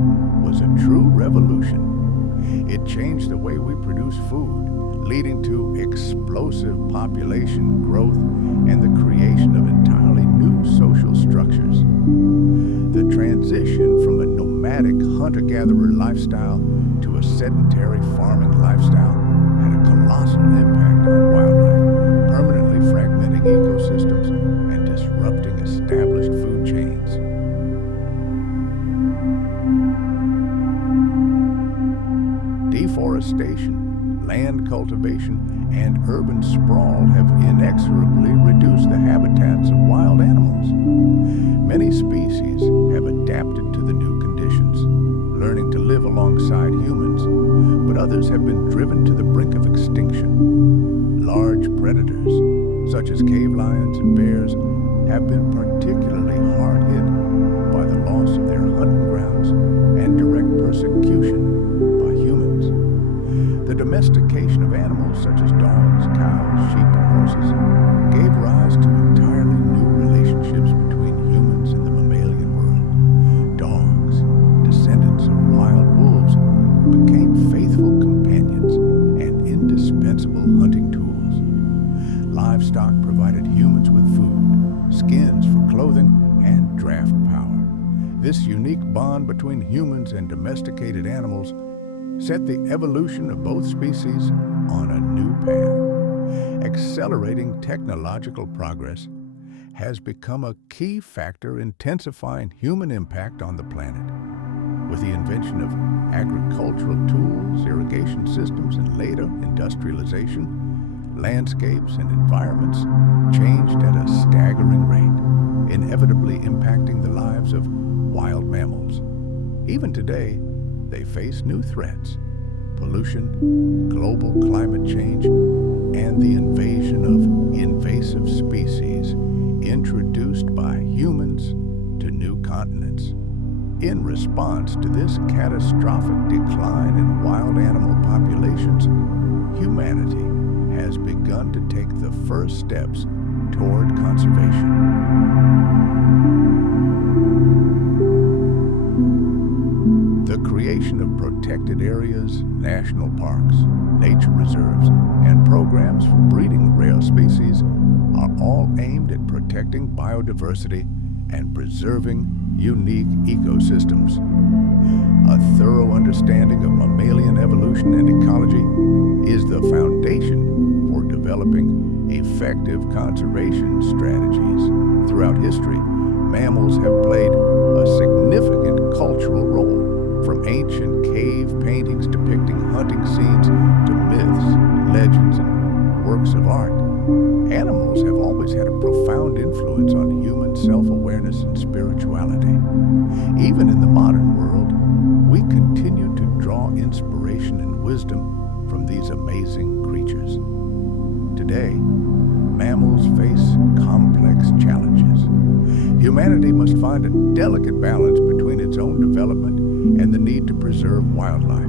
was a true revolution. It changed the way we produce food, leading to explosive population growth and the creation of entirely new social structures. The transition from a nomadic hunter-gatherer lifestyle to a sedentary farming lifestyle had a colossal impact on wildlife, permanently fragmenting ecosystems and disrupting established food chains. Deforestation, land cultivation, and urban sprawl have inexorably reduced the habitats of wild animals. Many species have adapted to the new conditions, learning to live alongside humans, but others have been driven to the brink of extinction. Large predators, such as cave lions and bears, have been particularly hard hit by the loss of their hunting grounds and direct persecution by humans. The domestication of animals such as dogs, cows, sheep, and horses gave rise to entirely new relationships between humans and the mammalian world. Dogs, descendants of wild wolves, became faithful companions and indispensable hunting tools. Livestock provided humans with food, skins for clothing, and draft power. This unique bond between humans and domesticated animals set the evolution of both species on a new path. Accelerating technological progress has become a key factor intensifying human impact on the planet. With the invention of agricultural tools, irrigation systems, and later industrialization, landscapes and environments changed at a staggering rate, inevitably impacting the lives of wild mammals. Even today, they face new threats: pollution, global climate change, and the invasion of invasive species introduced by humans to new continents. In response to this catastrophic decline in wild animal populations, humanity has begun to take the first steps toward conservation. The creation of protected areas, national parks, nature reserves, and programs for breeding rare species are all aimed at protecting biodiversity and preserving unique ecosystems. A thorough understanding of mammalian evolution and ecology is the foundation for developing effective conservation strategies. Throughout history, mammals have played a significant cultural role, from ancient cave paintings depicting hunting scenes to myths, legends, and works of art. Animals have always had a profound influence on human self-awareness and spirituality. Even in the modern world, we continue to draw inspiration and wisdom from these amazing creatures. Today, mammals face complex challenges. Humanity must find a delicate balance between its own development and the need to preserve wildlife,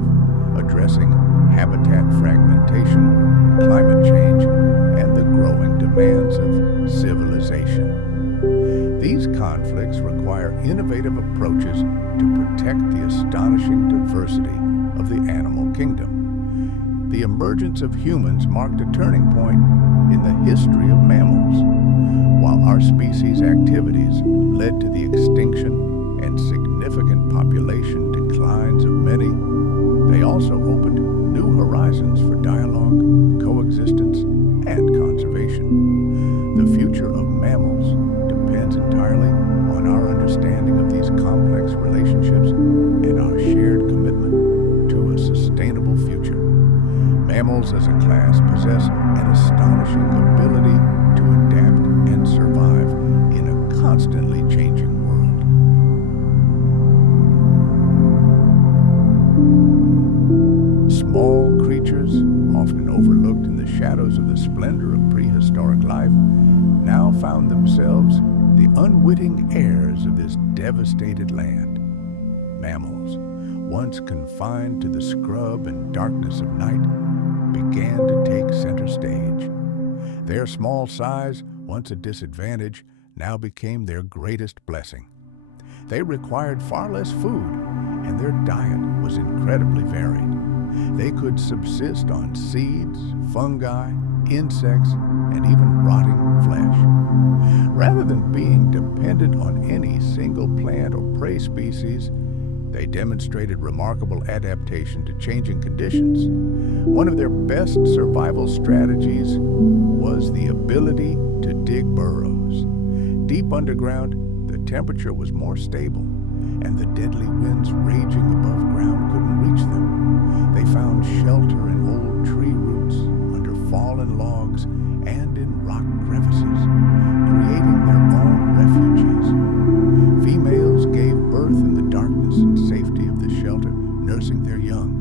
addressing habitat fragmentation, climate change, and the growing demands of civilization. These conflicts require innovative approaches to protect the astonishing diversity of the animal kingdom. The emergence of humans marked a turning point in the history of mammals. While our species' activities led to the extinction and significant population declines of many, they also opened new horizons for dialogue, coexistence, and conservation. The future of mammals depends entirely on our understanding of these complex relationships and our shared commitment to a sustainable future. Mammals as a class possess an astonishing ability to adapt and survive in a constantly changing world. Small creatures, often overlooked in the shadows of the splendor of prehistoric life, now found themselves the unwitting heirs of this devastated land. Mammals, once confined to the scrub and darkness of night, began to take center stage. Their small size, once a disadvantage, now became their greatest blessing. They required far less food, and their diet was incredibly varied. They could subsist on seeds, fungi, insects, and even rotting flesh. Rather than being dependent on any single plant or prey species, they demonstrated remarkable adaptation to changing conditions. One of their best survival strategies was the ability to dig burrows. Deep underground, the temperature was more stable, and the deadly winds raging above ground couldn't reach them. They found shelter in old tree roots, under fallen logs, and in rock crevices, creating their own refuges. Females gave birth in the darkness and safety of the shelter, nursing their young.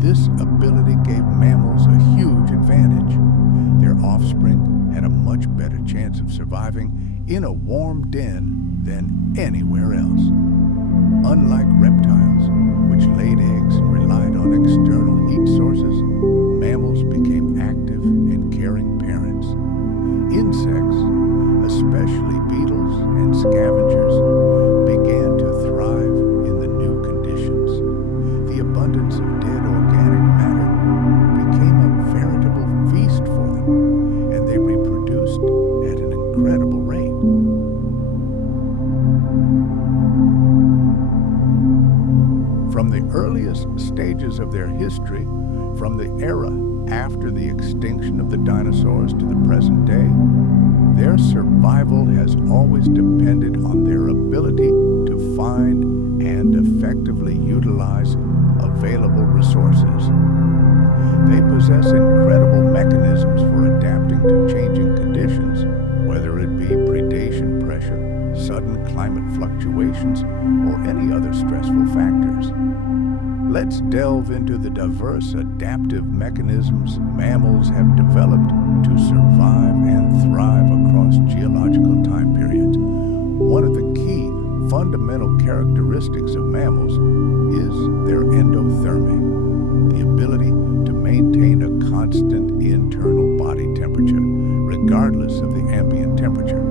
This ability gave mammals a huge advantage. Their offspring had a much better chance of surviving in a warm den than anywhere else. Unlike reptiles, which laid eggs and relied on external heat sources, mammals became active and caring parents. Insects, especially beetles and scavengers, began to thrive in the new conditions. The abundance of dead organic matter became a veritable feast for them, and they reproduced at an incredible rate. From the earliest stages of their history, from the era after the extinction of the dinosaurs to the present day, their survival has always depended on their ability to find and effectively utilize available resources. They possess incredible mechanisms conditions or any other stressful factors. Let's delve into the diverse adaptive mechanisms mammals have developed to survive and thrive across geological time periods. One of the key fundamental characteristics of mammals is their endothermy, the ability to maintain a constant internal body temperature, regardless of the ambient temperature.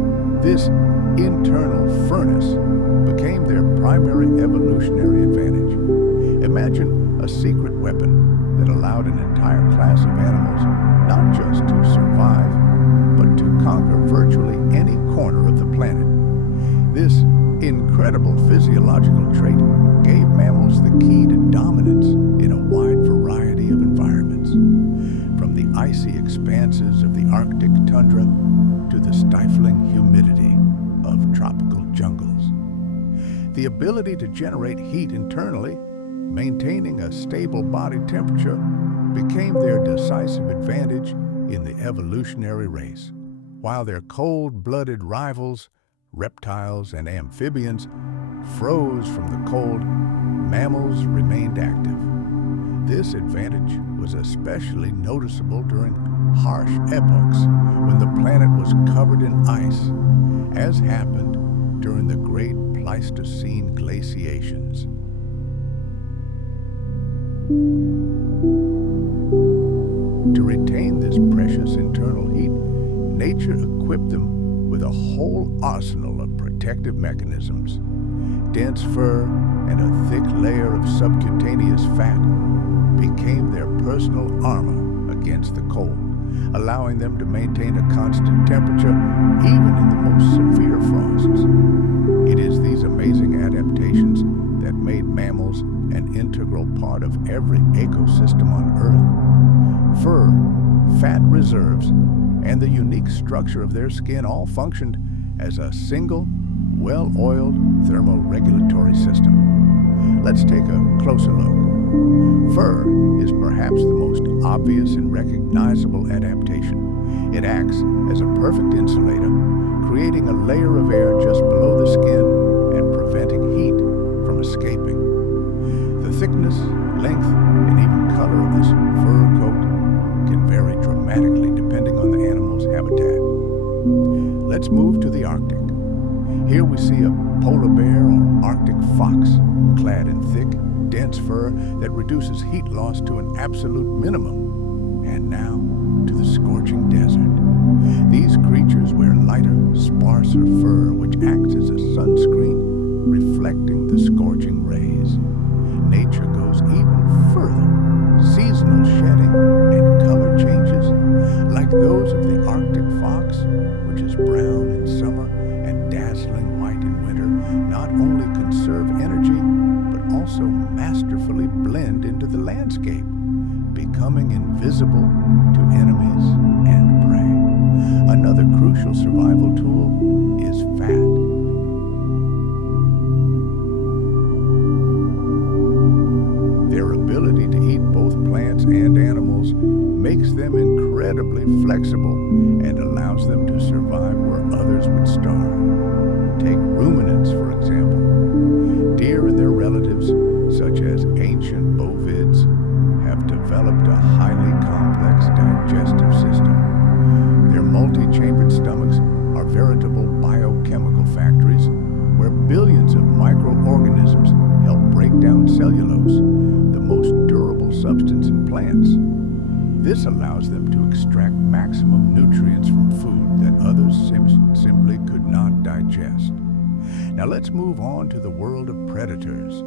This internal furnace became their primary evolutionary advantage. Imagine a secret weapon that allowed an entire class of animals not just to survive, but to conquer virtually any corner of the planet. This incredible physiological trait gave mammals the key to dominance in a wide variety of environments, from the icy expanses of the Arctic tundra to the stifling humidity of tropical jungles. The ability to generate heat internally, maintaining a stable body temperature, became their decisive advantage in the evolutionary race, while their cold-blooded rivals, reptiles and amphibians, froze from the cold, mammals remained active. This advantage was especially noticeable during harsh epochs when the planet was covered in ice, as happened during the Great Pleistocene glaciations. To retain this precious internal heat, nature equipped them with a whole arsenal of protective mechanisms. Dense fur and a thick layer of subcutaneous fat became their personal armor against the cold, allowing them to maintain a constant temperature even in the most severe frosts. It is these amazing adaptations that made mammals an integral part of every ecosystem on Earth. Fur, fat reserves, and the unique structure of their skin all functioned as a single, well-oiled thermoregulatory system. Let's take a closer look. Fur is perhaps the most obvious and recognizable adaptation. It acts as a perfect insulator, creating a layer of air just below the skin and preventing heat from escaping. The thickness, length, and even color of this fur coat can vary dramatically depending on the animal's habitat. Let's move to the Arctic. Here we see a polar bear or Arctic fox clad in thick, dense fur that reduces heat loss to an absolute minimum. And now to the scorching desert. These creatures wear lighter, sparser fur which acts as a sunscreen, reflecting the scorching rays. Nature goes even further. Seasonal shedding and color changes, like those of the Arctic fox, which is brown in summer and dazzling white in winter, not only conserve energy, but also masterfully blend into the landscape, becoming invisible to enemies and prey. Another crucial survival tool is fat. Their ability to eat both plants and animals makes them incredibly flexible and allows them to survive where others would starve. Take ruminants, for example. Deer and their relatives, such as ancient bovids, have developed a highly complex digestive system. Their multi-chambered stomachs are veritable biochemical factories where billions of microorganisms help break down cellulose, the most durable substance in plants. This allows them to extract maximum nutrients from food that others simply could not digest. Now let's move on to the world of predators.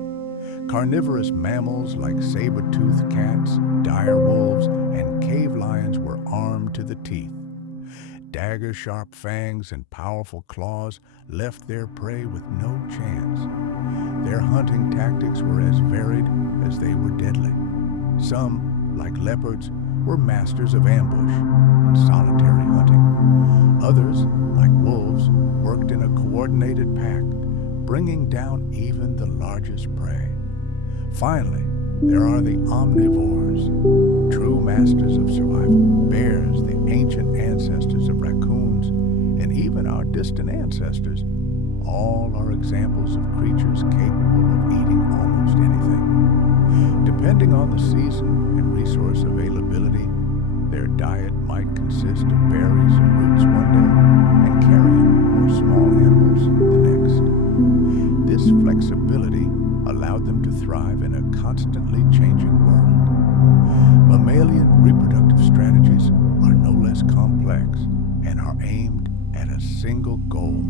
Carnivorous mammals like saber-toothed cats, dire wolves, and cave lions were armed to the teeth. Dagger-sharp fangs and powerful claws left their prey with no chance. Their hunting tactics were as varied as they were deadly. Some, like leopards, were masters of ambush and solitary hunting. Others, like wolves, worked in a coordinated pack, bringing down even the largest prey. Finally, there are the omnivores, true masters of survival. Bears, the ancient ancestors of raccoons, and even our distant ancestors, All are examples of creatures capable of eating almost anything. Depending on the season and resource availability, their diet might consist of berries and roots one day and carrion or small animals the next. This flexibility allowed them to thrive in a constantly changing world. Mammalian reproductive strategies are no less complex and are aimed at a single goal,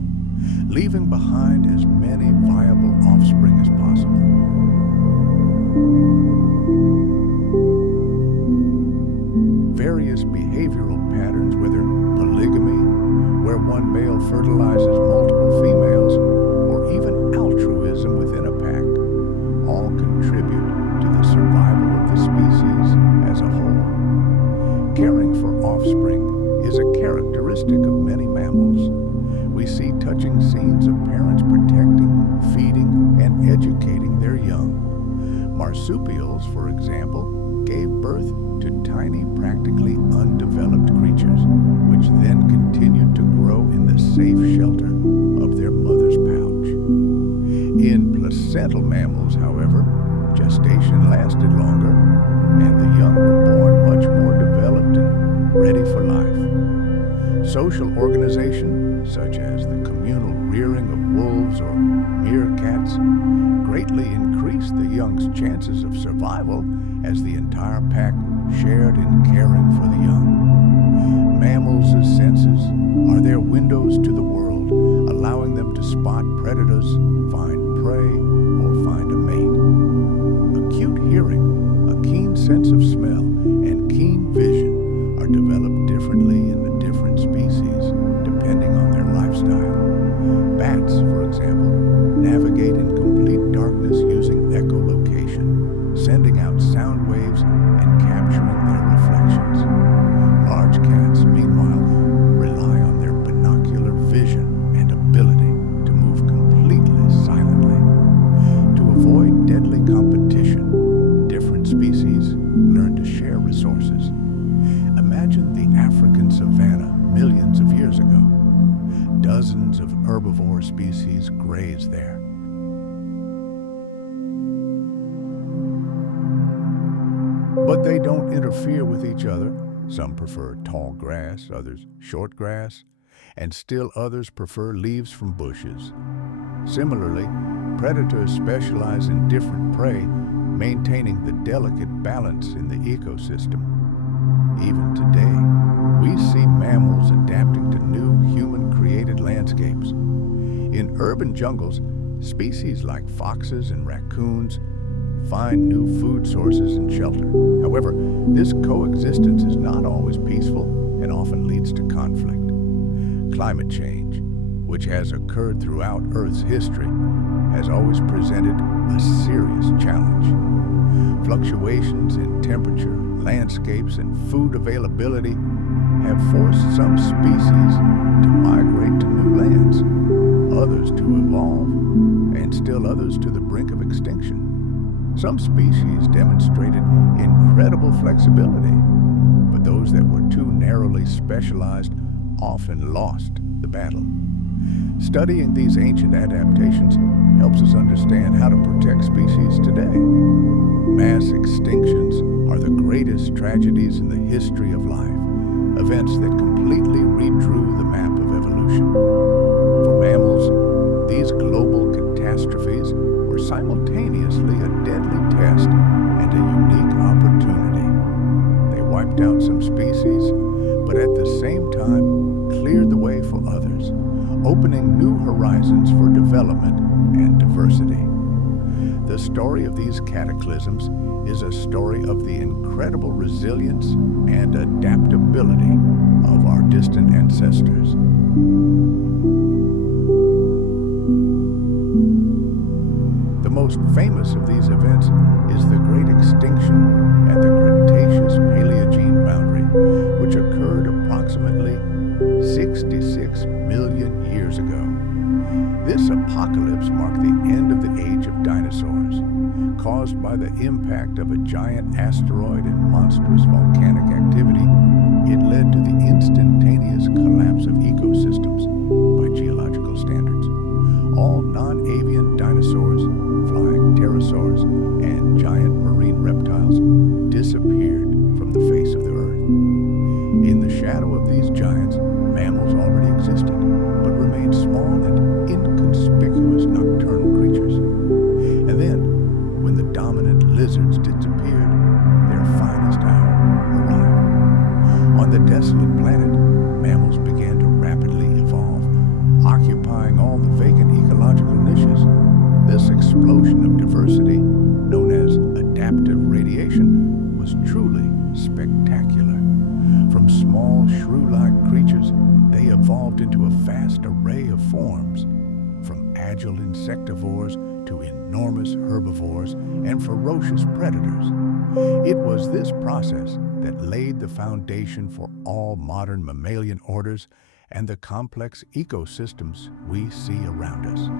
leaving behind as many viable offspring as possible. Various behavioral patterns, whether polygamy, where one male fertilizes multiple females, or even altruism within a pack, all contribute to the survival of the species as a whole. Caring for offspring is a characteristic of many mammals. We see touching scenes of parents protecting, feeding, and educating their young. Marsupials, for example, gave birth to tiny, practically undeveloped creatures, which then continued to grow in the safe shelter of their mother's pouch. In placental mammals, however, gestation lasted longer, and the young were born much more developed and ready for life. Social organization, such as the communal rearing of wolves or meerkats, greatly increased the young's chances of survival as the entire pack shared in caring for the young. Mammals' senses are their windows to the world, allowing them to spot predators, find prey, or find a mate. Acute hearing, a keen sense of smell, and keen vision are developed differently in the different species, depending on their lifestyle. Bats, for example, navigate in complete darkness using echolocation, sending out sound waves and capturing their reflections. Large cats, meanwhile, rely on their binocular vision and ability to move completely silently. To avoid deadly competition, different species learn to share resources. Imagine the African savanna millions of years ago. Dozens of herbivore species graze there. But they don't interfere with each other. Some prefer tall grass, others short grass, and still others prefer leaves from bushes. Similarly, predators specialize in different prey, maintaining the delicate balance in the ecosystem. Even today, we see mammals adapting to new human-created landscapes. In urban jungles, species like foxes and raccoons find new food sources and shelter. However, this coexistence is not always peaceful and often leads to conflict. Climate change, which has occurred throughout Earth's history, has always presented a serious challenge. Fluctuations in temperature, landscapes, and food availability have forced some species to migrate to new lands, others to evolve, and still others to the brink of extinction. Some species demonstrated incredible flexibility, but those that were too narrowly specialized often lost the battle. Studying these ancient adaptations helps us understand how to protect species today. Mass extinctions are the greatest tragedies in the history of life, events that completely redrew the map of evolution. For mammals, these global catastrophes were simultaneously a deadly test and a unique opportunity. They wiped out some species, but at the same time cleared the way for others, opening new horizons for development and diversity. The story of these cataclysms is a story of the incredible resilience and adaptability of our distant ancestors. The most famous of these events is the Great Extinction at the Cretaceous-Paleogene boundary, which occurred approximately 66 million years ago. This apocalypse marked the end of the age of dinosaurs. Caused by the impact of a giant asteroid and monstrous volcanic activity, it led to the instantaneous collapse of ecosystems by geological standards. distribution of diversity, known as adaptive radiation, was truly spectacular. From small, shrew-like creatures, they evolved into a vast array of forms, from agile insectivores to enormous herbivores and ferocious predators. It was this process that laid the foundation for all modern mammalian orders and the complex ecosystems we see around us.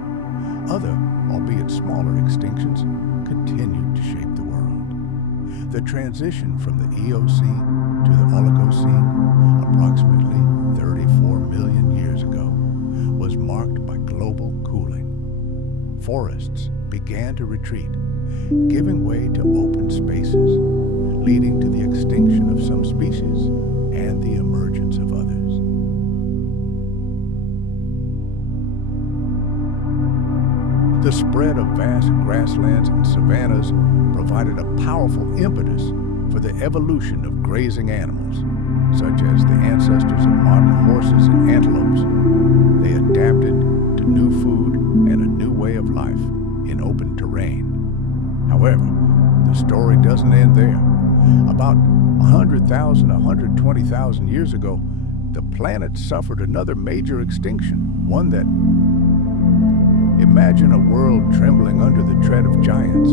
Other, albeit smaller extinctions, continued to shape the world. The transition from the Eocene to the Oligocene, approximately 34 million years ago, was marked by global cooling. Forests began to retreat, giving way to open spaces, leading to the extinction of some species and the emergence of others. The spread of vast grasslands and savannas provided a powerful impetus for the evolution of grazing animals, such as the ancestors of modern horses and antelopes. They adapted to new food and a new way of life in open terrain. However, the story doesn't end there. About 100,000, 120,000 years ago, the planet suffered another major extinction, one that imagine a world trembling under the tread of giants.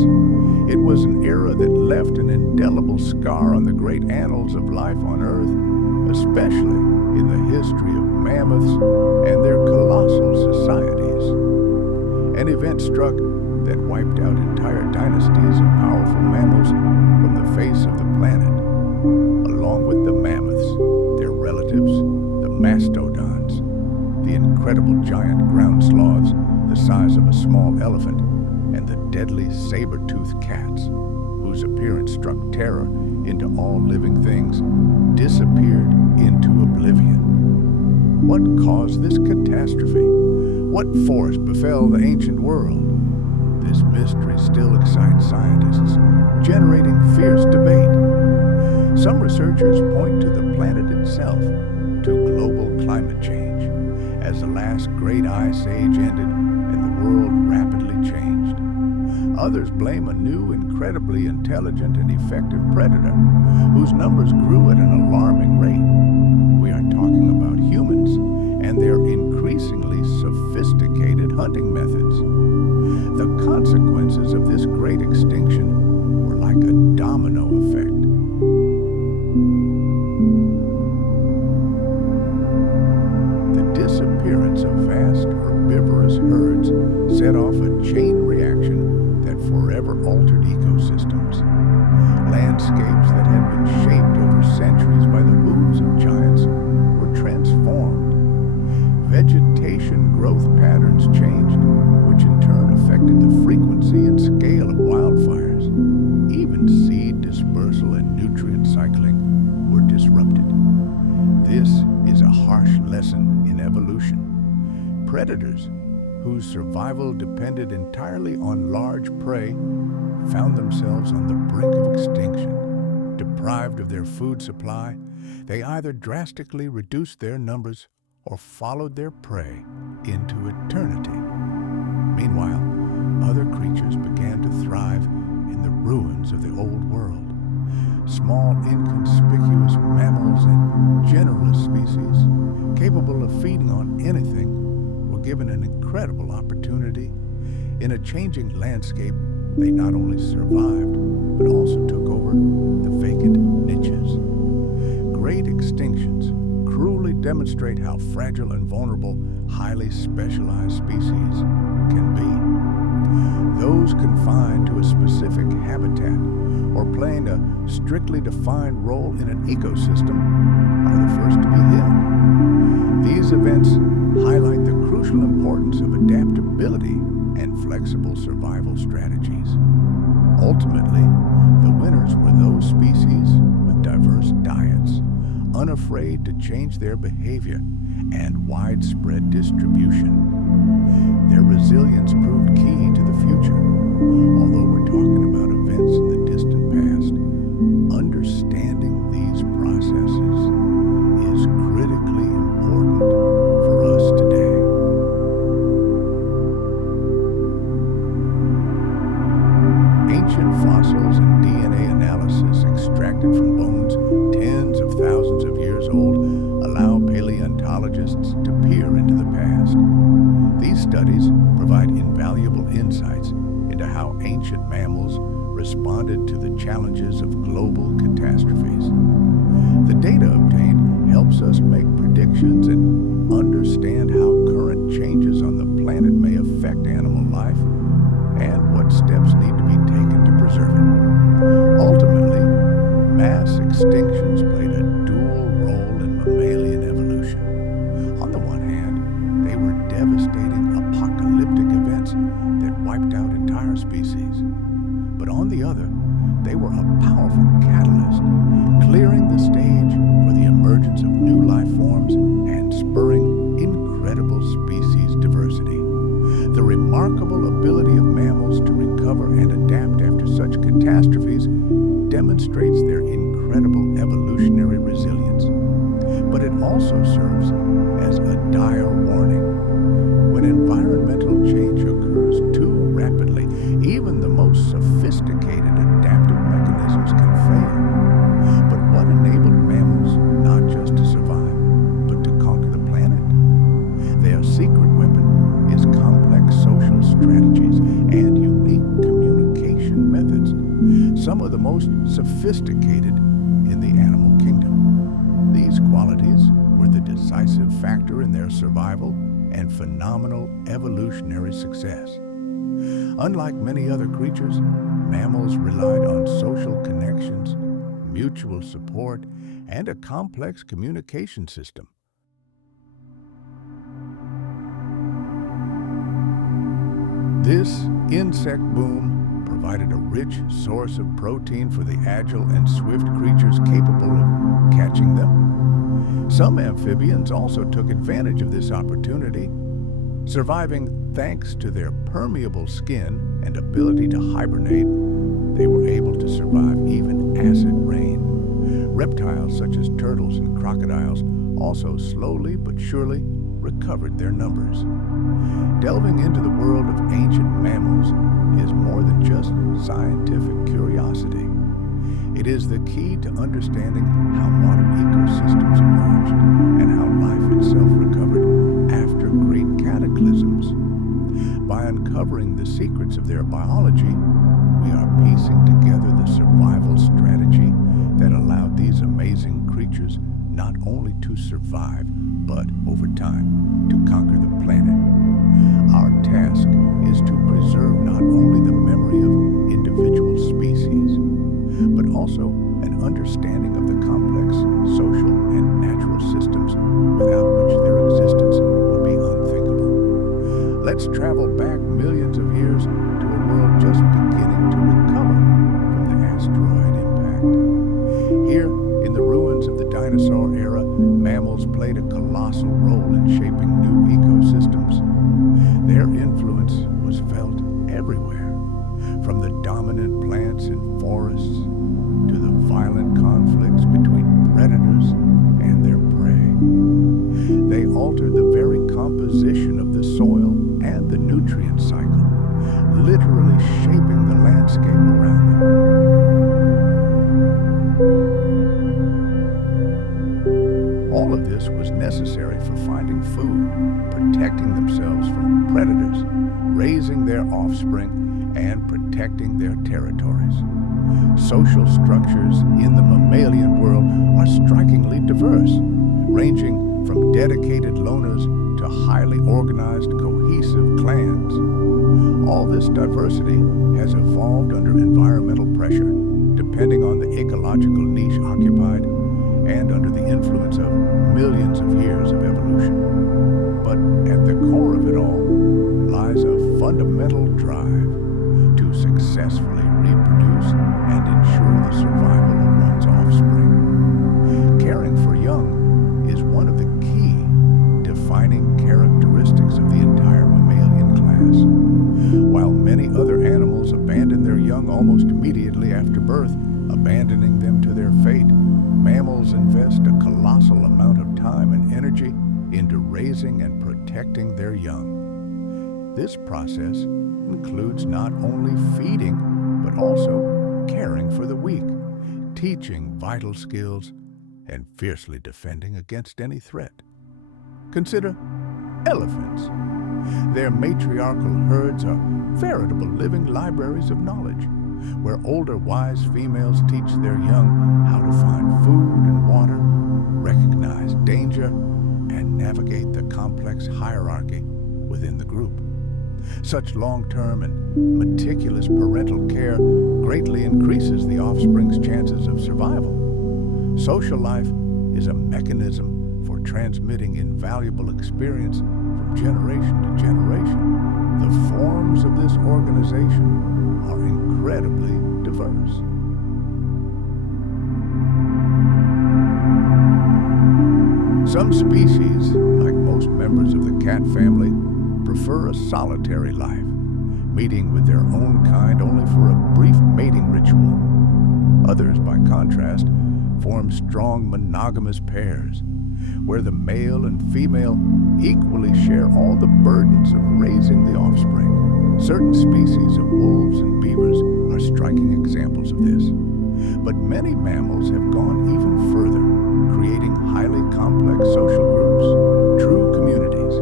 It was an era that left an indelible scar on the great annals of life on Earth, especially in the history of mammoths and their colossal societies. An event struck that wiped out entire dynasties of powerful mammals from the face of the planet. Along with the mammoths, their relatives, the mastodons, the incredible giant ground sloths the size of a small elephant, and the deadly saber-toothed cats, whose appearance struck terror into all living things, disappeared into oblivion. What caused this catastrophe? What force befell the ancient world? This mystery still excites scientists, generating fierce debate. Some researchers point to the planet itself, to global climate change, as the last great ice age ended and the world rapidly changed. Others blame a new, incredibly intelligent and effective predator, whose numbers grew at an alarming rate. We are talking about humans and their increasingly sophisticated hunting methods. The consequences of this great extinction were like a domino effect. The disappearance of vast herbivorous herds set off a chain reaction that forever altered ecosystems. Landscapes that had been shaped over centuries by the hooves of giants were transformed. Vegetation growth patterns changed, which in turn affected the frequency and scale of wildfires. Even seed dispersal and nutrient cycling were disrupted. This is a harsh lesson in evolution. Predators, whose survival depended entirely on large prey, found themselves on the brink of extinction. Deprived of their food supply, they either drastically reduced their numbers or followed their prey into eternity. Meanwhile, other creatures began to thrive in the ruins of the old world. Small, inconspicuous mammals and generalist species, capable of feeding on anything, were given an incredible opportunity. In a changing landscape, they not only survived, but also took over the vacant niches. Great extinctions cruelly demonstrate how fragile and vulnerable highly specialized species can be. Those confined to a specific habitat or playing a strictly defined role in an ecosystem are the first to be hit. These events highlight the crucial importance of adaptability and flexible survival strategies. Ultimately, the winners were those species with diverse diets, unafraid to change their behavior, and widespread distribution. Their resilience proved key to the future. Although we're talking about events in the distant past, understanding these processes is critically important for us today. fossils and DNA analysis extracted from bones tens of thousands of years old allow paleontologists to peer into the past. These studies provide invaluable insights into how ancient mammals responded to the challenges of global catastrophes. The data obtained helps us make predictions and understand how current changes on the planet may affect animal life and what steps need to be taken to preserve it. Ultimately, mass extinctions played a dual role in mammalian evolution. On the one hand, they were devastating apocalyptic events that wiped out entire species. But on the other, they were a powerful catalyst, clearing the stage for the emergence of new life forms and spurring incredible species diversity. The remarkable ability of mammals to recover and adapt after such catastrophes demonstrates their incredible evolutionary resilience. But it also serves as a dire warning. When environmental change occurs too rapidly, even the most sophisticated adaptive mechanisms can fail. But what enabled mammals not just to survive, but to conquer the planet? Their secret weapon is complex social strategies and unique communication methods, some of the most sophisticated in the animal kingdom. These qualities were the decisive factor in their survival and phenomenal evolutionary success. Unlike many other creatures, mammals relied on social connections, mutual support, and a complex communication system. This insect boom provided a rich source of protein for the agile and swift creatures capable of catching them. Some amphibians also took advantage of this opportunity, surviving thanks to their permeable skin and ability to hibernate. They were able to survive even acid rain. Reptiles such as turtles and crocodiles also slowly but surely recovered their numbers. Delving into the world of ancient mammals is more than just scientific curiosity. It is the key to understanding how modern ecosystems emerged and how life itself recovered after great cataclysms. By uncovering the secrets of their biology, we are piecing together the survival strategy that allowed these amazing creatures not only to survive, but over time, to conquer the planet. Our task is to preserve not only the memory of individual species, but also an understanding of the complex social and natural systems without which their existence would be unthinkable. Let's travel back millions of years to a world just beginning to recover from the asteroid impact. Here, in the ruins of the dinosaur era, mammals played a colossal role in shaping new ecosystems. Their influence was felt everywhere, from the dominant plants in forests to the violent conflicts between predators and their prey. They altered the very composition of the soil and the nutrient cycle, literally shaping the landscape around them. All of this was necessary for finding food, protecting themselves from predators, raising their offspring, and protecting their territories. Social structures in the mammalian world are strikingly diverse, ranging from dedicated loners to highly organized, cohesive clans. All this diversity has evolved under environmental pressure, depending on the ecological niche occupied, and under the influence of millions of years of evolution. But at the core of it all lies a fundamental drive to successfully reproduce and ensure the survival of one's offspring. Caring for young is one of the key defining characteristics of the entire mammalian class. While many other animals abandon their young almost immediately after birth, abandoning them to their fate, mammals invest a colossal amount of time and energy into raising and protecting their young. This process includes not only feeding, but also teaching vital skills and fiercely defending against any threat. Consider elephants. Their matriarchal herds are veritable living libraries of knowledge, where older wise females teach their young how to find food and water, recognize danger, and navigate the complex hierarchy within the group. Such long-term and meticulous parental care greatly increases the offspring's chances of survival. Social life is a mechanism for transmitting invaluable experience from generation to generation. The forms of this organization are incredibly diverse. Some species, like most members of the cat family, prefer a solitary life, meeting with their own kind only for a brief mating ritual. Others, by contrast, form strong monogamous pairs, where the male and female equally share all the burdens of raising the offspring. Certain species of wolves and beavers are striking examples of this, but many mammals have gone even further, creating highly complex social groups, true communities.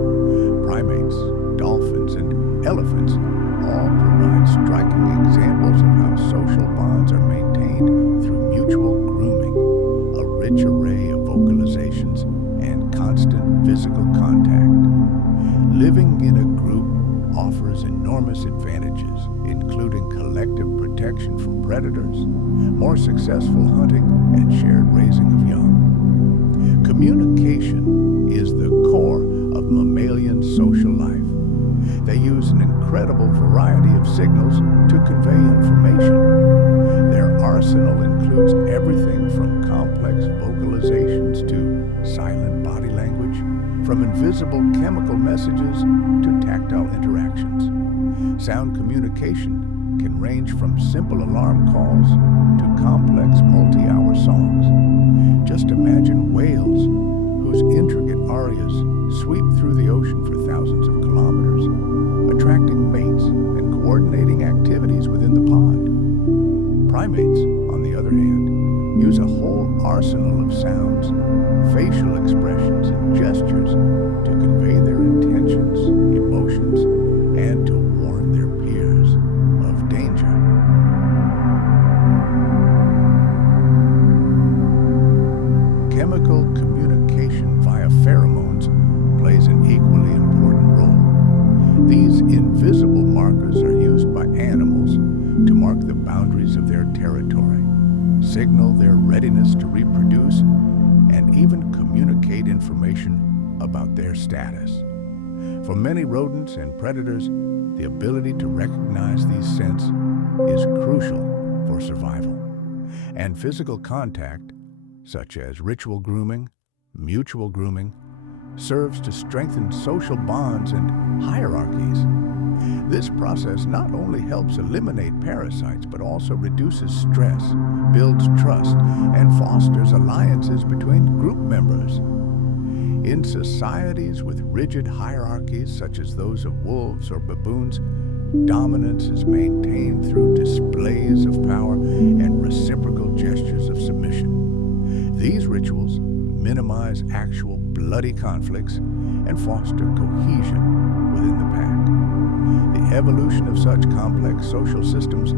Primates, dolphins, and elephants all provide striking examples of how social bonds are maintained through mutual grooming, a rich array of vocalizations, and constant physical contact. Living in a group offers enormous advantages, including collective protection from predators, more successful hunting, and shared raising of young. Communication is the core of mammalian social life. They use an incredible variety of signals to convey information. Their arsenal includes everything from complex vocalizations to silent body language, from invisible chemical messages to tactile interactions. Sound communication can range from simple alarm calls to complex multi-hour songs. Just imagine whales whose intricate arias sweep through the ocean for thousands of kilometers, attracting mates and coordinating activities within the pod. Primates, on the other hand, use a whole arsenal of sounds, facial expressions, and gestures to convey their intentions, emotions, and to warn their peers of danger. Chemical communication via pheromones plays an equally important role. These invisible markers are used by animals to mark the boundaries of their territory, signal their readiness to reproduce, and even communicate information about their status. For many rodents and predators, the ability to recognize these scents is crucial for survival. And physical contact, such as ritual grooming, mutual grooming, serves to strengthen social bonds and hierarchies. This process not only helps eliminate parasites, but also reduces stress, builds trust, and fosters alliances between group members. In societies with rigid hierarchies, such as those of wolves or baboons, dominance is maintained through displays of power and reciprocal gestures of submission. These rituals minimize actual bloody conflicts and foster cohesion within the pack. The evolution of such complex social systems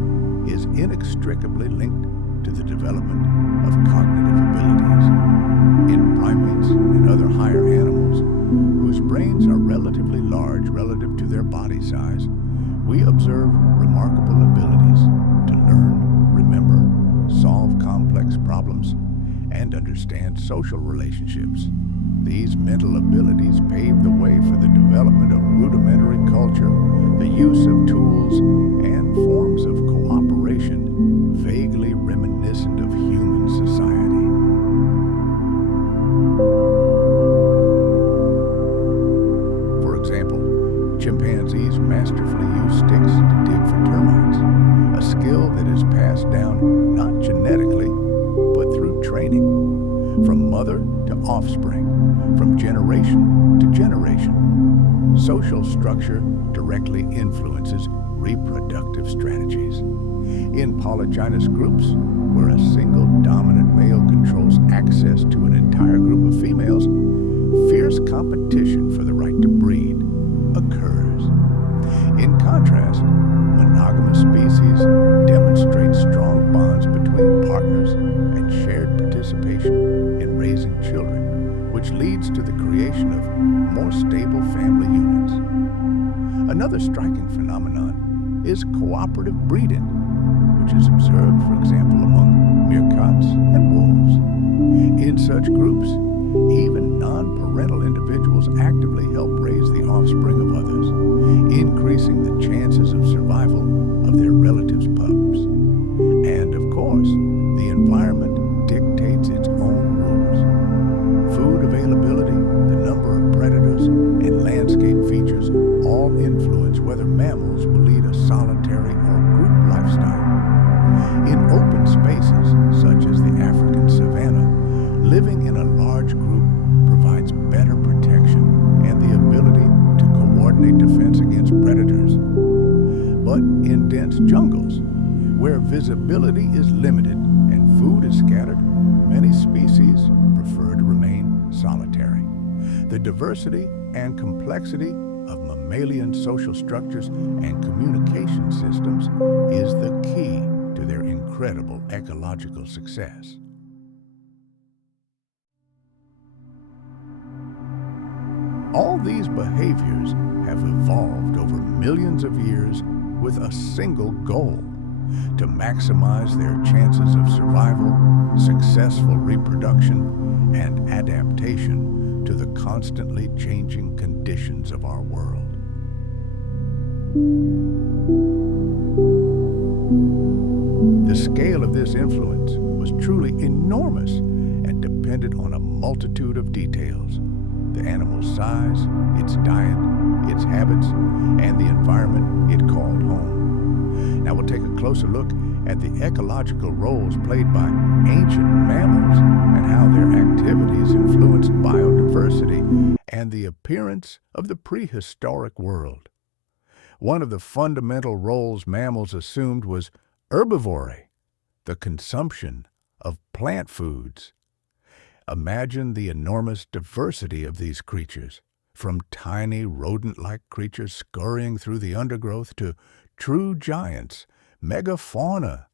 is inextricably linked to the development of cognitive abilities. In primates and other higher animals, whose brains are relatively large relative to their body size, we observe remarkable abilities to learn, remember, solve complex problems, and understand social relationships. These mental abilities pave the way for the development of rudimentary culture, the use of tools, and forms of cooperation vaguely reminiscent of human society. For example, chimpanzees masterfully use sticks to dig for termites, a skill that is passed down not genetically, but through training, from mother to offspring, from generation to generation. Social structure directly influences reproductive strategies. In polygynous groups, where a single dominant male controls access to an entire group of females, fierce competition for the right to breed occurs. In contrast, monogamous species demonstrate strong bonds between partners and shared participation in raising children, which leads to the creation of more stable family units. Another striking phenomenon is cooperative breeding, which is observed, for example, among meerkats and wolves. In such groups, even non-parental individuals actively help raise the offspring of others, increasing the chances of survival of their relatives' pups. And of course, the environment dictates its own rules. Food availability, the number of predators, and landscape features all influence whether mammals will lead a solitary or group lifestyle. In open spaces, such as the African savanna, living in a large group provides better protection and the ability to coordinate defense against predators. But in dense jungles, where visibility is limited and food is scattered, many species prefer to remain solitary. The diversity and complexity of mammalian social structures and communication systems is the key to their incredible ecological success. All these behaviors have evolved over millions of years with a single goal: to maximize their chances of survival, successful reproduction, and adaptation to the constantly changing conditions of our world. The scale of this influence was truly enormous and depended on a multitude of details: the animal's size, its diet, its habits, and the environment it called home. Now we'll take a closer look at the ecological roles played by ancient mammals and how their activities influenced biodiversity and the appearance of the prehistoric world. One of the fundamental roles mammals assumed was herbivory, the consumption of plant foods. Imagine the enormous diversity of these creatures, from tiny rodent-like creatures scurrying through the undergrowth to true giants, megafauna,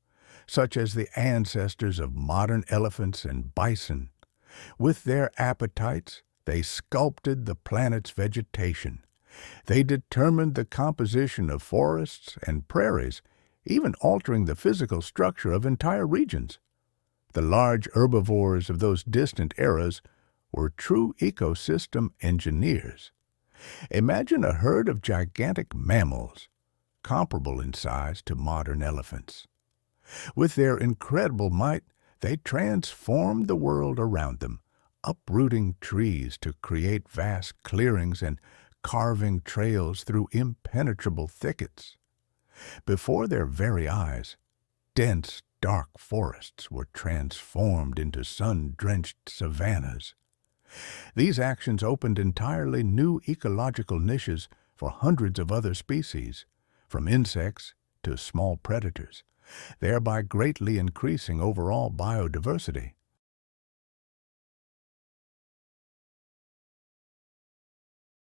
such as the ancestors of modern elephants and bison. With their appetites, they sculpted the planet's vegetation. They determined the composition of forests and prairies, even altering the physical structure of entire regions. The large herbivores of those distant eras were true ecosystem engineers. Imagine a herd of gigantic mammals, comparable in size to modern elephants. With their incredible might, they transformed the world around them, uprooting trees to create vast clearings and carving trails through impenetrable thickets. Before their very eyes, dense, dark forests were transformed into sun-drenched savannas. These actions opened entirely new ecological niches for hundreds of other species, from insects to small predators, thereby greatly increasing overall biodiversity.